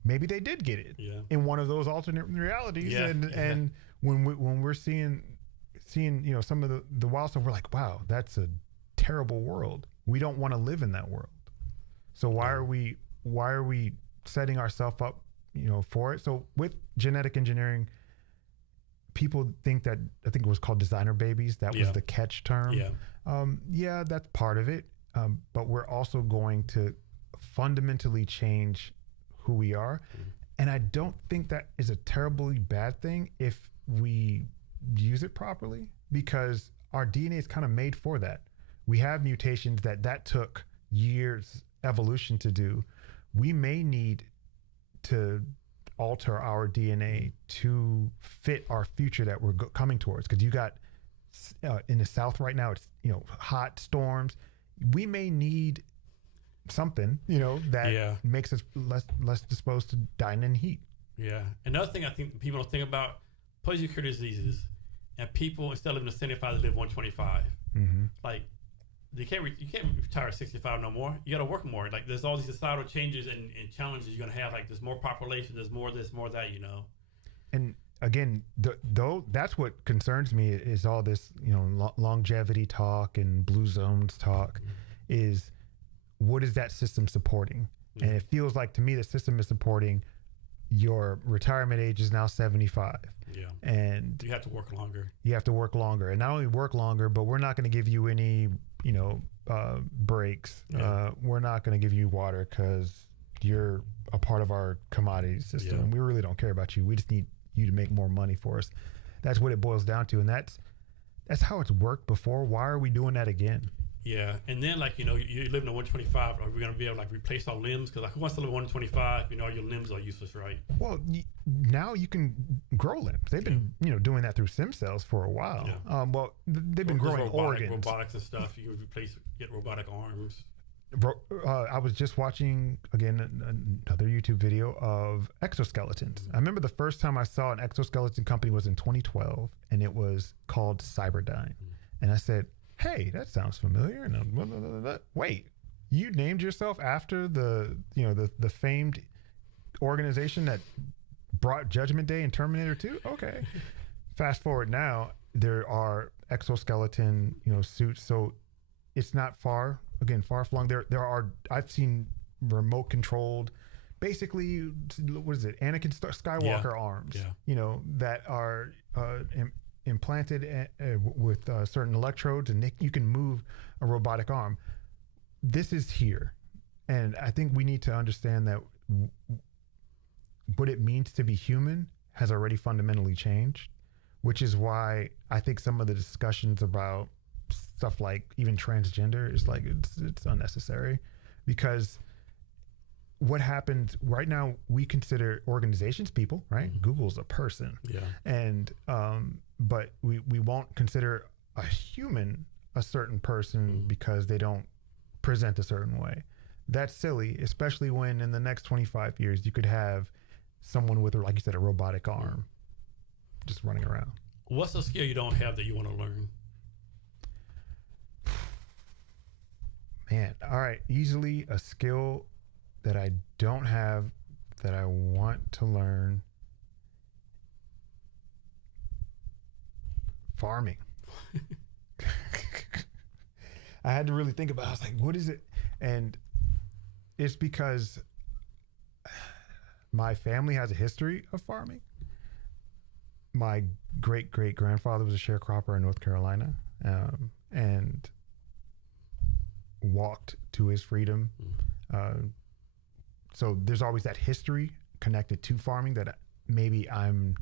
maybe they did get it in one of those alternate realities. Yeah. And when we're seeing some of the wild stuff, we're like, wow, that's a terrible world. We don't want to live in that world. So why are we setting ourselves up, for it? So with genetic engineering, people think that, I think it was called designer babies. That was the catch term. Yeah. That's part of it. But we're also going to fundamentally change who we are. Mm-hmm. And I don't think that is a terribly bad thing if we use it properly, because our DNA is kind of made for that. We have mutations that took years evolution to do. We may need to alter our DNA to fit our future that we're coming towards. Because you got in the South right now, it's hot storms. We may need something that makes us less disposed to dying in heat. Yeah. Another thing I think people don't think about, poison cure diseases, and people instead of living to 75, they live 125. Mm-hmm. Like you can't retire at 65 no more. You got to work more. Like there's all these societal changes and challenges you're gonna have. Like there's more population, there's more this, more that. And again, though that's what concerns me is all this, longevity talk and blue zones talk. Is what is that system supporting? And it feels like to me the system is supporting your retirement age is now 75. Yeah. And you have to work longer. You have to work longer. And not only work longer, but we're not going to give you any, breaks. Yeah. We're not going to give you water because you're a part of our commodity system. Yeah. And we really don't care about you. We just need you to make more money for us. That's what it boils down to. And that's how it's worked before. Why are we doing that again? Yeah, and then you live in a 125. Are we going to be able to replace our limbs? Because who wants to live 125? Your limbs are useless, right? Well, now you can grow limbs. They've been doing that through stem cells for a while. Yeah. They've been growing organs, robotics and stuff. You can get robotic arms. I was just watching again another YouTube video of exoskeletons. I remember the first time I saw an exoskeleton company was in 2012, and it was called Cyberdyne, and I said, hey, that sounds familiar. And wait, you named yourself after the famed organization that brought Judgment Day and Terminator 2? Okay. Fast forward now, there are exoskeleton, suits. So it's not far flung. There are, I've seen remote controlled, basically, what is it? Anakin Skywalker arms, that are, implanted with certain electrodes, and you can move a robotic arm. This is here. And I think we need to understand that what it means to be human has already fundamentally changed, which is why I think some of the discussions about stuff like even transgender is it's unnecessary, because what happens right now, we consider organizations people, right? Mm-hmm. Google's a person. Yeah. And, but we won't consider a human a certain person because they don't present a certain way. That's silly, especially when in the next 25 years you could have someone with, like you said, a robotic arm just running around. What's a skill you don't have that you want to learn? Man, all right. Easily a skill that I don't have that I want to learn. Farming. I had to really think about it. I was like, what is it? And it's because my family has a history of farming. My great-great-grandfather was a sharecropper in North Carolina, and walked to his freedom. So there's always that history connected to farming that maybe I'm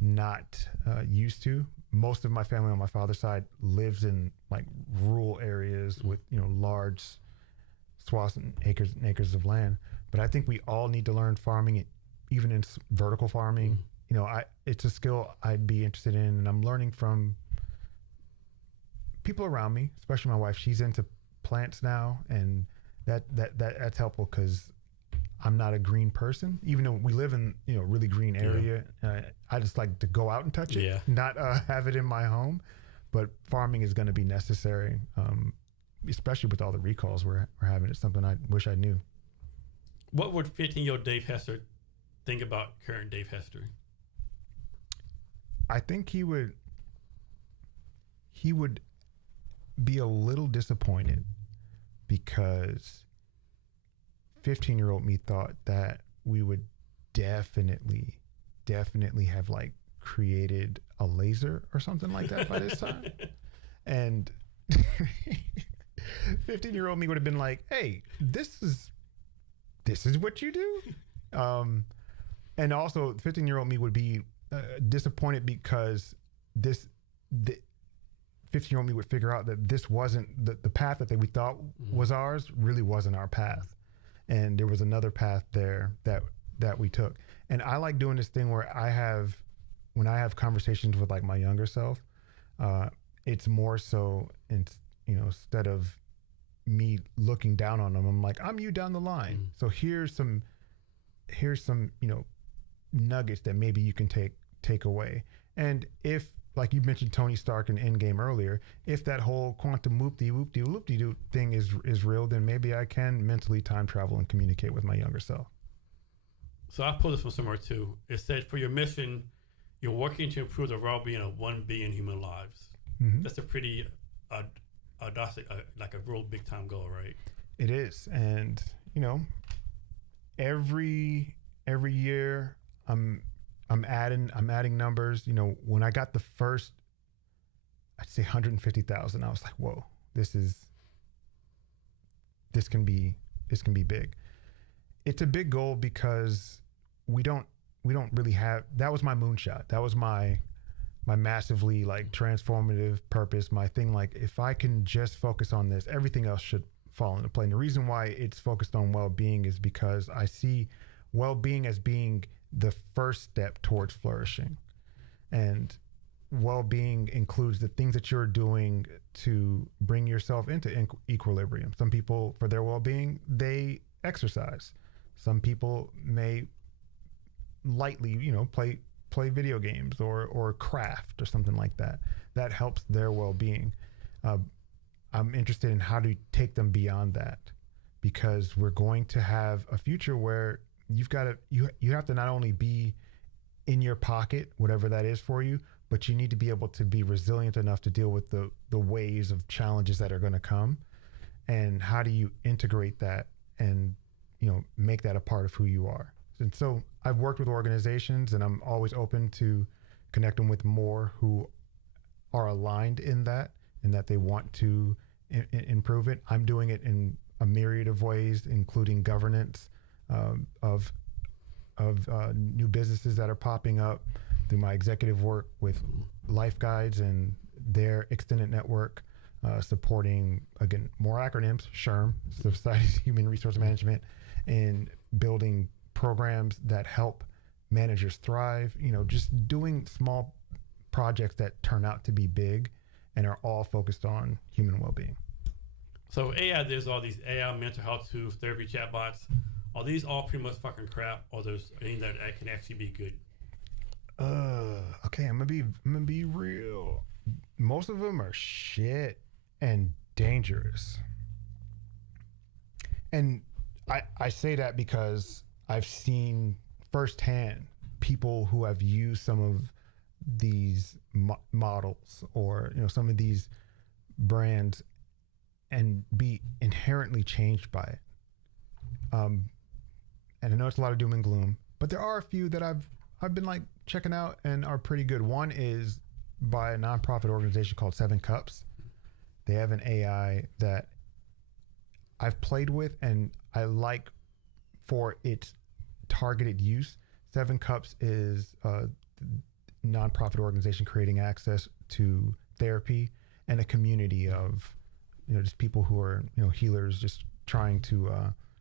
not used to. Most of my family on my father's side lives in rural areas with large swaths and acres of land. But I think we all need to learn farming, even in vertical farming. It's a skill I'd be interested in, and I'm learning from people around me, especially my wife. She's into plants now, and that's helpful because I'm not a green person, even though we live in really green area. I just like to go out and touch it, not have it in my home. But farming is going to be necessary, especially with all the recalls we're having. It's something I wish I knew. What would 15-year-old Dave Hester think about current Dave Hester? I think he would be a little disappointed because 15-year-old me thought that we would definitely have created a laser or something like that by this time. And 15-year-old me would have been like, hey, this is what you do. And also 15-year-old me would be disappointed because the 15-year-old me would figure out that this wasn't the path that we thought was ours really wasn't our path. And there was another path there that we took. And I like doing this thing where when I have conversations with my younger self, it's more so, instead of me looking down on them, I'm like, I'm you down the line. So here's some nuggets that maybe you can take away. And if, like you mentioned Tony Stark in Endgame earlier, if that whole quantum whoop-de-whoop-de-whoop-de-doo thing is real, then maybe I can mentally time travel and communicate with my younger self. So I pulled this from somewhere too. It said, for your mission, you're working to improve the well-being of 1 billion human lives. Mm-hmm. That's a pretty audacious, like a real big time goal, right? It is. And, you know, every year I'm adding numbers. You know, when I got the first, I'd say 150,000, I was like, whoa, this can be big. It's a big goal because we don't really have, that was my moonshot. That was my massively like transformative purpose, my thing. Like, if I can just focus on this, everything else should fall into play. And the reason why it's focused on well-being is because I see well-being as being the first step towards flourishing. And well-being includes the things that you're doing to bring yourself into equilibrium. Some people, for their well-being, they exercise. Some people may lightly, you know, play video games or craft or something like that. That helps their well-being. I'm interested in how to take them beyond that, because we're going to have a future where you have to not only be in your pocket, whatever that is for you, but you need to be able to be resilient enough to deal with the waves of challenges that are going to come. And how do you integrate that and, you know, make that a part of who you are? And so I've worked with organizations, and I'm always open to connecting with more who are aligned in that, and that they want to improve it. I'm doing it in a myriad of ways, including governance of new businesses that are popping up, through my executive work with Life Guides and their extended network, supporting, again, more acronyms, SHRM, Society's Human Resource Management, and building programs that help managers thrive. You know, just doing small projects that turn out to be big and are all focused on human well-being. So AI, there's all these AI mental health tools, therapy chatbots. Are these all pretty much fucking crap, or there's any that can actually be good? Okay, I'm gonna be real. Most of them are shit and dangerous. And I say that because I've seen firsthand people who have used some of these models, or, you know, some of these brands, and be inherently changed by it. And I know it's a lot of doom and gloom, but there are a few that I've been like checking out and are pretty good. One is by a nonprofit organization called 7 Cups. They have an AI that I've played with and I like for its targeted use. 7 Cups is a nonprofit organization creating access to therapy and a community of, you know, just people who are, you know, healers, just trying to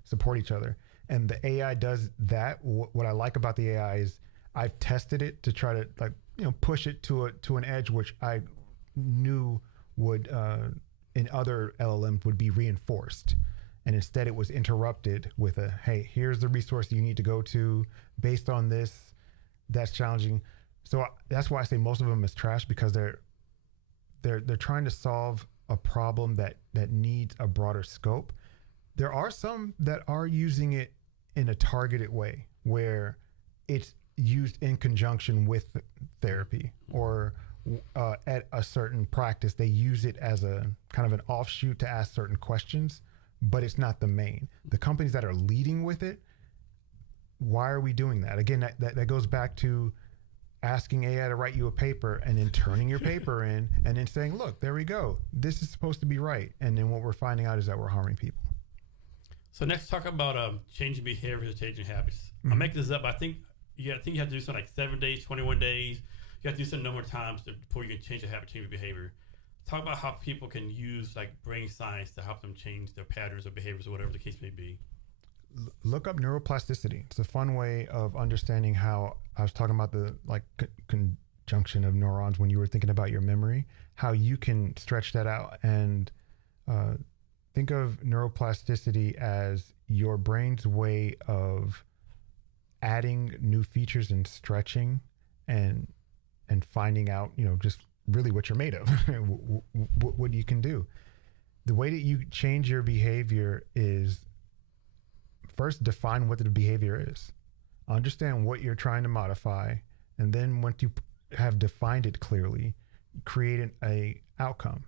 support each other. And the AI does that. What I like about the AI is I've tested it to try to, like, you know, push it to an edge, which I knew would in other LLMs would be reinforced. And instead it was interrupted with a, hey, here's the resource you need to go to based on this. That's challenging. So that's why I say most of them is trash, because they're trying to solve a problem that needs a broader scope. There are some that are using it in a targeted way, where it's used in conjunction with therapy, or at a certain practice, they use it as a kind of an offshoot to ask certain questions, but it's not the main. The companies that are leading with it, why are we doing that? Again, that goes back to asking AI to write you a paper, and then turning your paper in, and then saying, look, there we go. This is supposed to be right. And then what we're finding out is that we're harming people. So next, talk about changing behaviors, changing habits. Mm-hmm. I'll make this up. I think you have to do something like 7 days, 21 days. You have to do some number of times before you can change a habit, change your behavior. Talk about how people can use like brain science to help them change their patterns or behaviors, or whatever the case may be. Look up neuroplasticity. It's a fun way of understanding how I was talking about the like conjunction of neurons when you were thinking about your memory, how you can stretch that out. And think of neuroplasticity as your brain's way of adding new features and stretching and finding out, you know, just really what you're made of, what you can do. The way that you change your behavior is first define what the behavior is, understand what you're trying to modify, and then once you have defined it clearly, created a outcome.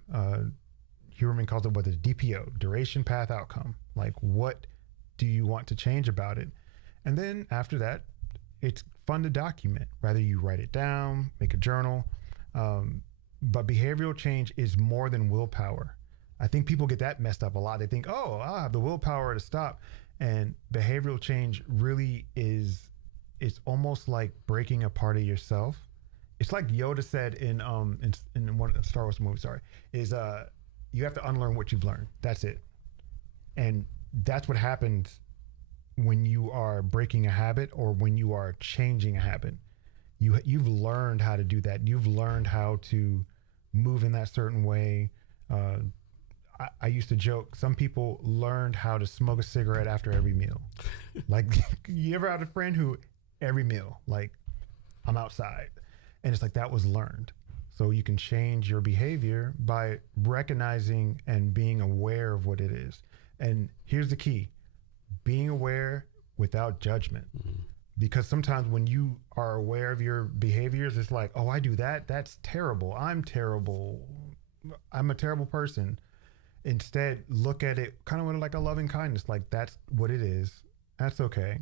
Huberman calls it what is DPO, duration path outcome. Like, what do you want to change about it? And then after that, it's fun to document. Whether you write it down, make a journal. But behavioral change is more than willpower. I think people get that messed up a lot. They think, oh, I have the willpower to stop. And behavioral change really is, it's almost like breaking a part of yourself. It's like Yoda said in one of the Star Wars movies, is you have to unlearn what you've learned. That's it. And that's what happens when you are breaking a habit or when you are changing a habit. You've learned how to do that. You've learned how to move in that certain way. I used to joke, some people learned how to smoke a cigarette after every meal. Like, you ever had a friend who every meal, like, I'm outside, and it's like that was learned. So you can change your behavior by recognizing and being aware of what it is. And here's the key, being aware without judgment. Mm-hmm. Because sometimes when you are aware of your behaviors, it's like, oh, I do that. That's terrible. I'm terrible. I'm a terrible person. Instead, look at it kind of with like a loving kindness. Like, that's what it is. That's okay.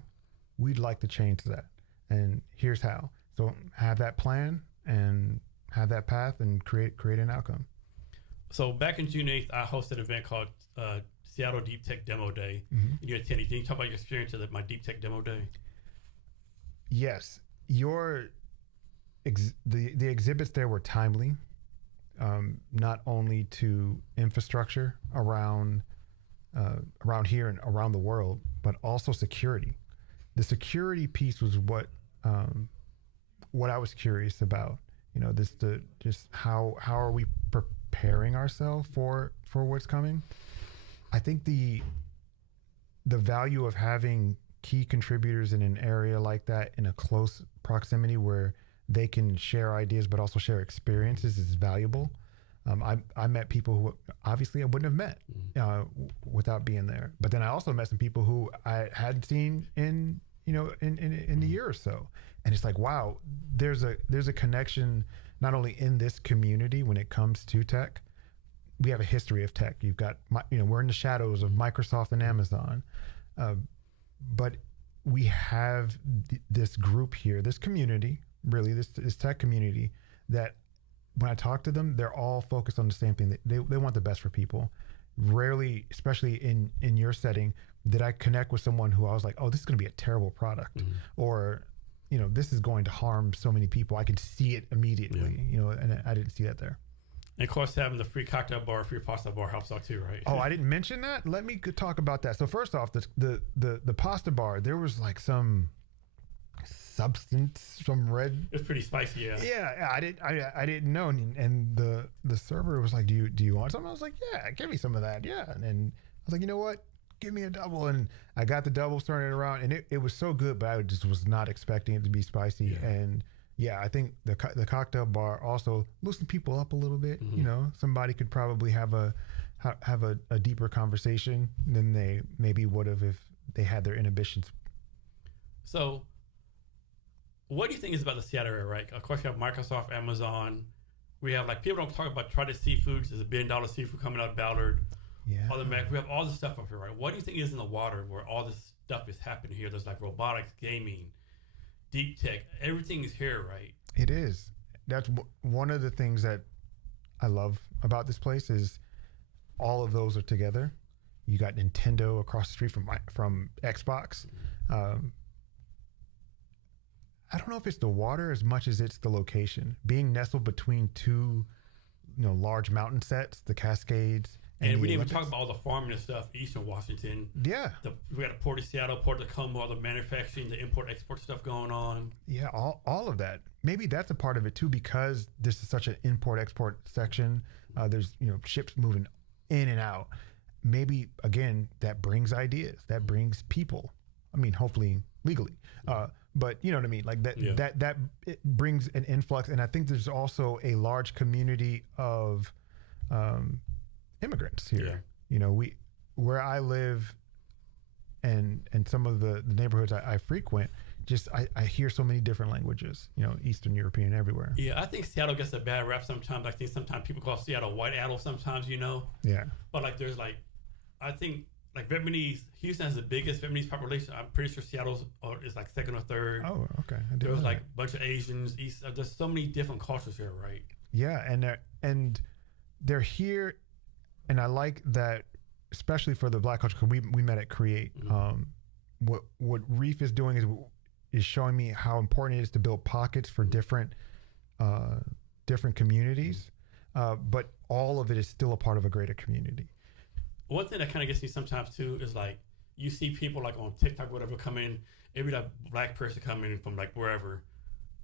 We'd like to change that. And here's how. So have that plan and have that path and create an outcome. So back in June 8th, I hosted an event called Seattle Deep Tech Demo Day. Mm-hmm. You attended. Can you talk about your experience at my Deep Tech Demo Day? Yes. The exhibits there were timely. Not only to infrastructure around here and around the world, but also security. The security piece was what I was curious about. You know, just how are we preparing ourselves for what's coming? I think the value of having key contributors in an area like that in a close proximity where they can share ideas but also share experiences is valuable. I met people who obviously I wouldn't have met without being there. But then I also met some people who I hadn't seen in the year or so. And it's like, wow, there's a connection not only in this community when it comes to tech. We have a history of tech. You've got, we're in the shadows of Microsoft and Amazon. But we have this group here, this community, really, this tech community that when I talk to them, they're all focused on the same thing. They want the best for people. Rarely, especially in your setting, did I connect with someone who I was like, oh, this is going to be a terrible product, or, this is going to harm so many people. I could see it immediately, and I didn't see that there. And of course, having the free cocktail bar, free pasta bar helps out too, right? Oh, I didn't mention that. Let me talk about that. So first off, the pasta bar, there was like some substance, some red. It's pretty spicy, yeah. Yeah, I didn't know, and the server was like, do you want some? I was like, yeah, give me some of that, yeah. And I was like, you know what? Give me a double, and I got the double, starting it around, and it was so good, but I just was not expecting it to be spicy, and. Yeah, I think the cocktail bar also loosened people up a little bit. Mm-hmm. Somebody could probably have a deeper conversation than they maybe would have if they had their inhibitions. So, what do you think is about the Seattle area, right? Of course, you have Microsoft, Amazon. We have, like, people don't talk about Trident Seafoods. There's $1 billion seafood coming out of Ballard. Yeah. We have all this stuff up here, right? What do you think is in the water where all this stuff is happening here? There's like robotics, gaming, deep tech, everything is here, right? It is. That's one of the things that I love about this place is all of those are together. You got Nintendo across the street from Xbox. I don't know if it's the water as much as it's the location. Being nestled between two, large mountain sets, the Cascades. And we didn't even talk about all the farming and stuff, Eastern Washington. Yeah. We got a Port of Seattle, Port of Tacoma, all the manufacturing, the import-export stuff going on. Yeah, all of that. Maybe that's a part of it too, because this is such an import-export section. There's, ships moving in and out. Maybe, again, that brings ideas. That brings people. I mean, hopefully legally. But you know what I mean? Like that, that it brings an influx. And I think there's also a large community of immigrants here. Yeah. Where I live and some of the neighborhoods I frequent, I hear so many different languages, Eastern European everywhere. Yeah, I think Seattle gets a bad rap sometimes. I think sometimes people call Seattle white Adel sometimes, Yeah. But like there's like, I think like Vietnamese, Houston has the biggest Vietnamese population. I'm pretty sure Seattle's is like second or third. Oh, okay. There's like a bunch of Asians, East. There's so many different cultures here, right? Yeah, and they're here, and I like that, especially for the Black culture. Cause we met at Create. Mm-hmm. What Reef is doing is showing me how important it is to build pockets for different communities, but all of it is still a part of a greater community. One thing that kind of gets me sometimes too is like you see people like on TikTok, whatever, come in. Every like black person come in from like wherever.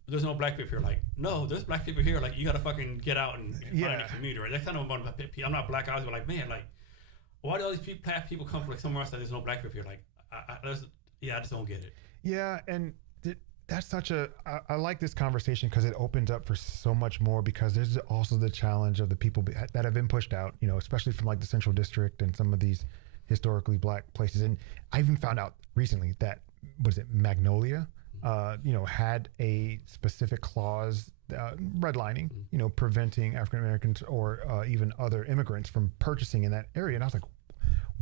There's no black people here. Like, no, there's black people here. Like, you gotta fucking get out and find a community, right? That's kind of about I'm not black. I was like, man, like, why do all these black people come from like somewhere else that there's no black people here? Like, I just don't get it. Yeah, and that's such a. I like this conversation because it opens up for so much more. Because there's also the challenge of the people that have been pushed out. Especially from like the Central District and some of these historically black places. And I even found out recently that Magnolia. Had a specific clause, redlining, preventing African Americans or even other immigrants from purchasing in that area. And I was like,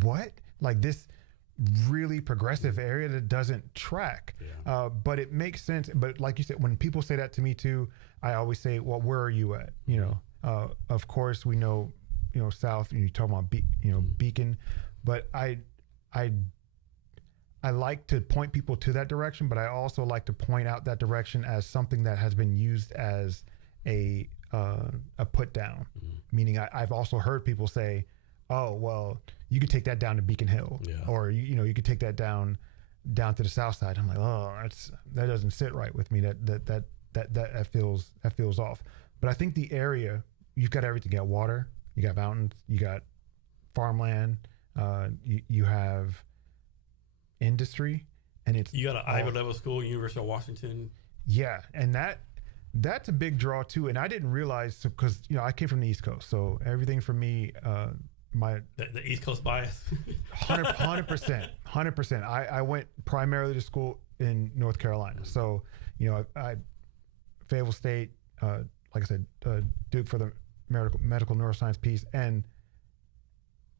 what? Like this really progressive area that doesn't track. Yeah. But it makes sense. But like you said, when people say that to me too, I always say, well, where are you at? Of course we know, South, you talk about, Beacon, but I like to point people to that direction, but I also like to point out that direction as something that has been used as a put down. Mm-hmm. Meaning I've also heard people say, oh, well, you could take that down to Beacon Hill, or, you could take that down to the South Side. I'm like, oh, that doesn't sit right with me. That feels off. But I think the area, you've got everything. You got water, you got mountains, you got farmland, you have industry, and you got an Ivy level school, University of Washington. Yeah, and that's a big draw too. And I didn't realize, because I came from the East Coast, so everything for me, the East Coast bias. 100%. I went primarily to school in North Carolina, so I Fayetteville State, like I said, Duke for the medical neuroscience piece. And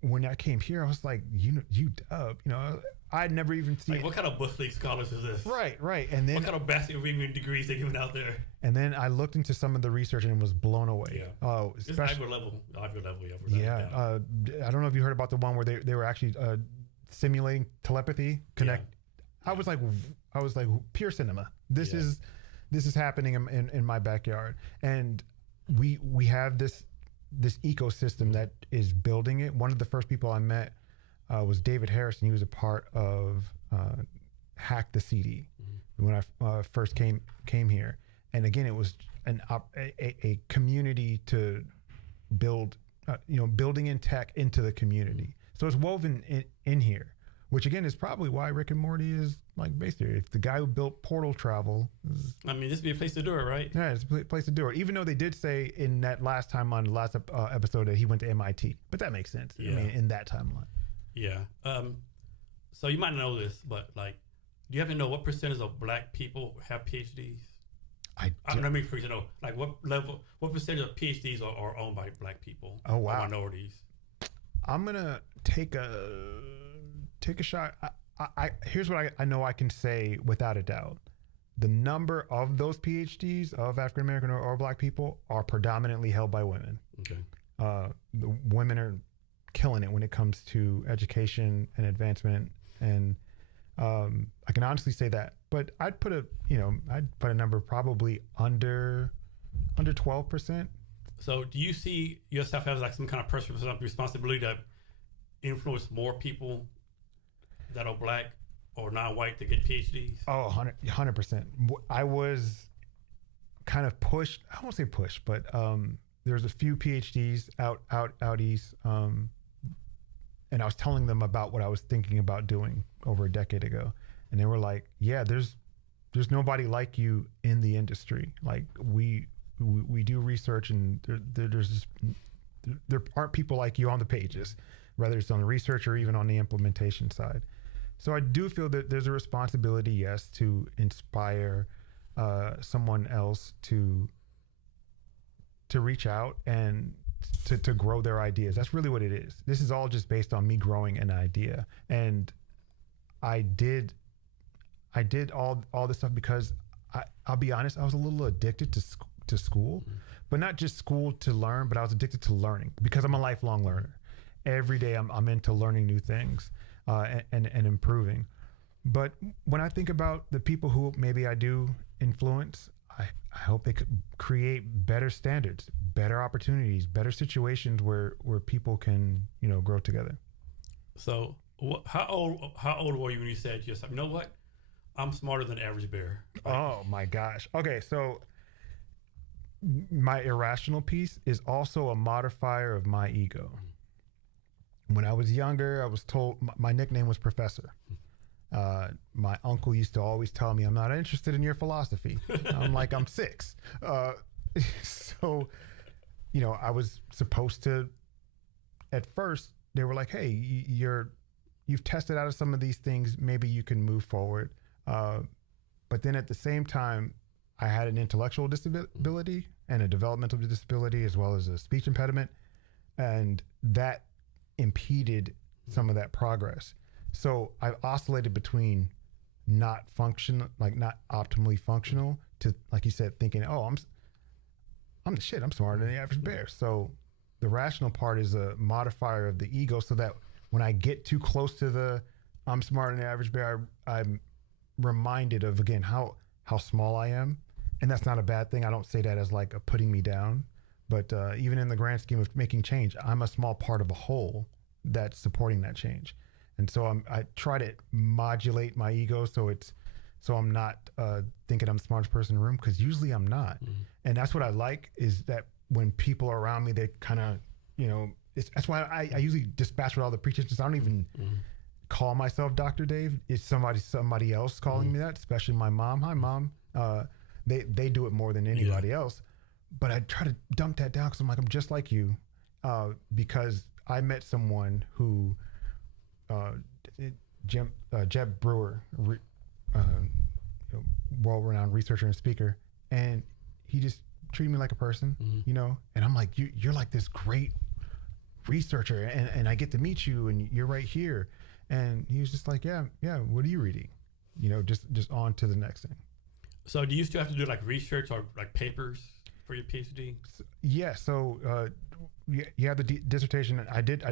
when I came here, I was like, UW, I'd never even seen. Like, what kind of Bush League scholars is this? Right. And then what kind of basketball degrees they're giving out there? And then I looked into some of the research and was blown away. Yeah. Oh, especially Ivy level. Yeah. I don't know if you heard about the one where they were actually simulating telepathy. Yeah. I was like pure cinema. This is happening in my backyard, and we have this ecosystem that is building it. One of the first people I met was David Harrison. He was a part of Hack the CD when I first came here. And again, it was a community to build, building in tech into the community. So it's woven in here, which again is probably why Rick and Morty is like based here. If the guy who built Portal Travel, this would be a place to do it, right? Yeah, it's a place to do it. Even though they did say in that last episode that he went to MIT, but that makes sense. Yeah. I mean, in that timeline. Yeah. So you might know this, but like, do you happen to know what percentage of black people have PhDs? I don't know, for example, like what percentage of PhDs are owned by black people? Oh, wow. Or minorities? I'm gonna take a shot. Here's what I know I can say without a doubt. The number of those PhDs of African American or black people are predominantly held by women. Okay. The women are killing it when it comes to education and advancement, and I can honestly say that. But I'd put a number probably under 12%. So do you see yourself as like some kind of personal responsibility to influence more people that are black or non-white to get PhDs? Oh, 100%. I was kind of pushed. I won't say pushed, but there's a few PhDs out east, and I was telling them about what I was thinking about doing over a decade ago, and they were like, "Yeah, there's nobody like you in the industry. Like we do research, and there aren't people like you on the pages, whether it's on the research or even on the implementation side." So I do feel that there's a responsibility, yes, to inspire someone else to reach out and to grow their ideas. That's really what it is. This is all just based on me growing an idea. And I did all this stuff because I'll be honest, I was a little addicted to school, but not just school to learn, but I was addicted to learning because I'm a lifelong learner. Every day I'm into learning new things and improving. But when I think about the people who maybe I do influence, I hope they could create better standards, better opportunities, better situations where people can, grow together. So how old were you when you said to yourself, you know what? I'm smarter than the average bear. Like, oh my gosh. Okay. So my irrational piece is also a modifier of my ego. When I was younger, I was told my nickname was Professor. My uncle used to always tell me, I'm not interested in your philosophy. I'm like, I'm 6. So, I was supposed to, at first, they were like, hey, you've tested out of some of these things. Maybe you can move forward. But then at the same time, I had an intellectual disability and a developmental disability, as well as a speech impediment. And that impeded some of that progress. So I oscillated between not optimally functional to, like you said, thinking, oh, I'm the shit. I'm smarter than the average bear. So the rational part is a modifier of the ego, so that when I get too close to the I'm smarter than the average bear, I'm reminded of, again, how small I am. And that's not a bad thing. I don't say that as like a putting me down, but even in the grand scheme of making change, I'm a small part of a whole that's supporting that change. And so I try to modulate my ego so I'm not thinking I'm the smartest person in the room, because usually I'm not. And that's what I like, is that when people are around me, they kind of, that's why I usually dispatch with all the pretensions. I don't even call myself Dr. Dave. It's somebody else calling me that, especially my mom. Hi, Mom. They do it more than anybody else. But I try to dump that down because I'm like, I'm just like you, because I met someone who, Jeb Brewer, world-renowned researcher and speaker, and he just treated me like a person, and I'm like, you're like this great researcher, and I get to meet you, and you're right here. And he was just like, yeah, what are you reading? Just on to the next thing. So do you still have to do like research or like papers for your PhD? Yeah. So you have the dissertation. I did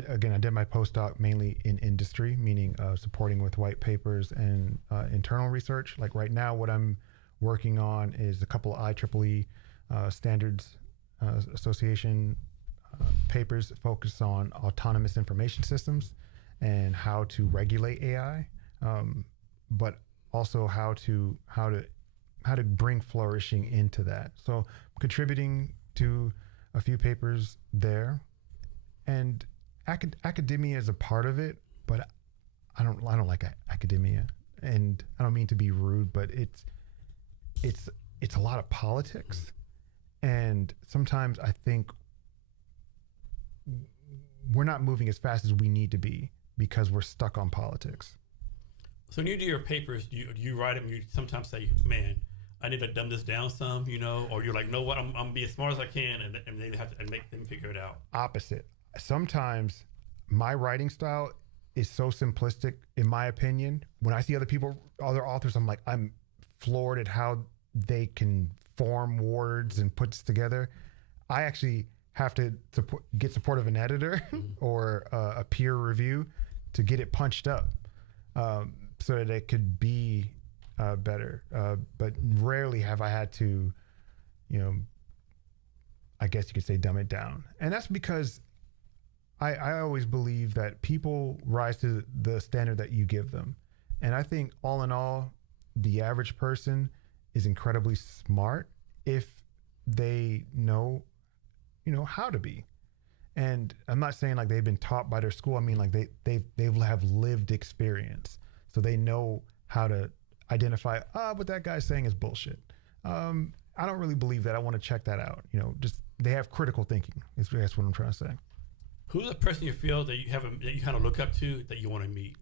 my postdoc mainly in industry, meaning supporting with white papers and internal research. Like right now, what I'm working on is a couple of IEEE Standards Association papers focused on autonomous information systems and how to regulate AI, but also how to bring flourishing into that. So I'm contributing to a few papers there, and academia is a part of it, but I don't like academia, and I don't mean to be rude, but it's a lot of politics, and sometimes I think we're not moving as fast as we need to be because we're stuck on politics. So when you do your papers, do you write them? You sometimes say, man, I need to dumb this down some, or you're like, no, what, I'm gonna be as smart as I can, and they have to make them figure it out. Opposite. Sometimes my writing style is so simplistic, in my opinion. When I see other authors, I'm like, I'm floored at how they can form words and put this together. I actually have to get support of an editor or a peer review to get it punched up, so that it could be better. But rarely have I had to, I guess you could say, dumb it down. And that's because I always believe that people rise to the standard that you give them. And I think all in all, the average person is incredibly smart if they know, how to be. And I'm not saying like they've been taught by their school. I mean, like they have lived experience. So they know how to identify, what that guy's saying is bullshit. I don't really believe that. I want to check that out. Just they have critical thinking. That's what I'm trying to say. Who's a person you feel that you kind of look up to that you want to meet?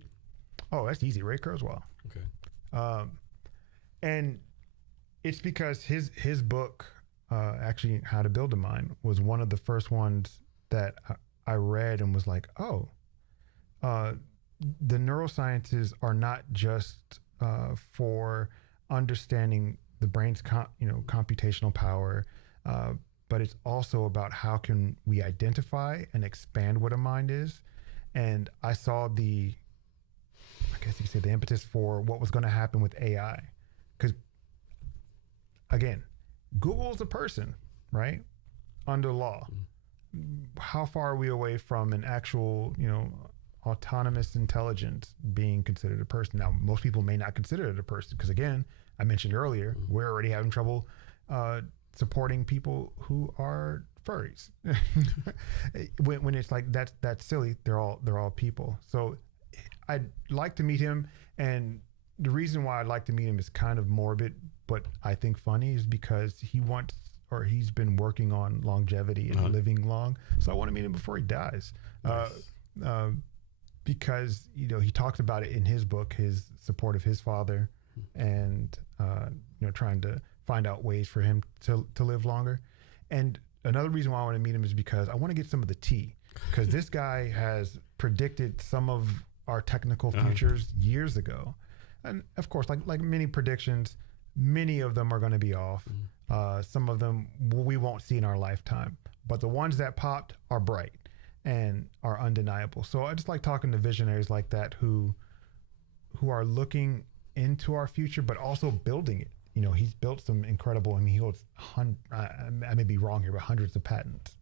Oh, that's easy. Ray Kurzweil. Okay. And it's because his book, actually, How to Build a Mind, was one of the first ones that I read and was like, oh, the neurosciences are not just for understanding the brain's computational power, but it's also about how can we identify and expand what a mind is. And I saw I guess you could say the impetus for what was going to happen with AI. Because again, Google's a person, right? Under law. How far are we away from an actual, autonomous intelligence being considered a person? Now, most people may not consider it a person because, again, I mentioned earlier, we're already having trouble supporting people who are furries. when it's like that's silly. They're all people. So I'd like to meet him, and the reason why I'd like to meet him is kind of morbid, but I think funny, is because he's been working on longevity and living long. So I want to meet him before he dies. Nice. Because he talks about it in his book, his support of his father, and trying to find out ways for him to live longer. And another reason why I want to meet him is because I want to get some of the tea, because this guy has predicted some of our technical futures years ago. And of course, like many predictions, many of them are going to be off. Some of them we won't see in our lifetime, but the ones that popped are bright and are undeniable. So I just like talking to visionaries like that who are looking into our future, but also building it. He's built some incredible, he holds I may be wrong here, but hundreds of patents.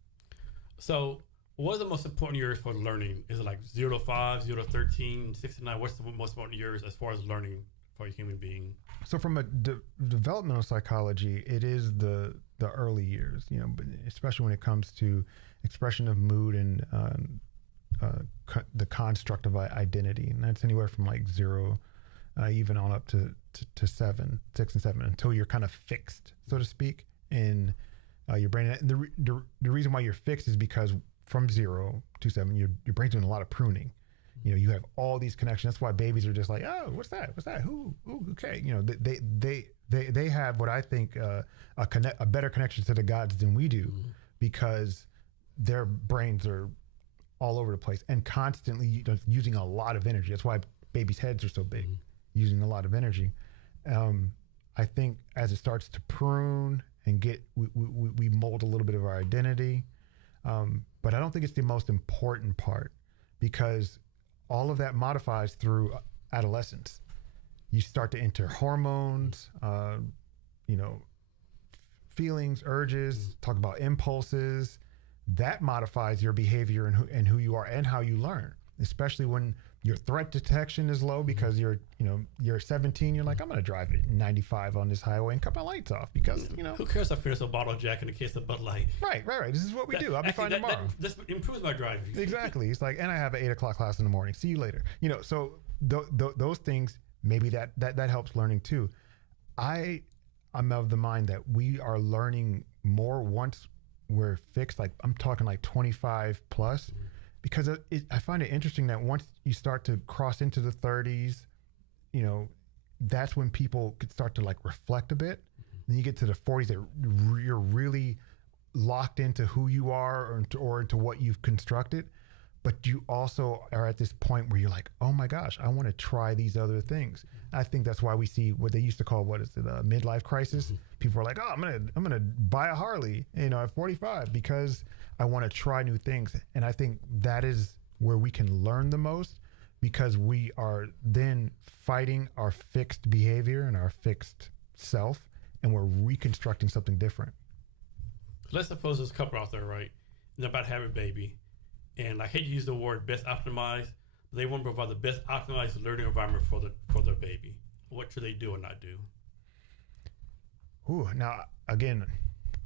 So what are the most important years for learning? Is it like 0 to 5, 0 to 13, 6 to 9? What's the most important years as far as learning for a human being? So from a developmental psychology, it is the early years, but especially when it comes to expression of mood and the construct of identity. And that's anywhere from like 0 even on up to 6 and 7, until you're kind of fixed, so to speak, in your brain. And the reason why you're fixed is because from 0 to 7, your brain's doing a lot of pruning. You have all these connections. That's why babies are just like, oh, what's that? Who? Okay. They have what I think a better connection to the gods than we do, because their brains are all over the place and constantly using a lot of energy. That's why babies' heads are so big, using a lot of energy. I think as it starts to prune and we mold a little bit of our identity, but I don't think it's the most important part, because all of that modifies through adolescence. You start to enter hormones, feelings, urges, talk about impulses. That modifies your behavior and who you are and how you learn, especially when your threat detection is low, because you're 17, you're like, I'm going to drive at 95 on this highway and cut my lights off because, Who cares if I finish a bottle of Jack in the case of Bud Light? Right. This is what we do. I'll be fine tomorrow. That improves my driving. Exactly. It's like, and I have an 8 o'clock class in the morning. See you later. So those things, maybe that helps learning too. I'm of the mind that we are learning more once we're fixed. Like I'm talking like 25 plus. Because I find it interesting that once you start to cross into the 30s, that's when people could start to like reflect a bit. Then you get to the 40s that you're really locked into who you are or into what you've constructed. But you also are at this point where you're like, oh my gosh, I want to try these other things. I think that's why we see what they used to call, a midlife crisis. People are like, oh, I'm gonna buy a Harley, at 45 because I want to try new things. And I think that is where we can learn the most, because we are then fighting our fixed behavior and our fixed self, and we're reconstructing something different. Let's suppose there's a couple out there, right? And they're about to have a baby. And I hate to use the word best optimized, but they want to provide the best optimized learning environment for their baby. What should they do or not do? Now, again,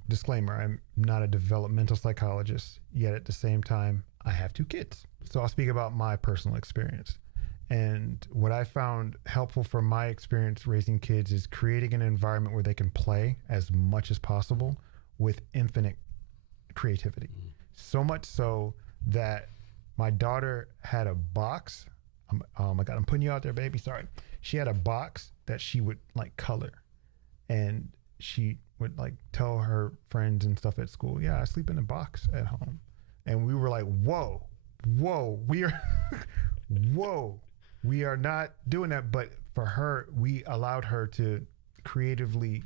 disclaimer, I'm not a developmental psychologist, yet at the same time, I have 2 kids. So I'll speak about my personal experience. And what I found helpful from my experience raising kids is creating an environment where they can play as much as possible with infinite creativity. So much so that my daughter had a box Oh my God, I'm putting you out there, baby. Sorry. She had a box that she would like color, and she would like tell her friends and stuff at school, yeah, I sleep in a box at home. And we were like, whoa, we are, whoa, we are not doing that. But for her, we allowed her to creatively,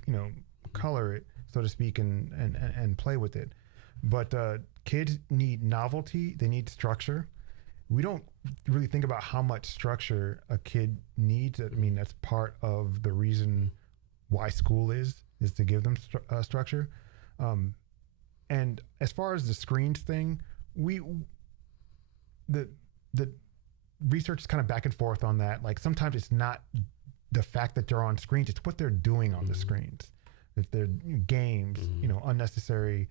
color it, so to speak, and play with it. But kids need novelty. They need structure. We don't really think about how much structure a kid needs. I mean, that's part of the reason why school is to give them structure. And as far as the screens thing, the research is kind of back and forth on that. Like sometimes it's not the fact that they're on screens, it's what they're doing on the screens. If they're games, unnecessary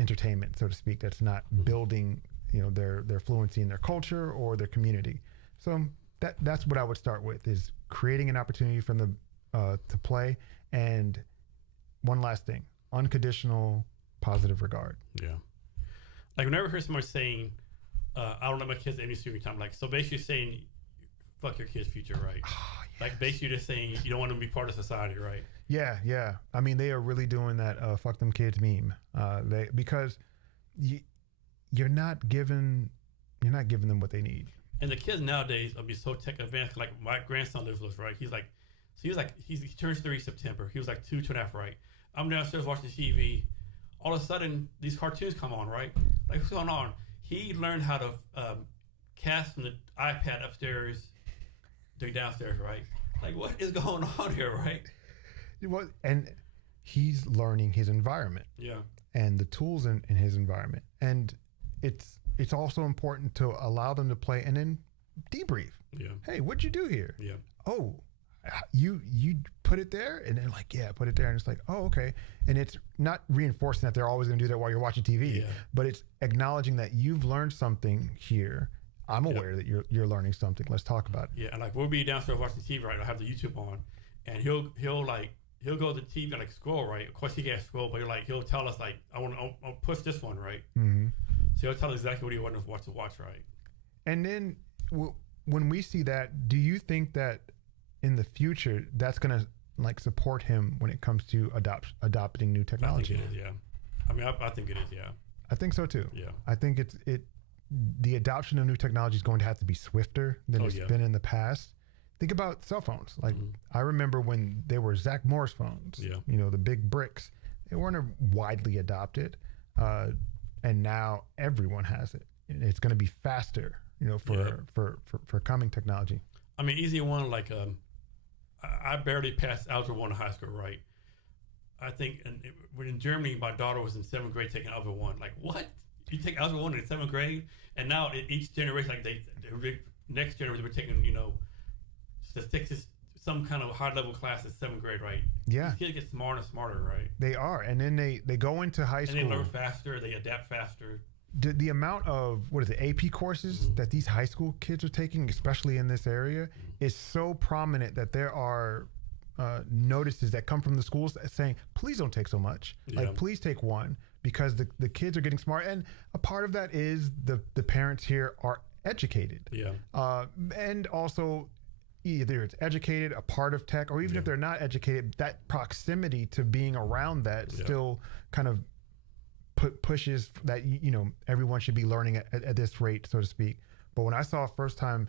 entertainment, so to speak, that's not building, their fluency in their culture or their community. So that's what I would start with, is creating an opportunity for them to play. And one last thing, unconditional positive regard. Yeah. Like whenever I hear somebody saying, I don't let my kids any screen time, like, so basically saying, fuck your kid's future, right? Oh, yes. Like basically just saying you don't want them to be part of society, right? Yeah. I mean, they are really doing that fuck them kids meme. Because you're not giving them what they need. And the kids nowadays will be so tech advanced. Like my grandson lives with us, right? He turns 3 September. He was like 2.5, right? I'm downstairs watching TV. All of a sudden, these cartoons come on, right? Like, what's going on? He learned how to cast from the iPad upstairs to downstairs, right? Like, what is going on here, right? Well, and he's learning his environment. Yeah. And the tools in his environment. And it's also important to allow them to play and then debrief. Yeah. Hey, what'd you do here? Yeah. Oh, you put it there? And they're like, yeah, put it there. And it's like, oh, okay. And it's not reinforcing that they're always going to do that while you're watching TV, but it's acknowledging that you've learned something here. I'm aware that you're learning something. Let's talk about it. Yeah. And like we'll be downstairs watching TV, right? I'll have the YouTube on, and he'll go to the TV and like scroll, right? Of course he can't scroll, but he'll tell us like, I'll push this one, right? Mm-hmm. So he'll tell us exactly what he wants us to watch, right? And then when we see that, do you think that in the future that's going to like support him when it comes to adopting new technology? I think it is, yeah. I mean, I think it is, yeah. I think so too. Yeah. I think the adoption of new technology is going to have to be swifter than it's been in the past. Think about cell phones. Like I remember when they were Zach Morris phones, the big bricks, they weren't widely adopted. And now everyone has it. It's going to be faster, for coming technology. I mean, easy one, like, I barely passed Algebra 1 in high school, right? I think in Germany, my daughter was in 7th grade taking Algebra 1. Like, what? You take Algebra 1 in 7th grade? And now each generation, like the next generation, we're taking, statistics, some kind of high-level class in 7th grade, right? Yeah. These kids get smarter and smarter, right? They are. And then they go into high school. And they learn faster. They adapt faster. The amount of, AP courses that these high school kids are taking, especially in this area, is so prominent that there are notices that come from the schools saying, please don't take so much. Yeah. Like, please take one, because the kids are getting smart. And a part of that is the parents here are educated. Yeah. And also, either it's educated, a part of tech, or even if they're not educated, that proximity to being around that still kind of pushes that everyone should be learning at this rate, so to speak. But when I saw first time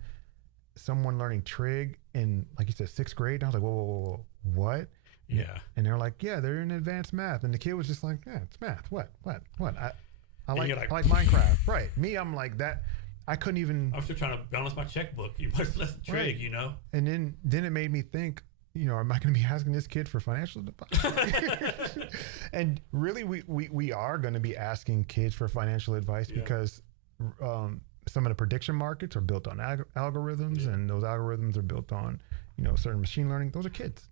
someone learning trig in, like you said, 6th grade, I was like, whoa, what? Yeah. And they're like, yeah, they're in advanced math, and the kid was just like, yeah, it's math. What? I like Minecraft, right? Me, I'm like that. I couldn't even. I'm still trying to balance my checkbook. You must less trig, right. And then it made me think, am I going to be asking this kid for financial advice? And really, we are going to be asking kids for financial advice because some of the prediction markets are built on algorithms, and those algorithms are built on, certain machine learning. Those are kids.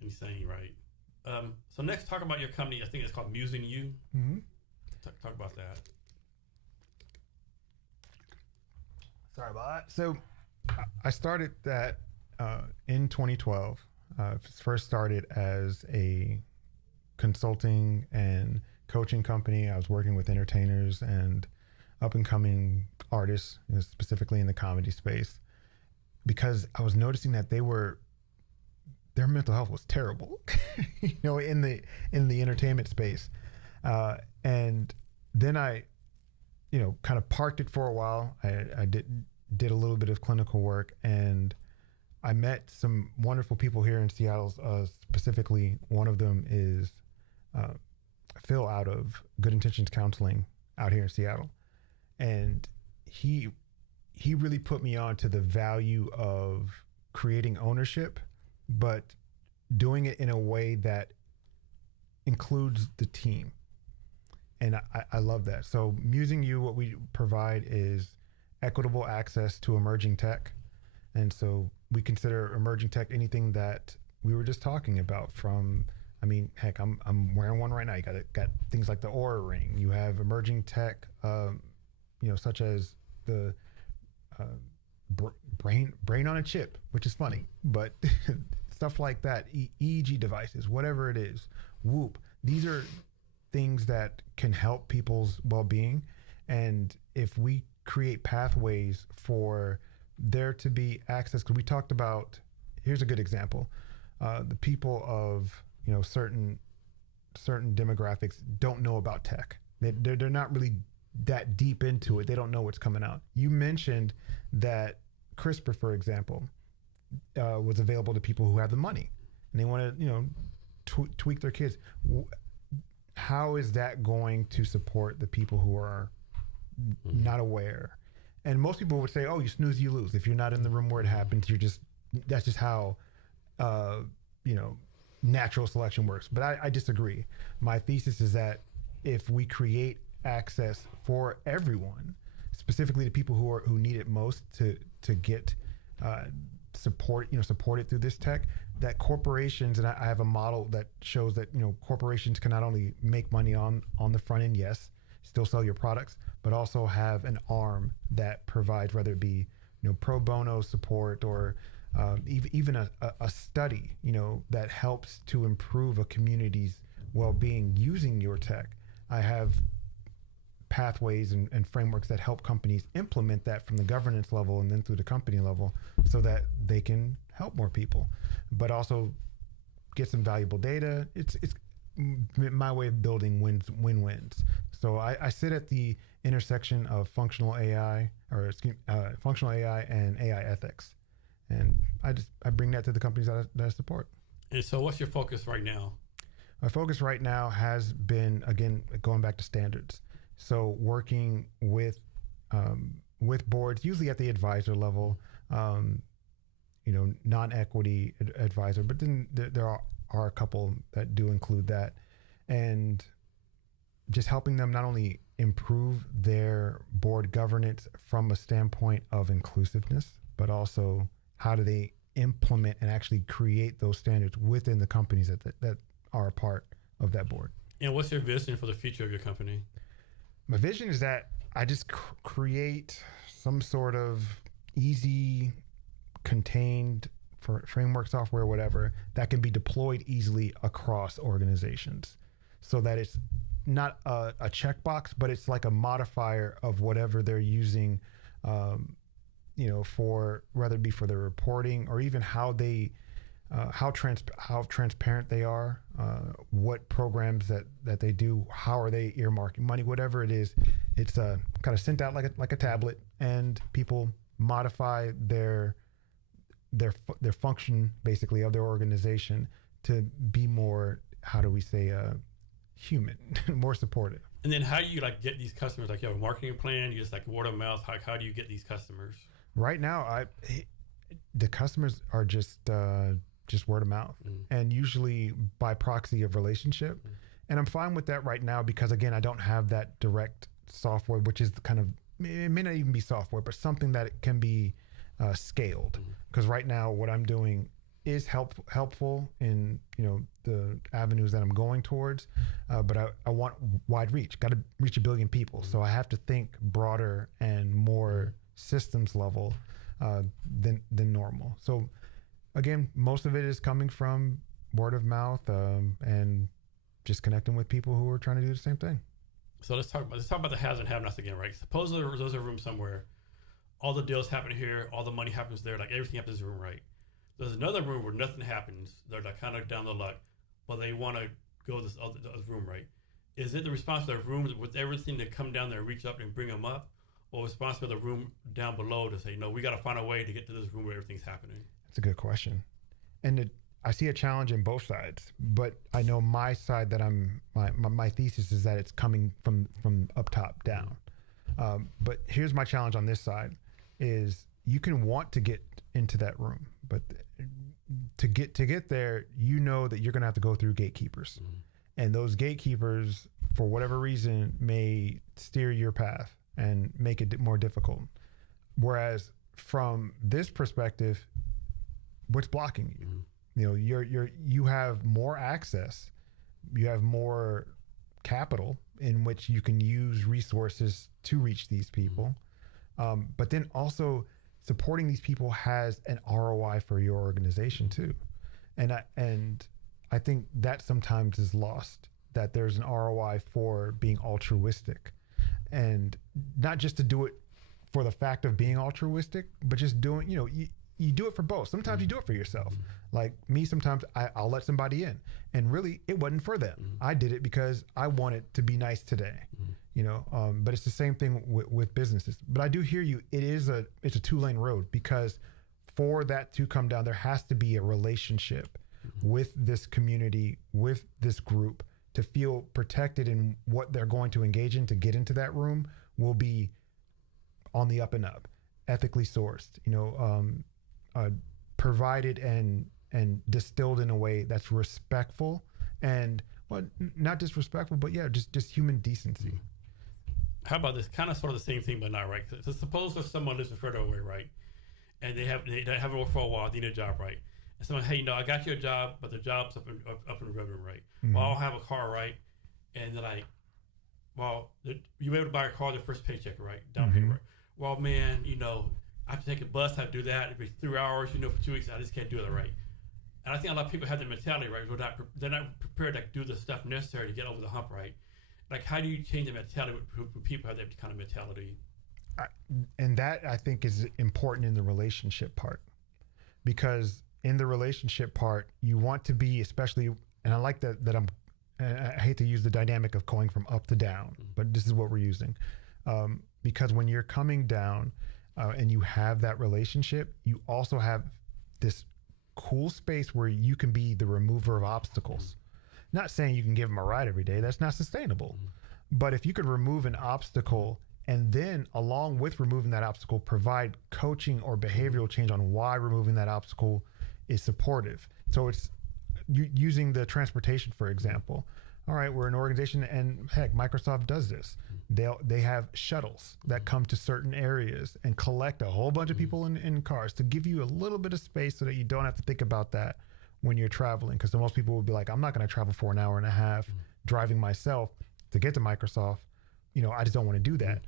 Insane, right? So next, talk about your company. I think it's called Musing You. Mm-hmm. Talk about that. Sorry about that. So I started that in 2012. First started as a consulting and coaching company. I was working with entertainers and up and coming artists, specifically in the comedy space, because I was noticing that their mental health was terrible, in the entertainment space. And then I, kind of parked it for a while. I did a little bit of clinical work, and I met some wonderful people here in Seattle. Specifically, one of them is Phil out of Good Intentions Counseling out here in Seattle. And he really put me on to the value of creating ownership, but doing it in a way that includes the team. And I love that. So Musing You, what we provide is equitable access to emerging tech. And so we consider emerging tech anything that we were just talking about, from, heck, I'm wearing one right now. You got things like the Aura Ring. You have emerging tech, such as the brain on a chip, which is funny, but stuff like that, EEG devices, whatever it is, Whoop. These are things that can help people's well-being. And if we create pathways for there to be access, because we talked about, here's a good example, the people of certain demographics don't know about tech. They're not really that deep into it. They don't know what's coming out. You mentioned that CRISPR, for example, was available to people who have the money and they want to tweak their kids. How is that going to support the people who are not aware? And most people would say, oh, you snooze, you lose. If you're not in the room where it happens, that's just how, natural selection works. But I disagree. My thesis is that if we create access for everyone, specifically the people who need it most to get supported through this tech, that corporations, and I have a model that shows that corporations can not only make money on the front end, yes, still sell your products, but also have an arm that provides, whether it be pro bono support or even a study that helps to improve a community's well-being using your tech. I have pathways and frameworks that help companies implement that from the governance level and then through the company level, so that they can help more people, but also get some valuable data. It's my way of building win-wins. So I sit at the intersection of functional AI and AI ethics, and I bring that to the companies that I support. And so, what's your focus right now? My focus right now has been, again, going back to standards. So working with boards, usually at the advisor level, non-equity advisor, but then there are a couple that do include that, and just helping them not only improve their board governance from a standpoint of inclusiveness, but also how do they implement and actually create those standards within the companies that are a part of that board. And what's your vision for the future of your company? My vision is that I just create some sort of easy, contained framework software, whatever, that can be deployed easily across organizations, so that it's not a checkbox, but it's like a modifier of whatever they're using, for, whether it be for their reporting or even how they how transparent they are, what programs that they do, how are they earmarking money, whatever it is. It's kind of sent out like a tablet, and people modify their function, basically, of their organization to be more, how do we say, human, more supportive. And then how do you get these customers? Like, you have a marketing plan, you just word of mouth. How do you get these customers? Right now, the customers are just word of mouth, and usually by proxy of relationship. And I'm fine with that right now, because again, I don't have that direct software, which is kind of, it may not even be software, but something that it can be scaled. Because right now what I'm doing is helpful in the avenues that I'm going towards, but I want wide reach. Got to reach 1 billion people, so I have to think broader and more systems level than normal. So again, most of it is coming from word of mouth, and just connecting with people who are trying to do the same thing. So let's talk about the haves and have-nots again, right? Suppose there's a room somewhere. All the deals happen here. All the money happens there. Like everything happens in the room, right? There's another room where nothing happens. They're like kind of down the luck, but they want to go to this other room, right? Is it the responsibility of the room with everything to come down there and reach up and bring them up, or responsibility of the room down below to say, no, we got to find a way to get to this room where everything's happening? That's a good question, and I see a challenge in both sides, but I know my side that my thesis is that it's coming from up top down. But here's my challenge on this side: is you can want to get into that room, but to get there, you know that you're going to have to go through gatekeepers, and those gatekeepers, for whatever reason, may steer your path and make it more difficult. Whereas from this perspective, what's blocking you? You know, you have more access, you have more capital in which you can use resources to reach these people. But then also supporting these people has an ROI for your organization too. And I think that sometimes is lost, that there's an ROI for being altruistic, and not just to do it for the fact of being altruistic, but just doing, you do it for both. Sometimes you do it for yourself. Like me, sometimes I'll let somebody in, and really it wasn't for them. I did it because I wanted to be nice today, but it's the same thing with businesses. But I do hear you. It's a 2-lane road, because for that to come down, there has to be a relationship with this community, with this group, to feel protected in what they're going to engage in to get into that room will be on the up and up, ethically sourced, provided and distilled in a way that's respectful, and not disrespectful, but just human decency. How about this? Kind of sort of the same thing, but not right. So suppose if someone lives further away, right, and they haven't worked for a while, they need a job, right, and someone, hey, I got you a job, but the job's up in revenue, right? Well, I don't have a car, right, and they're like, well, you were able to buy a car the first paycheck, right, down payment, right? Well, man, I have to take a bus, I have to do that. It'd be 3 hours, for 2 weeks, I just can't do it, right? And I think a lot of people have the mentality, right? They're not prepared to do the stuff necessary to get over the hump, right? Like, how do you change the mentality when people have that kind of mentality? And that, I think, is important in the relationship part, because in the relationship part, you want to be, especially, and I like that I hate to use the dynamic of going from up to down, but this is what we're using. Because when you're coming down, and you have that relationship, you also have this cool space where you can be the remover of obstacles. Not saying you can give them a ride every day, that's not sustainable. But if you could remove an obstacle, and then along with removing that obstacle, provide coaching or behavioral change on why removing that obstacle is supportive. So it's using the transportation, for example. All right, we're an organization, and heck, Microsoft does this. They have shuttles that come to certain areas and collect a whole bunch of people in cars to give you a little bit of space so that you don't have to think about that when you're traveling. Because most people would be like, I'm not going to travel for an hour and a half driving myself to get to Microsoft. I just don't want to do that.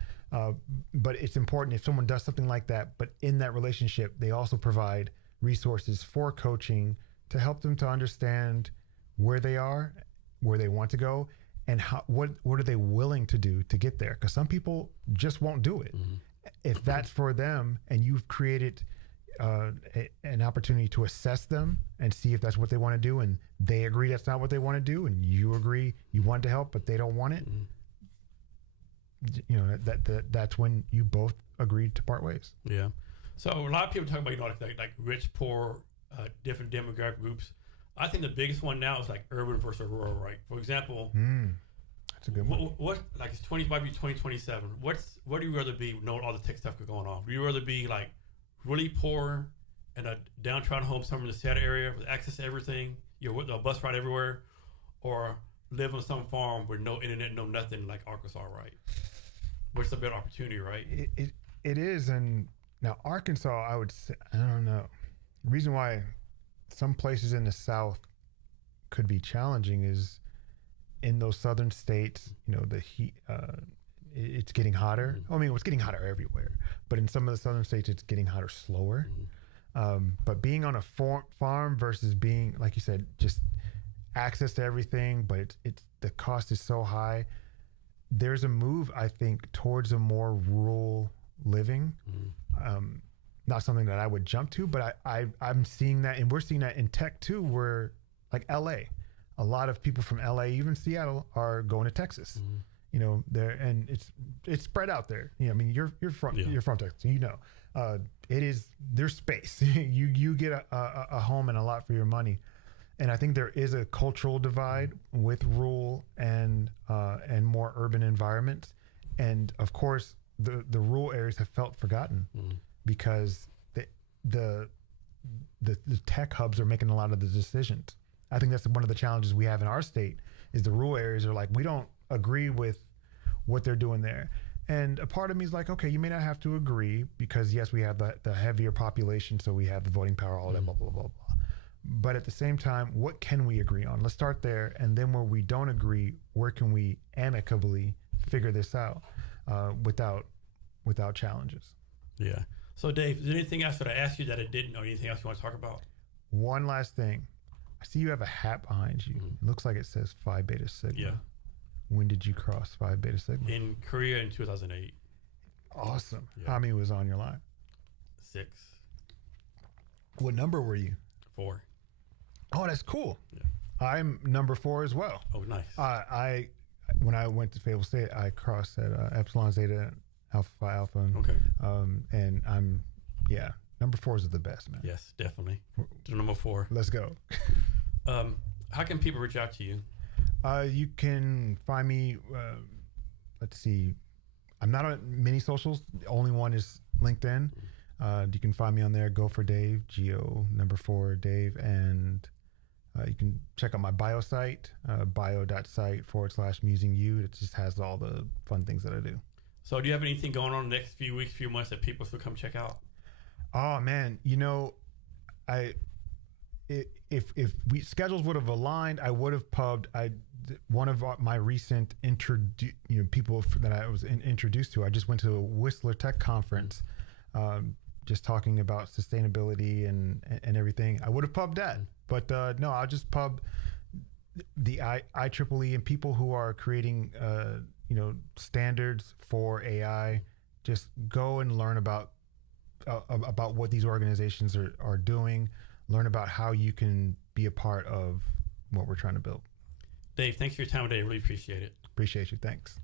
But it's important if someone does something like that, but in that relationship, they also provide resources for coaching to help them to understand where they are, where they want to go, and what are they willing to do to get there? Because some people just won't do it. If that's for them, and you've created an opportunity to assess them and see if that's what they want to do, and they agree that's not what they want to do, and you agree you want to help but they don't want it, that's when you both agreed to part ways. Yeah. So a lot of people talk about like rich, poor, different demographic groups. I think the biggest one now is like urban versus rural, right? For example, that's a good one. What like it's might be 2027. What do you rather be? Knowing all the tech stuff going on, do you rather be like really poor in a downtrodden home somewhere in the Seattle area with access to everything, with a bus ride everywhere, or live on some farm with no internet, no nothing, like Arkansas, right? What's the better opportunity, right? It is, and now Arkansas, I would say, I don't know. The reason why some places in the South could be challenging is in those southern states, the heat, it's getting hotter. I mean, it's getting hotter everywhere, but in some of the southern states, it's getting hotter slower. But being on a farm versus being, like you said, just access to everything, but it's the cost is so high. there's a move, I think, towards a more rural living. Not something that I would jump to, but I'm seeing that, and we're seeing that in tech too, where like LA, a lot of people from LA, even Seattle, are going to Texas. You know, there, and it's spread out there. You know, I mean, you're from Texas, you know, there's space. you get a home and a lot for your money. And I think there is a cultural divide with rural and more urban environments. And of course, the rural areas have felt forgotten because the tech hubs are making a lot of the decisions. I think that's one of the challenges we have in our state is the rural areas are like, we don't agree with what they're doing there. And a part of me is like, okay, you may not have to agree because yes, we have the heavier population. So we have the voting power, all that, blah, blah, blah, blah. But at the same time, what can we agree on? Let's start there. And then where we don't agree, where can we amicably figure this out without challenges? Yeah. So Dave, is there anything else that I asked you that I didn't, or anything else you want to talk about? One last thing. I see you have a hat behind you. It looks like it says Phi Beta Sigma. Yeah. When did you cross Phi Beta Sigma? In Korea in 2008. Awesome. Yeah. How many was on your line? 6. What number were you? 4. Oh, that's cool. Yeah. I'm number 4 as well. Oh, nice. When I went to Fayetteville State, I crossed at Epsilon Zeta Alpha Phi Alpha. Okay. And I'm, number 4s are the best, man. Yes, definitely. To number 4. Let's go. How can people reach out to you? You can find me, let's see, I'm not on many socials. The only one is LinkedIn. You can find me on there, Go for Dave, Go number 4 Dave, and you can check out my bio site, bio.site/musing you. It just has all the fun things that I do. So do you have anything going on the next few weeks, few months that people should come check out? Oh man, you know, if schedules would have aligned, I would have pubbed. One of my recent people that I was introduced to. I just went to a Whistler Tech conference, just talking about sustainability and everything. I would have pubbed that, but no, I'll just pub the IEEE and people who are creating standards for AI. Just go and learn about what these organizations are doing. Learn about how you can be a part of what we're trying to build. Dave, thanks for your time today. I really appreciate it. Appreciate you. Thanks.